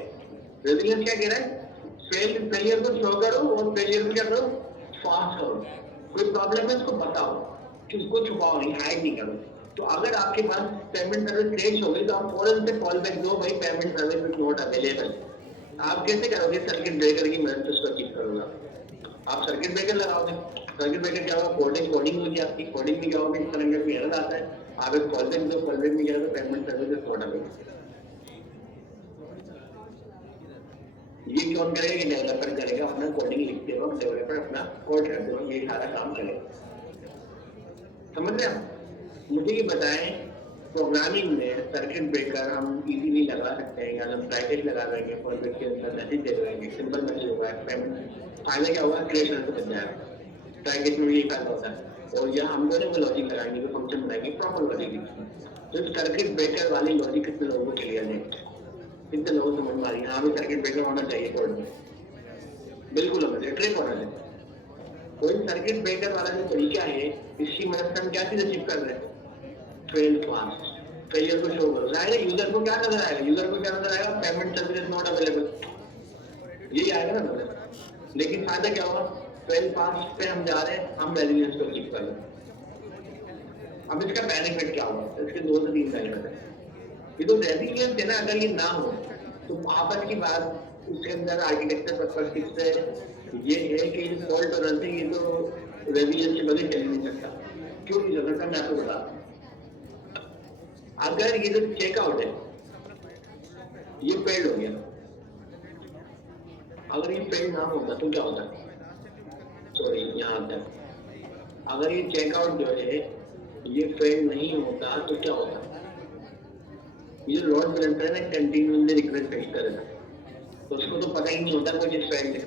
रेजिलियंस क्या कह रहा है? फेलियर को शो करो और फेलियर को क्या करो, फास्ट करो। कोई प्रॉब्लम है उसको बताओ, कि उसको छुपाओ नहीं, हाइड नहीं करो। तो अगर आपके पास पेमेंट सर्विस क्रेश हो गई तो आप फौरन से कॉल बैक दो, भाई payment service is not available. आप कैसे करोगे? सर्किट ब्रेकर की मदद से उसको अचीव करोगे। आप सर्किट ब्रेकर लगाओगे, सर्किट ब्रेकर क्या होगा, कोडिंग होगी आपकी, कोडिंग में क्या होगा, इस तरह का एरर आता है, आप एक कॉल बैक दो, कॉल बैक में क्या होगा, payment service is not available. ये कौन करेगा? डेवलपर करेगा, अपना कोडिंग लिखते वक्त डेवलपर अपना कोड करते वक्त ये सारा काम करेगा। समझ रहे आप? मुझे ये बताएं, प्रोग्रामिंग में सर्किट ब्रेकर हम इजीली लगा सकते हैं, या हम ब्रैकेट लगा देंगे, फॉर बिट के अंदर मैसेज दे देंगे, सिंपल मैसेज होगा, पेमेंट फायदा क्या होगा, क्रिएशन से बच जाएगा। ब्रैकेट में ये फायदा होता है। और यहाँ हम दोनों को लॉजिक लगाएंगे, तो फंक्शन बनाएंगे प्रॉपर लॉजिक। तो सर्किट ब्रेकर वाली लॉजिक कितने लोगों को क्लियर है? कितने लोगों को समझ में आ रही है? हाँ भी सर्किट ब्रेकर होना चाहिए कोड में, बिल्कुल होना चाहिए, ट्रिक होना चाहिए। कोई सर्किट ब्रेकर वाला जो तरीका है, इसकी मदद से हम क्या चीज अचीव कर रहे हैं? Fail fast. फेलियर को शो करो, जाहिर है यूजर को क्या नजर आएगा? यूजर को क्या नजर आएगा? पेमेंट सर्विस नॉट अवेलेबल, यही आएगा ना नजर। लेकिन फायदा क्या हुआ, 12 पास पे हम जा रहे हैं, हम रेजिलियंस को कीप कर रहे हैं। अब इसका बेनिफिट क्या हुआ, इसके 2 से 3 बेनिफिट है। ये तो रेजिलियंस है ना, अगर ये ना हो तो आपस की बात उसके अंदर आर्किटेक्चर पर्सपेक्टिव से ये है कि फॉल्ट टॉलरेंस है, ये तो रेजिलियंस के बगैर चल नहीं सकता। क्यों नहीं चल सकता, मैं आपको बता। अगर ये जो चेकआउट है ये फेल्ड हो गया, अगर ये फेल्ड ना होता तो क्या होता, सॉरी यहाँ तक, अगर ये चेकआउट जो है ये फेल्ड नहीं होता तो क्या होता, ये लोड बैलेंसर है ना कंटिन्यूअसली रिक्वेस्ट फेच करेगा, तो उसको तो पता ही नहीं होता कोई जिस फेल्ड है,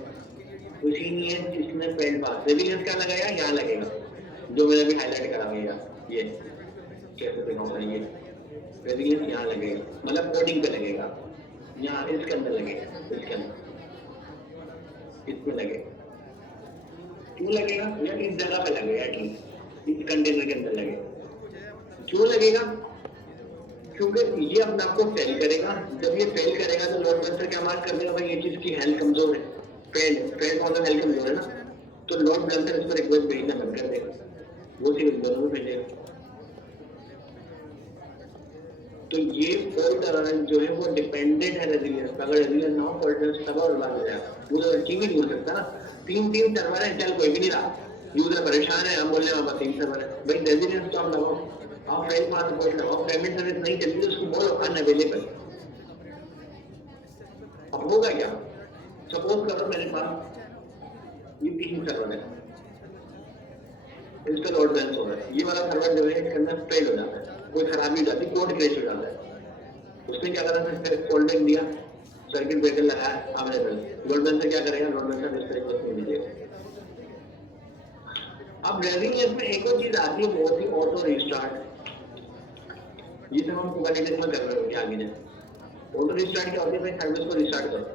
उसी नहीं है जिसने फेल्ड पास। रेजिलियंस क्या लगाया, यहाँ लगेगा, जो मैंने अभी हाईलाइट करा हुआ ये कैसे दिखाऊंगा, ये रेजिलियंस यहाँ लगेगा, मतलब कोडिंग पे लगेगा, यहाँ इसके अंदर लगेगा, इसके अंदर इसमें लगेगा। क्यों लगेगा, या इस जगह पे लगेगा, एटलीस्ट इस कंटेनर के अंदर लगेगा। क्यों लगेगा, क्योंकि ये अपने आप को फेल करेगा। जब ये फेल करेगा तो लोड बैलेंसर क्या मार्क कर देगा, भाई ये चीज की हेल्थ कमजोर है, फेल मतलब हेल्थ कमजोर है ना, तो लोड बैलेंसर इस पर रिक्वेस्ट भेजना बंद कर देगा, वो सिर्फ दोनों में भेजेगा। तो ये फॉल्ट टॉलरेंस जो है वो डिपेंडेंट है रेजिलियंस पर। अगर रेजिलियंस ना हो फॉल्ट टॉलरेंस तब और बात हो जाएगा, यूजर अचीव ही नहीं हो सकता ना। 3 सर्वर है, चल कोई भी नहीं रहा, यूजर परेशान है, हम बोल रहे हैं 3 सर्वर है, भाई रेजिलियंस तो आप लगाओ, आप फेल पास सपोर्ट लगाओ, पेमेंट सर्विस नहीं चलती तो उसको बोलो अनअवेलेबल। अब होगा क्या, सपोज करो मेरे पास ये 3 सर्वर है, इस पर लोड बैलेंस हो रहा है, ये वाला सर्वर जो है इसके अंदर फेल हो जाता है, कोई खराबी हो जाती है, कोड क्रैश हो जाता है, उसने क्या करा था, कोल्ड बैक दिया, सर्किट ब्रेकर लगाया, अवेलेबल, लोड बैलेंसर क्या करेगा, लोड बैलेंसर इस तरीके से दीजिएगा। अब रेजिलियंस में एक और चीज आती है, वो थी ऑटो रिस्टार्ट। ये सब हम कुबरनेटिस में कर रहे होंगे आगे ने। ऑटो रिस्टार्ट क्या होती है, भाई सर्विस को रिस्टार्ट करो,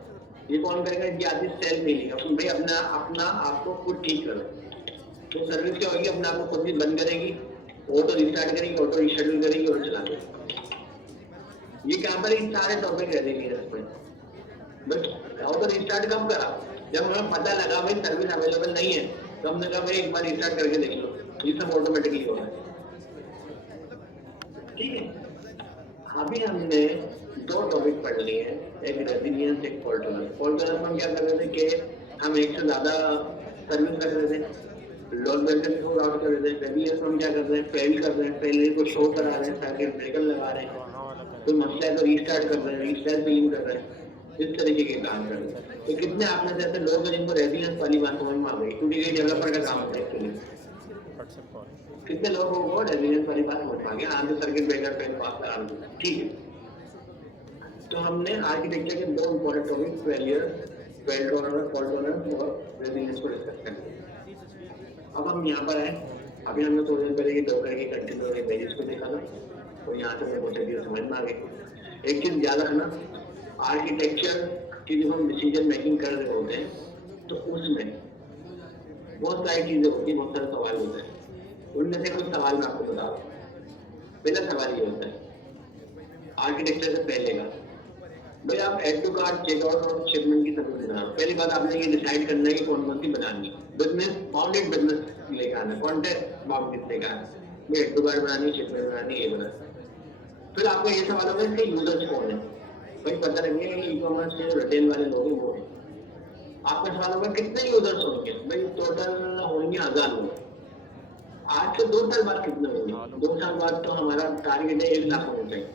ये कौन करेगा, ये आती है सेल्फ हीलिंग, भाई अपना आपको खुद ठीक करो, तो सर्विस क्या होगी, अपने आप को खुद भी बंद करेगी, ऑटो रिस्टार्ट करेगी, ऑटो रिशेड्यूल करेगी और चला देगी। ये कहां पर इन सारे टॉपिक रह देंगे इसमें, बट ऑटो रिस्टार्ट कब करा, जब हमें पता लगा भाई सर्विस अवेलेबल नहीं है, तो हमने कहा भाई एक बार रिस्टार्ट करके देख लो, ये सब ऑटोमेटिकली हो रहा है। ठीक है, अभी हमने 2 टॉपिक पढ़ लिए हैं, एक रेजिलियंस, एक फॉल्ट टॉलरेंस। फॉल्ट टॉलरेंस में हम क्या कर रहे थे कि हम एक से ज्यादा सर्विस रख रहे थे, लोड बैलेंसर को राउट कर रहे थे। रेजिलियंस में हम क्या कर रहे हैं, फेल कर रहे हैं, फेलियर को शो करा रहे हैं, सर्किट ब्रेकर लगा रहे हैं, कोई मसला है तो रीस्टार्ट कर रहे हैं, रीस्टार्ट बिलिंग कर रहे हैं, इस तरीके के काम कर रहे हैं। तो कितने आपने जैसे लोग हैं जिनको रेजिलियंस वाली बात समझ में आ गई, क्योंकि ये डेवलपर का काम होता है एक्चुअली। कितने लोगों को रेजिलियंस वाली बात समझ में आ गया, आगे सर्किट ब्रेकर पे पास लगा दो, ठीक है। तो हमने आर्किटेक्चर के 2 important topic, failure, fail tolerance, fault tolerance और रेजिलियंस को डिस्कस कर लिया। अब हम यहाँ पर हैं, अभी हमने थोड़ी देर पहले डॉकर के कंटेनर के पेजेस को देखा था, तो यहाँ से मेरे को चीजें समझ में आ गई। एक चीज याद रखना, आर्किटेक्चर की जब हम डिसीजन मेकिंग कर रहे होते हैं तो उसमें बहुत सारी चीजें होती हैं, बहुत सारे सवाल होते हैं। उनमें से कुछ सवाल मैं आपको बता रहा हूँ। पहला सवाल ये होता है आर्किटेक्चर से पहले का, भाई आप एड टू कार्ट, चेकआउट और शिपमेंट की सर्विस बना रहे हो। पहली बात आपने ये डिसाइड करना है कि कौन कौन सी बनानी है। बिजनेस बाउंडेड बिजनेस लेकर आना है, कॉन्टेक्ट बाउंडेड लेकर आना है, भाई एड टू कार्ट बनानी, शिपमेंट बनानी, ये बनाना। फिर आपको ये सवाल होगा इसके यूजर्स कौन है, भाई पता लगे ई कॉमर्स के रिटेल वाले लोग हैं वो हैं। आपका सवाल होगा कितने यूजर्स होंगे, भाई टोटल होंगे 1000 लोग। आज से 2 साल बाद कितने होंगे, 2 साल बाद तो हमारा टारगेट है 1 लाख होना चाहिए।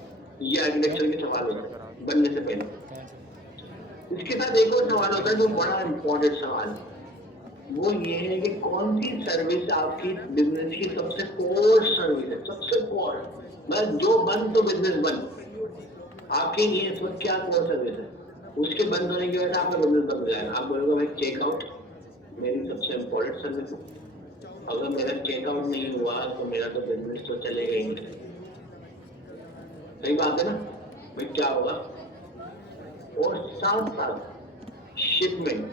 ये आर्किटेक्चर के सवाल होता है बनने से पहले। इसके साथ एक और सवाल होता है जो बड़ा इंपॉर्टेंट सवाल, वो ये है कि कौन सी सर्विस आपकी बिजनेस की सबसे कोर सर्विस है, सबसे कोर, बस जो बंद तो बिजनेस बंद, आपके लिए इस वक्त क्या कोर सर्विस है, उसके बंद होने की वजह से आपका बिजनेस बंद हो जाएगा। आप बोलोगे भाई चेकआउट मेरी सबसे इम्पोर्टेंट सर्विस है, अगर मेरा चेकआउट नहीं हुआ तो मेरा तो बिजनेस तो चलेगा ही नहीं। सही बात है ना भाई, क्या होगा। और साथ साथ शिपमेंट,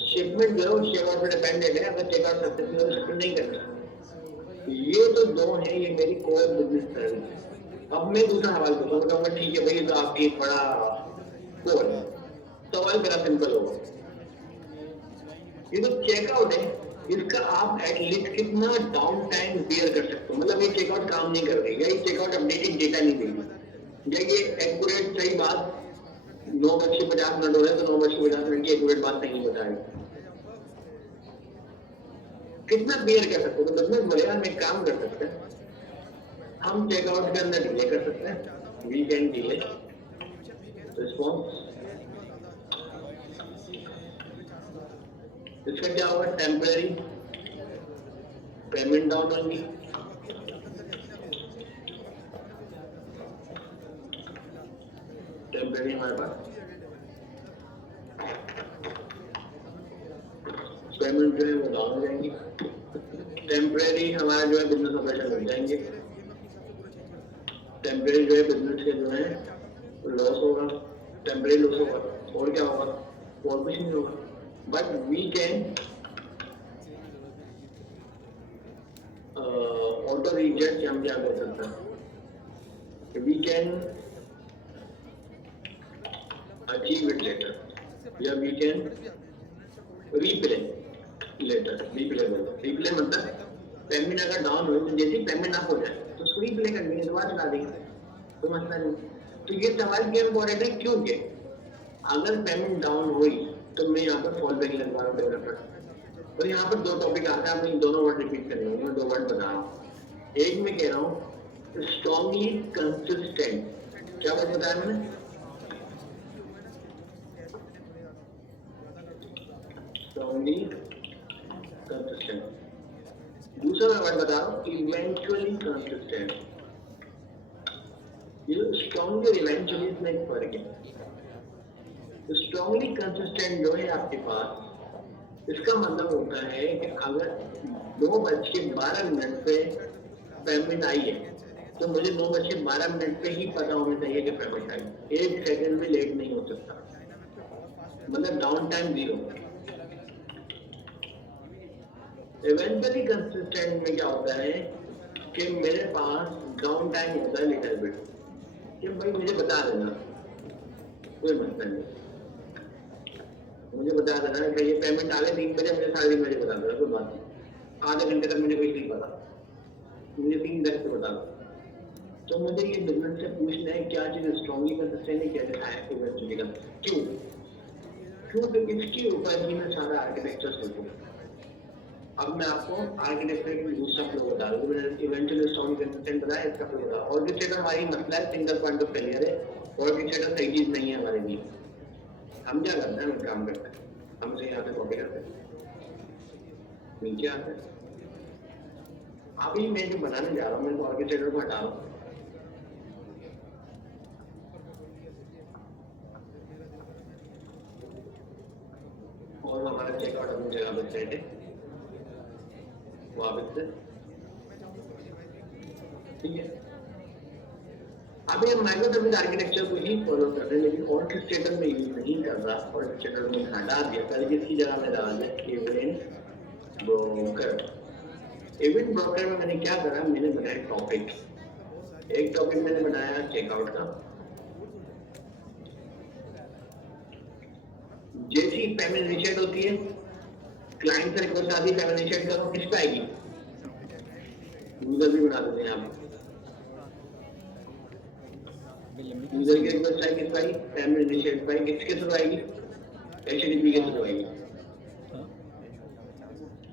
शिपमेंट जो है शेयर पर डिपेंडेंट है, अगर चेकआउट सक्सेसफुल है तो शिपमेंट नहीं करना। ये तो 2 है, ये मेरी कोर बिजनेस सर्विस। अब मैं दूसरा सवाल पूछूंगा, ठीक है भाई तो आपकी बड़ा कोर है। सवाल मेरा सिंपल होगा, ये तो चेकआउट है, इसका आप एटलीस्ट कितना डाउन टाइम बियर कर सकते हो। मतलब ये चेकआउट काम नहीं कर रही, या ये चेकआउट अपडेटेड डेटा नहीं देगी, या ये एक्यूरेट सही बात 9:50 हो रहा है तो 9:50 की एक्यूरेट बात नहीं बता रही। कितना बियर कर सकते हो? तो बिजनेस बोले हम एक काम कर सकते हैं, हम चेकआउट के अंदर डिले कर सकते हैं, वी कैन डिले रिस्पॉन्स। इसका क्या होगा? टेम्पररी पेमेंट डाउन होंगी, टेम्पररी हमारे पास पेमेंट जो है वो डाउन हो जाएंगी, टेम्पररी हमारा जो है बिजनेस ऑपरेशन बन जाएंगे, टेम्पररी जो है बिजनेस के जो है लॉस होगा, टेम्पररी लॉस होगा, और क्या होगा? और कुछ नहीं होगा। But we can auto reject हम क्या कर सकते हैं? We can achieve it later, या we can replay later. Replay मतलब पेमेंट अगर डाउन हो तो जैसे पेमेंट अप हो जाए तो उसको रीप्ले कर देंगे, दोबारा चला देंगे, तो मसला नहीं। तो ये सवाल क्यों इम्पोर्टेंट है? क्योंकि अगर पेमेंट डाउन हुई तो मैं यहाँ पर फॉल बैक लगवा रहा हूँ डेवलपर। और यहाँ पर दो टॉपिक आते हैं, मैं दोनों वर्ड रिपीट करेंगे, मैं 2 वर्ड बता रहा हूँ। एक में कह रहा हूँ स्ट्रॉन्गली कंसिस्टेंट, क्या वर्ड बताया मैंने? Strongly consistent. दूसरा मैं वर्ड बता रहा हूँ इवेंचुअली कंसिस्टेंट। ये स्ट्रॉन्गली और इवेंचुअली इसमें एक फर्क है। स्ट्रॉन्गली कंसिस्टेंट जो है आपके पास, इसका मतलब होता है कि अगर 9:12 पे पेमेंट आई है तो मुझे 9:12 पे ही पता होना चाहिए कि पेमेंट आई, 1 सेकंड भी लेट नहीं हो सकता, मतलब डाउन टाइम 0। इवेंचुअली कंसिस्टेंट में क्या होता है कि मेरे पास डाउन टाइम होता है लिटिल बिट, कि भाई मुझे बता देना, कोई मसला नहीं, मुझे बता देना कि ये पेमेंट आ गई 3 बजे, मुझे 3:30 बजे बता देना, कोई बात नहीं। आधे घंटे तक मुझे कुछ नहीं पता, मुझे 3 बजे से बता दो। तो मुझे ये बिजनेस से पूछना है क्या चीज स्ट्रॉन्गली कंसिस्टेंट है, क्या है इवेंचुअली का, क्यों? क्योंकि इसके ऊपर ही मैं सारा आर्किटेक्चर सोचूं। अब मैं आपको आर्किटेक्चर की दूसरा फ्लो बता रहा हूँ, मैंने इवेंचुअली स्ट्रॉन्गली कंसिस्टेंट बताया, इसका फ्लो बता। ऑर्केस्ट्रेटर हमारी मसला है, सिंगल पॉइंट ऑफ फेलियर है, ऑर्केस्ट्रेटर सही चीज नहीं है हमारे लिए। हम क्या करते हैं? हम काम करते हैं, हमसे यहाँ पे कॉपी करते हैं, नीचे आते हैं। अभी मैं जो बनाने जा रहा हूँ, मैं तो ऑर्केस्ट्रेटर को हटा रहा हूँ, और हमारा चेकआउट अपनी जगह पर सेट है वापस से, ठीक है। अभी हम माइक्रो सर्विस आर्किटेक्चर को ही फॉलो कर रहे हैं, लेकिन ऑर्केस्ट्रेटर में यूज नहीं कर रहा, ऑर्केस्ट्रेटर में हटा दिया, पहले जिसकी जगह में डाल दिया इवेंट ब्रोकर। इवेंट ब्रोकर में मैंने क्या करा? मैंने बनाया टॉपिक, एक टॉपिक मैंने बनाया चेकआउट का। जैसी पेमेंट इनिशिएट होती है, क्लाइंट से रिक्वेस्ट आती है पेमेंट इनिशिएट करो, किस पे आएगी? यूजर भी बना देते हैं आप, यूजर की रिक्वेस्ट आएगी, किस पे आएगी? पेमेंट इनिशिएट पे किसके थ्रू आएगी? एचटीटीपी के थ्रू आएगी,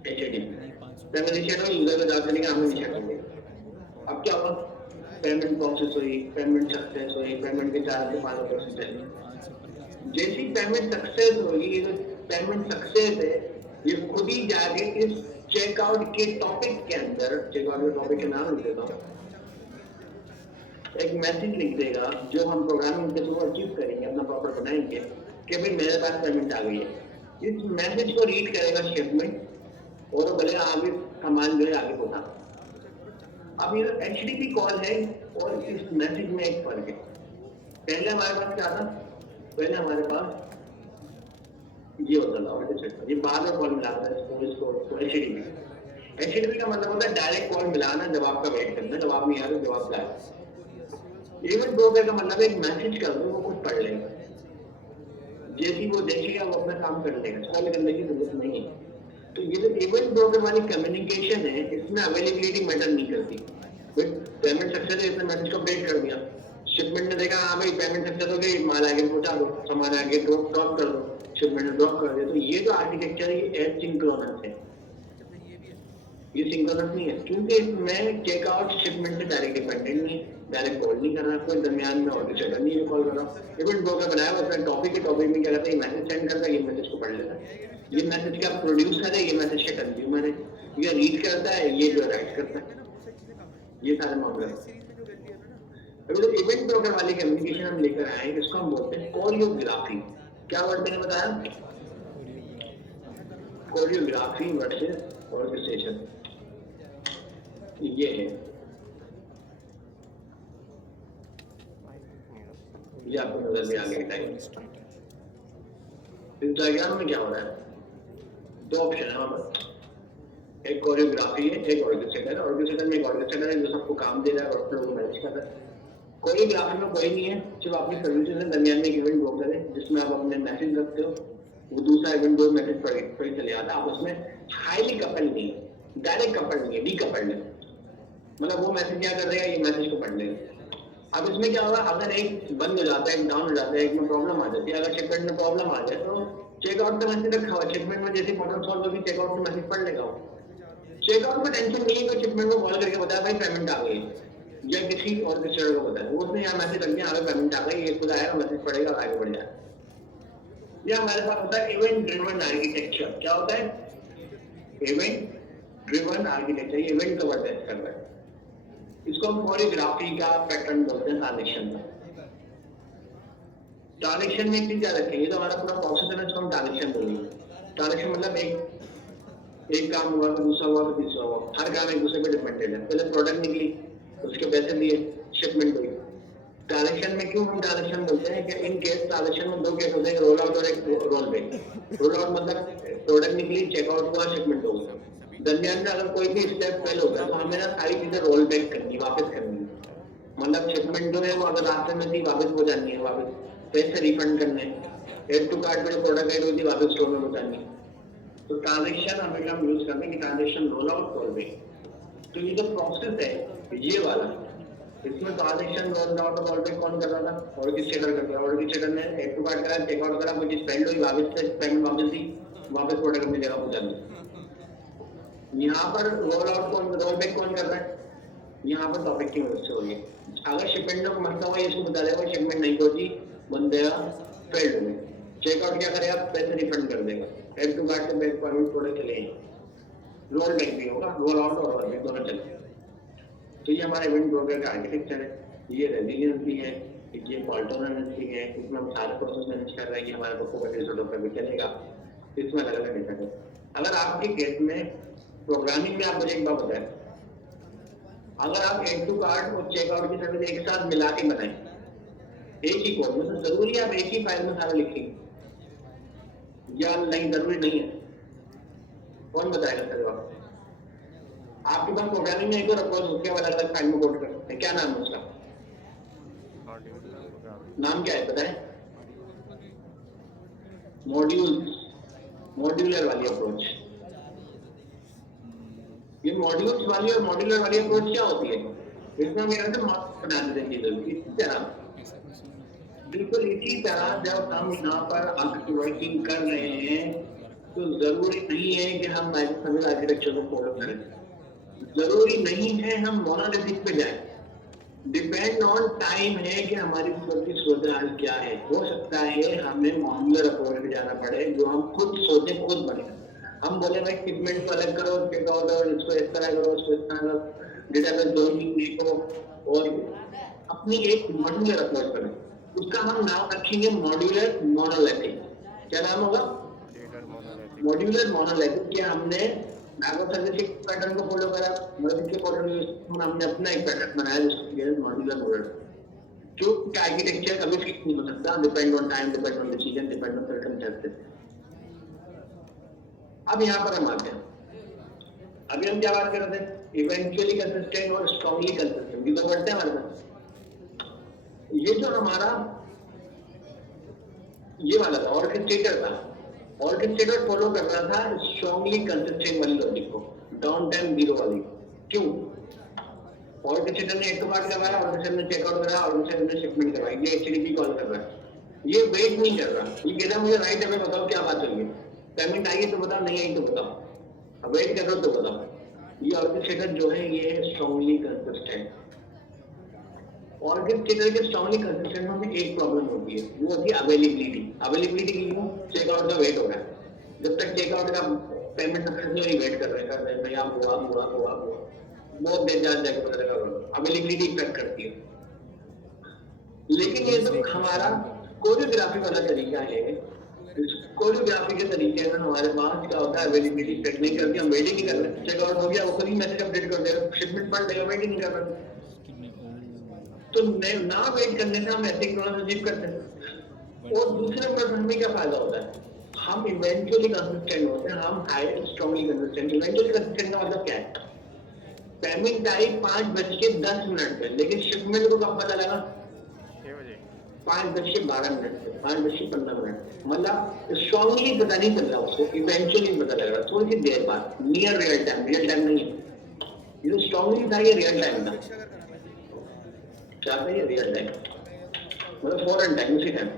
एचटीटीपी पेमेंट इनिशिएट हो, यूजर को जाते नहीं कि हम इनिशिएट होंगे। अब क्या हुआ? पेमेंट प्रोसेस हुई, पेमेंट सक्सेस हुई, पेमेंट के 4 से 5 प्रोसेस है। जैसी पेमेंट सक्सेस होगी, तो पेमेंट सक्सेस है, ये खुद ही जाके इस चेकआउट के टॉपिक के अंदर, चेकआउट के टॉपिक के नाम लिख देता हूँ, एक मैसेज लिख देगा जो हम प्रोग्रामिंग के थ्रू अचीव करेंगे, अपना प्रॉपर बनाएंगे कि भाई मेरे पास पेमेंट आ गई है। इस मैसेज को रीड करेगा शिपमेंट, और भले आगे सामान जो है आगे पहुंचा। अब ये एचटीटीपी कॉल है और इस मैसेज में एक फर्क है। पहले हमारे पास क्या था? पहले हमारे पास ये होता था ऑर्केस्ट्रेटर, ये बाद में कॉल मिलाता है इसको एचटीटीपी। एचटीटीपी का मतलब होता है डायरेक्ट कॉल मिलाना, जवाब का वेट करना, जवाब नहीं आ रहा जवाब का है। इवेंट ब्रोकर का मतलब एक मैसेज कर दो, वो खुद पढ़ लेगा, जैसी वो देखेगा वो अपना काम कर लेगा, कॉल करने की जरूरत नहीं है। तो ये जो इवेंट ब्रोकर वाली कम्युनिकेशन है, इसमें अवेलेबिलिटी मैटर नहीं करती। पेमेंट सक्सेस है, इसने मैसेज को अपडेट कर दिया, शिपमेंट ने देखा हाँ भाई पेमेंट सक्सेस हो गई, माल आगे पहुंचा दो, सामान आगे ड्रॉप कर दो, शिपमेंट ड्रॉप कर दे। तो ये जो आर्किटेक्चर है ये एसिंक्रोनस है, ये सिंक्रोनस नहीं है, क्योंकि इसमें चेकआउट शिपमेंट से डायरेक्ट डिपेंडेंट नहीं है, डायरेक्ट कॉल नहीं कर रहा, कोई दरमियान में ऑर्डर चेकर नहीं है कॉल कर रहा। इवेंट ब्रोकर बनाया हुआ उसमें टॉपिक के टॉपिक में क्या करता है, ये मैसेज सेंड करता है, ये मैसेज को पढ़ लेता है, ये मैसेज क्या प्रोड्यूसर है, ये मैसेज का कंज्यूमर है, ये रीड करता है, ये जो राइट करता है, ये सारे मामले। इवेंट ब्रोकर वाली कम्युनिकेशन हम लेकर आए हैं, इसको हम बोलते हैं कोरियोग्राफी। क्या वर्ड मैंने बताया, कोरियोग्राफी वर्सेस ऑर्केस्ट्रेशन, ये है, ये आपको नजर में आ गया टाइम। इस डायग्राम में क्या हो रहा है, दो ऑप्शन है हमारे पास, एक कोरियोग्राफी है, एक ऑर्केस्ट्रेटर है। ऑर्केस्ट्रेटर में एक ऑर्केस्ट्रेटर है जो सबको काम दे रहा है और फ्लो को मैनेज कर रहा है। कोरियोग्राफी में कोई नहीं है, सिर्फ आपकी सर्विसेज है, दरमियान में एक इवेंट ब्रोकर है जिसमें आप अपने मैसेज रखते हो, वो दूसरा इवेंट दो मैसेज पढ़ चले आता है। आप उसमें हाईली कपल नहीं है, डायरेक्ट कपल नहीं है, डीकपल्ड है, मतलब वो मैसेज क्या कर देगा, ये मैसेज को पढ़ लेगा। अब इसमें क्या होगा, अगर एक बंद हो जाता है, एक डाउन हो जाता है, एक में प्रॉब्लम आ जाती है, अगर शिपमेंट में प्रॉब्लम आ जाए तो चेकआउट का मैसेज रखा हुआ, शिपमेंट में जैसे प्रॉब्लम सॉल्व होगी चेकआउट में मैसेज पढ़ लेगा। चेकआउट में टेंशन नहीं है कि शिपमेंट को कॉल करके बताया भाई पेमेंट आ गई, या किसी और किसी को बताया, वो उसने यहाँ मैसेज रख दिया आगे पेमेंट आ गई, ये खुद आएगा मैसेज पढ़ेगा आगे बढ़ जाएगा। यह हमारे पास होता है इवेंट ड्रिवन आर्किटेक्चर। क्या होता है, इवेंट ड्रिवन आर्किटेक्चर, ये इवेंट कवर टेस्ट कर रहा है, इसको हम कोरियोग्राफी का पैटर्न बोलते हैं ट्रांजेक्शन का। ट्रांजेक्शन में एक चीज याद रखेंगे, तो हमारा पूरा प्रोसेस है, इसको हम ट्रांजेक्शन बोलेंगे। ट्रांजेक्शन मतलब एक काम हुआ तो दूसरा हुआ तो तीसरा हुआ, हर काम एक दूसरे पे डिपेंडेंट है। पहले प्रोडक्ट निकली, उसके पैसे दिए, शिपमेंट हुई। ट्रांजेक्शन में क्यों हम ट्रांजेक्शन बोलते हैं कि इन केस ट्रांजेक्शन में दो केस होते हैं, रोल आउट और एक रोल बैक। रोल आउट मतलब प्रोडक्ट निकली, चेकआउट हुआ, शिपमेंट हो गया, दरमियान में अगर कोई भी स्टेप फेल होता है तो हमें ना सारी चीजें रोल बैक करनी, वापस करनी है। मतलब शिपमेंट जो है वो अगर रास्ते में थी वापस पहुंचानी है, वापस पैसे रिफंड करने, एड टू कार्ड पे जो प्रोडक्ट एड हुई थी वापस स्टोर में पहुंचानी है। तो ट्रांजेक्शन हमेशा हम यूज करते हैं कि transaction roll out, roll back. तो ये जो प्रोसेस है ये वाला, इसमें ट्रांजेक्शन रोल आउट और रोल बैक कौन कर रहा था, ऑर्केस्ट्रेटर कर रहा था। ऑर्केस्ट्रेटर ने एड टू कार्ड करा, चेकआउट करा, कोई चीज फेल हुई, वापस से पेमेंट वापस दी, वापस प्रोडक्ट अपनी जगह पहुंचा दी। यहाँ पर रोल आउट कौन, रोल बैक कौन कर रहा है, यहाँ पर टॉपिक की मदद से हो रही है। अगर शिपमेंट को मसला हुआ इसको बता देगा शिपमेंट नहीं पहुंची, बंदे फेल्ड हुए, चेकआउट क्या करेगा, पैसे रिफंड कर देगा, एड टू कार्ड से बैक पेमेंट प्रोडक्ट चले, रोल बैक भी होगा, रोल आउट और रोल बैक दोनों चले। तो ये हमारा इवेंट ब्रोकर का आर्किटेक्चर है, ये रेजिलियंस भी है, ये फॉल्ट टॉलरेंस भी है, इसमें हम सारे प्रोसेस मैनेज कर रहे हैं कि हमारा परफॉर्मेंस रिजल्ट भी चलेगा, इसमें अलग अलग डिफरेंस है। अगर आपके केस में प्रोग्रामिंग में आप मुझे एक बात बताएं, अगर आप एड टू कार्ड और चेकआउट की सर्विस एक साथ मिला के बनाएं एक ही कोड में, तो जरूरी है आप एक ही फाइल में सारा लिखेंगे या नहीं, जरूरी नहीं है, कौन बताएगा सर? आपके पास प्रोग्रामिंग में एक और अप्रोच उसके अलग अलग फाइल में कोड कर सकते हैं, क्या नाम है उसका, नाम क्या है बताएं? मॉड्यूलर वाली अप्रोच। ये मॉड्यूल्स वाली और मॉड्यूलर वाली अप्रोच क्या होती है, इसमें हम कहते हैं मॉड्यूल बना देते हैं चीजों की। इसी तरह, बिल्कुल इसी तरह जब हम यहाँ पर वर्किंग कर रहे हैं तो जरूरी नहीं है कि हम माइक्रोसर्विस आर्किटेक्चर को फॉलो करें, जरूरी नहीं है हम मोनोलिथिक पे जाएं, डिपेंड ऑन टाइम है कि हमारी की सूरत क्या है। हो सकता है हमें मॉड्यूलर अप्रोच पे जाना पड़े, जो हम खुद सोचे खुद बने। हम बोले भाई शिपमेंट को अलग करो, चेकआउट और इसको इस तरह करो, इसको इस तरह करो, डेटाबेस जोइनिंग देखो, और अपनी एक मॉड्यूलर अप्रोच करें। उसका हम नाम रखेंगे मॉड्यूलर मोनोलिथिक। क्या नाम होगा? Modular monolithic. क्या हमने माइक्रोसर्विस के पैटर्न को फॉलो करा, मोनोलिथिक के पैटर्न हमने अपना एक पैटर्न बनाया जिसको मॉड्यूलर मॉडल। क्योंकि आर्किटेक्चर कभी फिक्स नहीं हो सकता, depend on time, depend on decision, depend on circumstances. अब यहाँ पर हम आते हैं, अभी हम क्या बात कर रहे थे, इवेंचुअली कंसिस्टेंट और स्ट्रांगली कंसिस्टेंट, ये तो बढ़ते हैं हमारे पास। ये जो हमारा ये वाला था ऑर्केस्ट्रेटर था, ऑर्केस्ट्रेटर फॉलो कर रहा था स्ट्रांगली कंसिस्टेंट वाली लॉजिक को, डाउन टाइम जीरो वाली। क्यों? ऑर्केस्ट्रेटर ने एक पार्ट करवाया, ऑर्केस्ट्रेटर ने चेकआउट कराया, ऑर्केस्ट्रेटर ने शिपमेंट करवाई, ये एचटीटीपी कॉल कर रहा है। ये वेट नहीं कर रहा, ये कह रहा मुझे राइट टाइम में बताओ क्या बात हुई है, पेमेंट आई है तो बताओ, नहीं आई तो बताओ, अब वेट कर रहे हो तो बताओ। ये ऑर्केस्ट्रेटर जो है ये स्ट्रांगली कंसिस्टेंट। ऑर्केस्ट्रेटर के स्ट्रांगली कंसिस्टेंट में एक प्रॉब्लम होती है, वो होती है अवेलेबिलिटी। अवेलेबिलिटी के लिए चेकआउट का वेट हो रहा है, जब तक चेकआउट का पेमेंट सक्सेस नहीं वेट कर रहे हैं, मैं आप हुआ बहुत देर जाके पता लगा, अवेलेबिलिटी इफेक्ट करती है। लेकिन ये तो हमारा कोरियोग्राफी वाला तरीका है। कोरियोग्राफी के तरीके में हमारे पास क्या होता है, अवेलेबिलिटी इफेक्ट नहीं करती, हम वेटिंग नहीं कर रहे, चेकआउट हो गया वो खुद ही मैसेज अपडेट कर देगा, शिपमेंट पढ़ लेगा, वेटिंग नहीं कर रहे। तो ना वेट करने से हम एसिंक्रोनस अचीव करते हैं। और दूसरे नंबर पर हमें क्या फायदा होता है, हम इवेंचुअली कंसिस्टेंट होते हैं, हम high strongly consistent. Eventually consistent का मतलब क्या है, पेमेंट आई 5:10 पे, लेकिन शिपमेंट को कब पता लगा, 5:12 पे, 5:15। मतलब स्ट्रांगली पता नहीं चल रहा उसको, इवेंचुअली पता लग रहा थोड़ी सी देर बाद, near real time. Real time नहीं है, ये स्ट्रांगली था, ये रियल टाइम था। क्या था ये? रियल टाइम, मतलब फॉरन टाइम, उसी टाइम।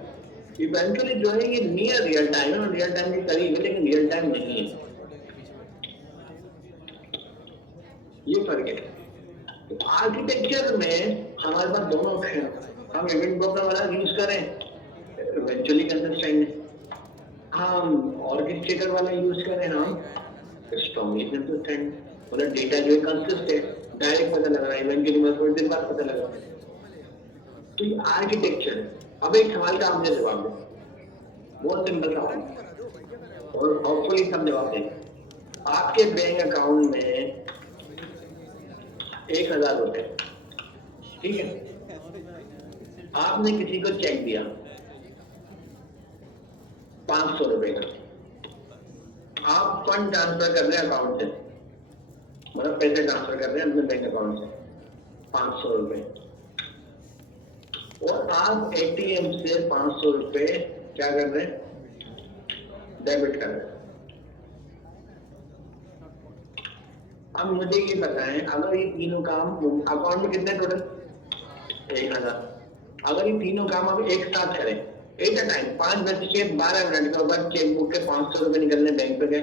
इवेंचुअली जो है ये नियर रियल टाइम है, और रियल टाइम के करीब है, लेकिन रियल टाइम नहीं है। ये फर्क है। तो आर्किटेक्चर में हमारे पास दोनों ऑप्शन, हम इवेंट ब्रोकर वाला यूज करें इवेंचुअली कंसिस्टेंट, हम ऑर्केस्ट्रेटर वाला यूज करें हम स्ट्रांगली कंसिस्टेंट। मतलब डेटा जो है कंसिस्टेंट, डायरेक्ट पता लग रहा है, इवेंचुअली में थोड़ी देर बाद पता लगा। तो ये आर्किटेक्चर है। अब एक सवाल का आपने जवाब दे, बहुत सिंपल सवाल, और होपफुली सब जवाब दें। आपके बैंक अकाउंट में 1000 रुपए, ठीक है, आपने किसी को चेक दिया 500 रुपए का, आप फंड ट्रांसफर कर रहे हैं अकाउंट से, मतलब पैसे ट्रांसफर कर रहे हैं अपने बैंक अकाउंट से 500 रुपए, और आप एटीएम से 500 रुपए क्या कर रहे हैं, डेबिट कर रहे हैं। अब मुझे ये बताएं, अगर ये तीनों काम अकाउंट में कितने टोटल 1000, अगर ये तीनों काम आप एक साथ करें एट अ टाइम, 5:12 के बाद चेकबुक के 500 रुपए निकलने बैंक पे गए,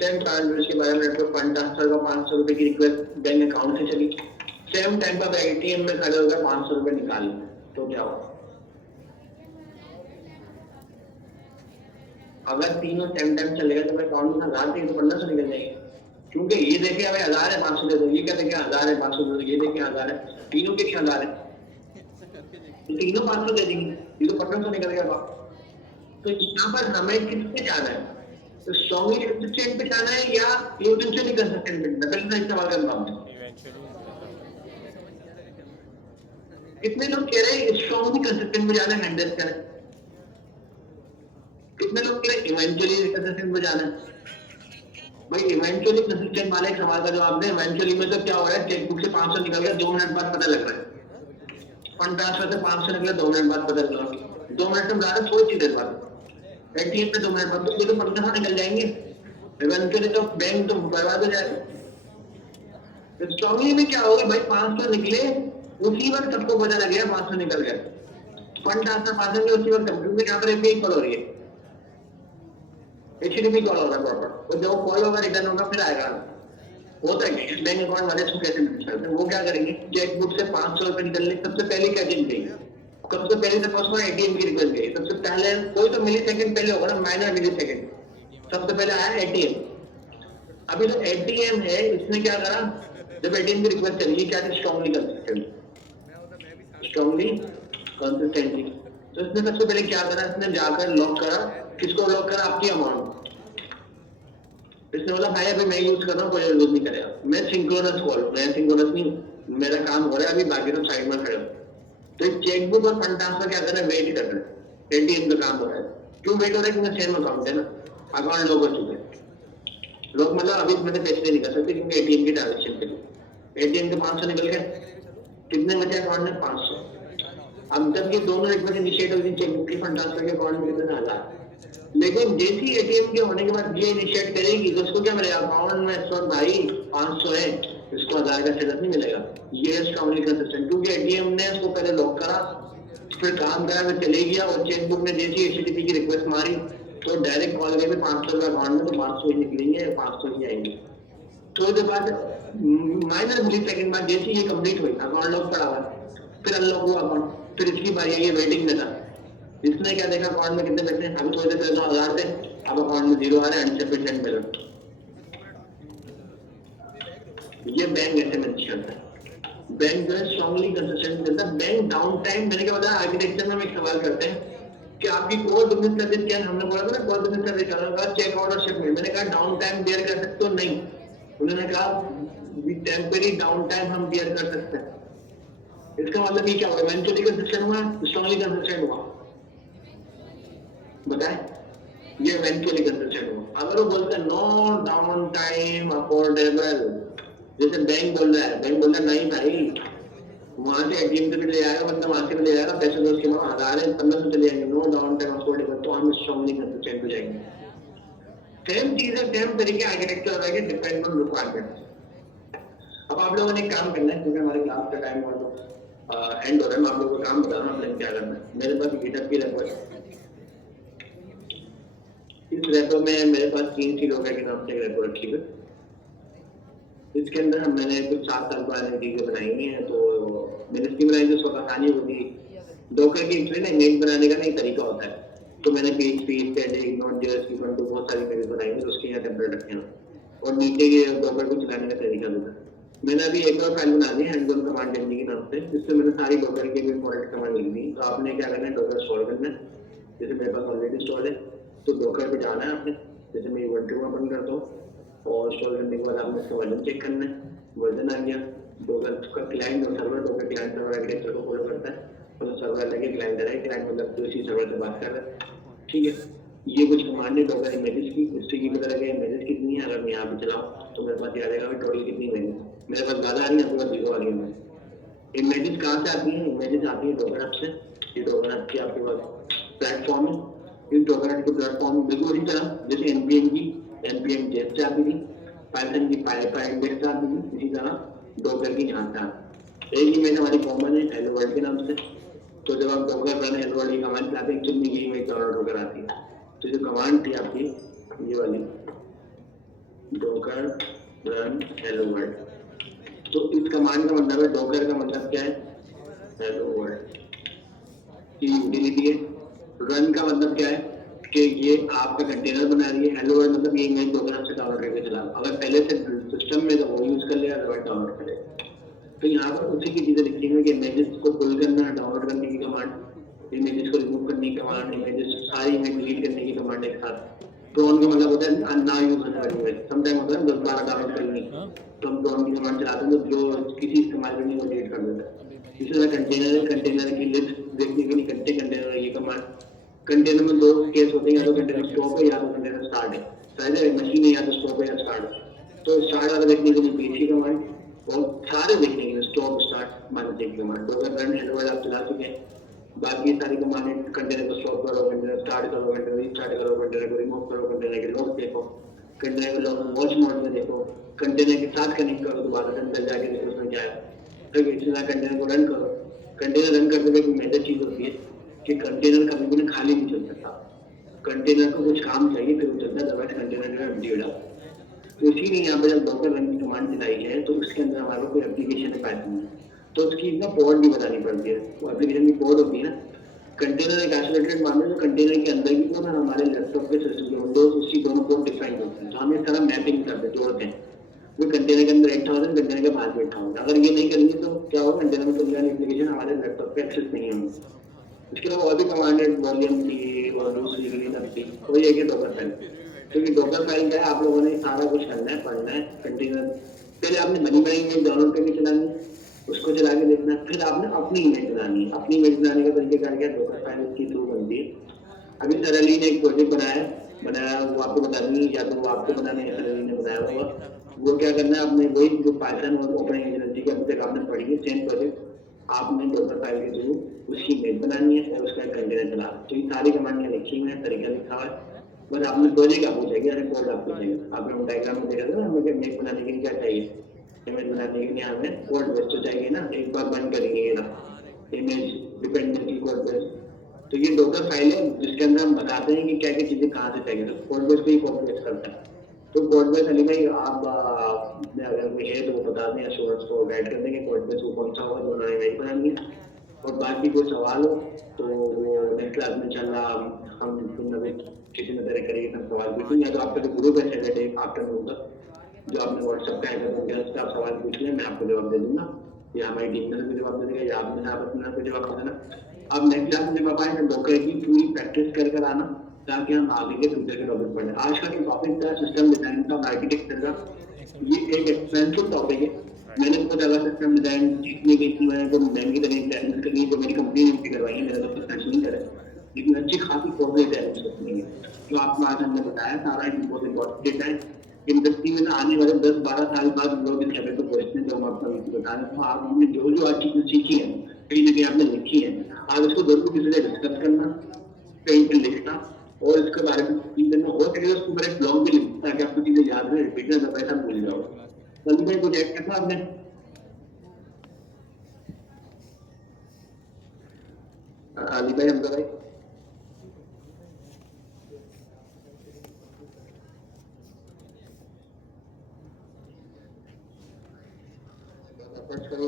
सेम 5:12 पे फंड ट्रांसफर का 500 रुपए की रिक्वेस्ट बैंक अकाउंट से चली, सेम टाइम पर एटीएम में खड़े होकर 500 रुपए निकाल, तो क्या हो? अगर तीनों सेम टाइम चलेगा तो अकाउंट में 1000 थे तो 1500 निकल जाएंगे, क्योंकि ये देखे हमें 1000 है 500 दे दो, ये क्या देखे 1000 है 500 दे दो, ये देखे 1000 है, तीनों के 1000 है, तो तीनों 500 दे देंगे, ये तो 1500 निकल गया। तो यहाँ पर हमें किस पे जाना है, तो स्ट्रांगली कंसिस्टेंट पे जाना है या इवेंचुअली कंसिस्टेंट पे? पहले तो सवाल करता हूँ, कितने लोग कह रहे हैं स्ट्रांगली कंसिस्टेंट पे जाना है, हैंडल करें, कितने लोग कह रहे हैं इवेंचुअली कंसिस्टेंट पे जाना है? भाई इवेंचुअली कंसिस्टेंट वाले सवाल का जवाब दें। इवेंचुअली में तो क्या हो रहा है, चेकबुक से 500 निकल गया, 2 मिनट बाद पता लग रहा है, फंड ट्रांसफर से 500 निकला 2 मिनट बाद पता लगा, 2 मिनट में ज्यादा थोड़ी सी देर बाद, एटीएम पे 2 मिनट बाद, तो ये तो 1500 निकल जाएंगे। इवेंचुअली तो बैंक तो बर्बाद हो जाएगा। तो स्ट्रांगली में क्या होगा भाई, 500 निकले उसी वक्त सबको पता लग गया 500 निकल गया, फंड ट्रांसफर 500 के उसी वक्त कंप्यूटर यहाँ पर एक कॉल हो रही है, एचटीटीपी कॉल होगा प्रॉपर, और जब कॉल होगा रिटर्न होगा फिर आएगा, होता है बैंक अकाउंट वाले इसको कैसे मैनेज करते हैं, वो क्या करेंगे, चेकबुक से 500 रुपए निकलने सबसे पहले क्या चीज गई, सबसे पहले तो एटीएम की रिक्वेस्ट गई, सबसे पहले कोई तो मिली सेकंड पहले होगा ना, माइनर मिली सेकंड, सबसे पहले आया एटीएम। अभी तो एटीएम है, इसने क्या करा, जब एटीएम की रिक्वेस्ट चली, क्या थी, स्ट्रांगली कंसिस्टेंट, स्ट्रांगली कंसिस्टेंसी। तो इसने सबसे पहले क्या करा, इसने जाकर लॉक करा, किसको लॉक करा, आपकी अमाउंट। इसने बोला भाई अभी मैं यूज कर रहा हूँ, कोई यूज नहीं करेगा, मैं सिंक्रोनस कॉल, मैं सिंक्रोनस नहीं, मेरा काम हो रहा है अभी, बाकी तो साइड में खड़े हो। तो चेकबुक और फंड ट्रांसफर क्या कर रहे हैं, वेट कर रहे हैं, एटीएम का काम हो रहा है। क्यों वेट हो रहा है, क्योंकि सेम अकाउंट है ना, अकाउंट लॉक हो चुके हैं, लोग मतलब अभी इसमें से पैसे नहीं निकल सकते क्योंकि एटीएम की ट्रांजेक्शन के लिए, एटीएम के 500 निकल गए, कितने बचे अकाउंट में, 500। अब जब ये दोनों रिक्वेस्ट इनिशिएट होगी चेकबुक की फंड ट्रांसफर के अकाउंट में कितने 1000, लेकिन जैसी एटीएम के होने के बाद ये इनिशिएट करेगी तो उसको क्या मिलेगा, अकाउंट में सर भाई 500 है, इसको 1000 का स्टेटस नहीं मिलेगा। ये स्ट्रांगली कंसिस्टेंट, क्योंकि एटीएम ने उसको पहले लॉक करा, फिर काम करा, फिर चले गया और चेकबुक ने जैसी एचटीटीपी की रिक्वेस्ट मारी तो डायरेक्ट कॉल गई 500 रुपये अकाउंट में, तो 500 ही निकलेंगे, 500 ही आएंगे। तो उसके बाद माइनर मिली सेकंड बाद जैसे ये कंप्लीट हुई, अकाउंट लॉक पड़ा हुआ, फिर अनलॉक हुआ अकाउंट, फिर इसकी बारी आई, ये वेटिंग में था। इसने क्या देखा अकाउंट में कितने पैसे हैं, अभी थोड़ी देर पहले तो 1000 थे, अब अकाउंट में 0 आ रहा है, 100% मिला। ये बैंक ऐसे मैनेज करता है। बैंक जो है स्ट्रांगली कंसिस्टेंट करता है। बैंक डाउन टाइम, मैंने क्या बताया आर्किटेक्चर में हम एक सवाल करते हैं कि आपकी कोर बिजनेस सर्विस क्या है, हमने बोला था ना कोर बिजनेस सर्विस का चेक आउट और शिपमेंट। मैंने कहा डाउन टाइम बेयर कर सकते हो, नहीं, उन्होंने कहा टेम्परेरी डाउन टाइम हम बेयर कर सकते हैं। इसका मतलब ये क्या हुआ, इवेंचुअली कंसिस्टेंट हुआ, स्ट्रांगली कंसिस्टेंट हुआ, बताए, ये इवेंचुअली कंसिस्टेंट हुआ। अगर वो बोलते हैं नो डाउन टाइम अफोर्डेबल, जैसे बैंक बोल रहा है, बैंक बोल रहा है नहीं भाई, वहां से एटीएम से भी ले आएगा बंदा, वहां से भी ले आएगा, पैसे दो उसके वहां 1000-1500 चले जाएंगे, नो डाउन टाइम अफोर्डेबल, तो हम स्ट्रांगली कंसिस्टेंट हो जाएंगे। सेम चीज है, सेम तरीके आर्किटेक्चर हो जाएगी, डिपेंड ऑन रिक्वायरमेंट। अब आप लोगों ने काम करना है, क्योंकि हमारे क्लास का टाइम और एंड हो रहा है, मैं आप लोगों को काम बताना अपने क्या करना है। मेरे पास गिटहब की रेपो है, इस रेपो में मेरे पास 3 लोगों के नाम से एक रेपो रखी हुई। इसके अंदर मैंने कुछ 7 साल पुरानी चीजें बनाई हुई हैं, तो मैंने इसकी बनाई जो स्वतः आसानी होती है। डॉकर की एक्चुअली ना इमेज बनाने का नहीं तरीका होता है, तो मैंने PHP, स्टैटिक, नोड.js की बहुत सारी इमेज बनाई है, तो उसके यहाँ टेम्पलेट रखे हैं और नीचे ये डॉकर को चलाने का तरीका होता है। मैंने अभी एक और फाइल बना दी हैंडल कमांड टेक्निक के नाम से, जिससे मैंने सारी डॉकर की भी इंपॉर्टेंट कमांड लिख दी। तो आपने क्या करना है, डॉकर इंस्टॉल करना है, जैसे मेरे पास ऑलरेडी इंस्टॉल है, तो डॉकर पे जाना है आपने, जैसे मैं Ubuntu ओपन करता हूँ और इंस्टॉल करने के बाद आपने इसका वर्जन चेक करना है, वर्जन आ गया। डॉकर का क्लाइंट और server, Docker client server architecture को फॉलो करता है, और सर्वर अलग है, क्लाइंट अलग है, क्लाइंट मतलब जो इसी सर्वर से बात कर रहा है, ठीक है। ये कुछ कमांड है डॉकर इमेजेस की, इससे ये पता लगे इमेजेस कितनी है। अगर मैं यहाँ पे चलाऊँ तो मेरे पास याद आएगा टोटल कितनी इमेजेस, मेरे पास ज़्यादा आ रही है, आपके पास 0 आ रही है। इमेजेस कहाँ से आती है, इमेजेस आती है डॉकर ऐप से। ये डॉकर ऐप की आपके पास प्लेटफॉर्म है, इस डॉकर ऐप के प्लेटफॉर्म बिल्कुल उसी तरह जैसे npm की npm जेस से आती थी, पाइथन की पाइथन इंडेक्स से आती थी, इसी तरह डॉकर की यहाँ से आती है। एक इमेज हमारी कॉमन है हेलो वर्ल्ड के नाम से, तो जब आप डॉकर रन हेलो वर्ल्ड की कमांड चलाते हैं, एक्चुअली ये इमेज डाउनलोड होकर आती है। तो जो कमांड थी आपकी ये वाली डॉकर रन हेलो वर्ल्ड, तो इस कमांड का मतलब है, डॉकर का मतलब क्या है, हेलो वर्ल्ड की यूटिलिटी है। रन का मतलब क्या है कि ये आपका कंटेनर बना रही है। हेलो वर्ल्ड मतलब ये इमेज डॉकर से डाउनलोड करके चला, अगर पहले से सिस्टम में तो वो यूज कर लिया, अदरवाइज डाउनलोड करेगा। तो यहाँ पर उसी की चीजें लिखी हुई कि इमेजेस को पुल करना, डाउनलोड करने की कमांड, इमेजेस को रिमूव करने की कमांड, इमेजेस सारी इमेज डिलीट करने की कमांड एक साथ। ड्रोन का मतलब होता है ना यूज होने वाली इमेज, समटाइम होता है 10-12 डाउनलोड करनी, तो हम ड्रोन की कमांड चलाते हैं तो जो किसी इस्तेमाल करने को डिलीट कर देता है। इसी तरह कंटेनर की लिस्ट देखने के लिए कंटेनर ये कमांड, कंटेनर में 2 केस होते हैं, या तो कंटेनर स्टॉप है या तो कंटेनर स्टार्ट है, शायद मशीन है या तो स्टॉप है या स्टार्ट। तो स्टार्ट वाला देखने के लिए PHP कमांड, और सारे देखने के लिए स्टॉप स्टार्ट मान के कमांड। तो अगर रन हेलो वर्ल्ड आप चला चुके हैं, बाकी सारी कमांड कंटेनर को स्टॉप करो, कंटेनर स्टार्ट करो, कंटेनर रीस्टार्ट करो, कंटेनर को रिमूव करो, कंटेनर के लॉग देखो, कंटेनर को लॉग वॉच मोड में देखो, कंटेनर के साथ कनेक्ट करो, दोबारा से अंदर जाके देखो उसमें क्या है। तो इसी तरह कंटेनर को रन करो। कंटेनर रन करते हुए एक मेजर चीज होती है कि कंटेनर कभी भी खाली नहीं चल सकता, कंटेनर को कुछ काम चाहिए फिर वो चलता है, अदरवाइज कंटेनर जो है एम्प्टी हो जाता है। तो इसीलिए यहाँ पे जब डॉकर रन की कमांड चलाई है तो उसके अंदर हमारे कोई एप्लीकेशन है पाइथन में, तो उसकी ना पोर्ट भी बतानी पड़ती है। वो एप्लीकेशन की पोर्ट होती है ना, कंटेनर एक आइसोलेटेड मामले में कंटेनर के अंदर की ना हमारे लैपटॉप के सिस्टम के विंडोज उसकी दोनों पोर्ट डिफाइन होती है, तो हम इस तरह मैपिंग करते हैं, जोड़ते हैं। वो कंटेनर के अंदर 8000, कंटेनर के बाहर 8000। अगर ये नहीं करेंगे तो क्या होगा, कंटेनर में चलने वाली एप्लीकेशन हमारे लैपटॉप पे एक्सेस नहीं होंगी। इसके अलावा और भी कमांड है, वॉल्यूम की और दूसरी थी, वही है कि डॉकर फाइल, क्योंकि डॉकर फाइल का है आप लोगों ने सारा कुछ करना है, पढ़ना है। कंटेनर पहले आपने बनी बनाई इमेज डाउनलोड करके चलानी है, उसको चला के देखना है, फिर आपने अपनी इमेज बनानी है। अपनी इमेज बनाने का तरीका क्या है, डॉकर फाइल उसके थ्रू बनती है। अभी सरली ने एक प्रोजेक्ट बनाया वो आपको बता दूंगी, या तो वो आपको बनाने है, सरली ने बनाया होगा। वो क्या करना है, आपने वही जो पाइथन और ओपन एनर्जी के अभी तक आपने पढ़ी है सेम प्रोजेक्ट, आपने डॉकर फाइल के थ्रू उसकी इमेज बनानी है और उसका कंटेनर चला। तो ये सारी कमांड लिखी हुई है, तरीका लिखा हुआ है, बस आपने प्रोजेक्ट आपको चाहिए, अरे कोड आपको चाहिए। आपने वो डायग्राम में देखा था ना, हमें मेक बनाने के लिए क्या चाहिए, इमेज बनाने के लिए हमें कोड बेस तो चाहिए ना। एक बार बंद करेंगे ये ना इमेज डिपेंडेंसी कोड बेस, तो ये डॉकर फाइल है जिसके अंदर हम बताते हैं कि क्या क्या चीजें कहाँ से चाहिए, तो कोड बेस को ही कॉपी पेस्ट करता है। तो कोड बेस अली भाई आप अगर कोई है तो वो बता दें, स्टूडेंट्स को गाइड कर देंगे कोड बेस को कौन सा होगा जो उन्होंने नहीं बनानी है। और बाकी कोई सवाल हो तो वो नेक्स्ट क्लास में चल रहा हम किसी न तरह करेंगे, सब सवाल पूछेंगे, या तो आपका जो ग्रुप है सैटरडे आफ्टरनून तक जो आपने व्हाट्सएप का है आप सवाल पूछ लें, मैं आपको जवाब दे दूंगा, या हमारी टीम में भी जवाब दे देगा, या आपने आप अपना कोई जवाब दे देना। अब नेक्स्ट क्लास में जब आप आए तो डॉकर की पूरी प्रैक्टिस कर आना ताकि हम आगे के फ्यूचर के टॉपिक पढ़ें। आज का जो टॉपिक था सिस्टम डिजाइन का, आर्किटेक्चर का, ये एक एक्सपेंसिव टॉपिक है। मैंने बहुत ज्यादा सिस्टम डिजाइन सीखने की थी, मैंने तो महंगी तरह ट्रेनिंग करनी जो मेरी कंपनी ने करवाई है, मेरा तो कुछ नहीं करे, लेकिन अच्छी खासी कॉर्पोरेट ट्रेनिंग सीखनी है जो आपको आज हमने बताया सारा बहुत इम्पोर्टेंट है। इंडस्ट्री में आने वाले 10-12 साल बाद लोग इस लेवल पर पहुंचते हैं जो हम आपको बता रहे हैं। तो आप हमने जो जो आज चीजें सीखी है, कई जगह आपने लिखी है, आज उसको जरूर किसी से डिस्कस करना, कहीं पर लिखना और इसके बारे में करना, हो सके उसको मेरे ब्लॉग में लिखना ताकि आपको चीजें याद रहे, रिपीट ना पैसा भूल जाओ। कल में कुछ ऐड करना आपने अली भाई, हमजा भाई?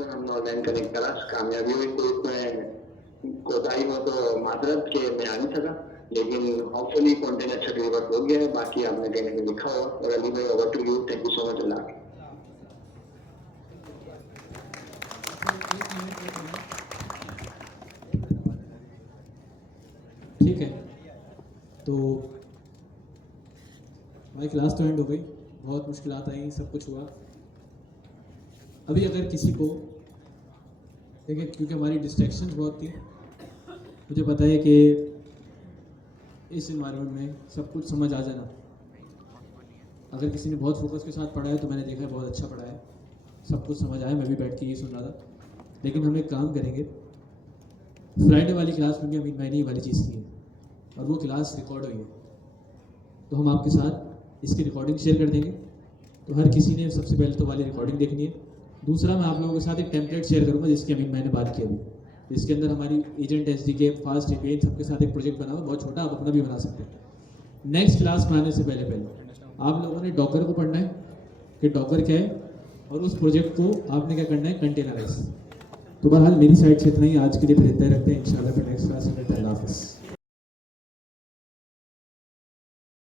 हम ऑनलाइन कनेक्ट करा, कामयाबी हुई तो इसमें कोताही हो तो माजरत के मैं आ नहीं सका, लेकिन होपफुली कंटेंट अच्छा डिलीवर हो गया है। बाकी आपने कहने में लिखा होगा। और अली भाई over to you, thank you so much. Allah ठीक है, तो हमारी क्लास तो एंड हो गई, बहुत मुश्किलात आई, सब कुछ हुआ। अभी अगर किसी को देखिए, क्योंकि हमारी डिस्ट्रैक्शंस बहुत थी, मुझे पता है कि इस इन्वायरमेंट में सब कुछ समझ आ जाना, अगर किसी ने बहुत फोकस के साथ पढ़ा है तो मैंने देखा है बहुत अच्छा पढ़ा है, सब कुछ समझ आया, मैं भी बैठ के ये सुन रहा था। लेकिन हम एक काम करेंगे, फ्राइडे वाली क्लास में भी अमीन मैंने ये वाली चीज़ की है और वो क्लास रिकॉर्ड हुई है, तो हम आपके साथ इसकी रिकॉर्डिंग शेयर कर देंगे। तो हर किसी ने सबसे पहले तो वाली रिकॉर्डिंग देखनी है। दूसरा, मैं आप लोगों के साथ एक टेम्पलेट शेयर करूंगा जिसकी अमीन मैंने बात की अभी, जिसके अंदर हमारी एजेंट एसडीके, फास्ट एपीआई सबके साथ एक प्रोजेक्ट बना हुआ, बहुत छोटा, आप अपना भी बना सकते हैं। नेक्स्ट क्लास में आने से पहले आप लोगों ने डॉकर को पढ़ना है कि डॉकर क्या है, और उस प्रोजेक्ट को आपने क्या करना है, कंटेनराइज। तो बहरहाल मेरी साइड से इतना ही आज के लिए, फिर इतना ही रखते हैं। इंशाल्लाह फिर नेक्स्ट क्लास में मिलते हैं। अल्लाह हाफ़िज़।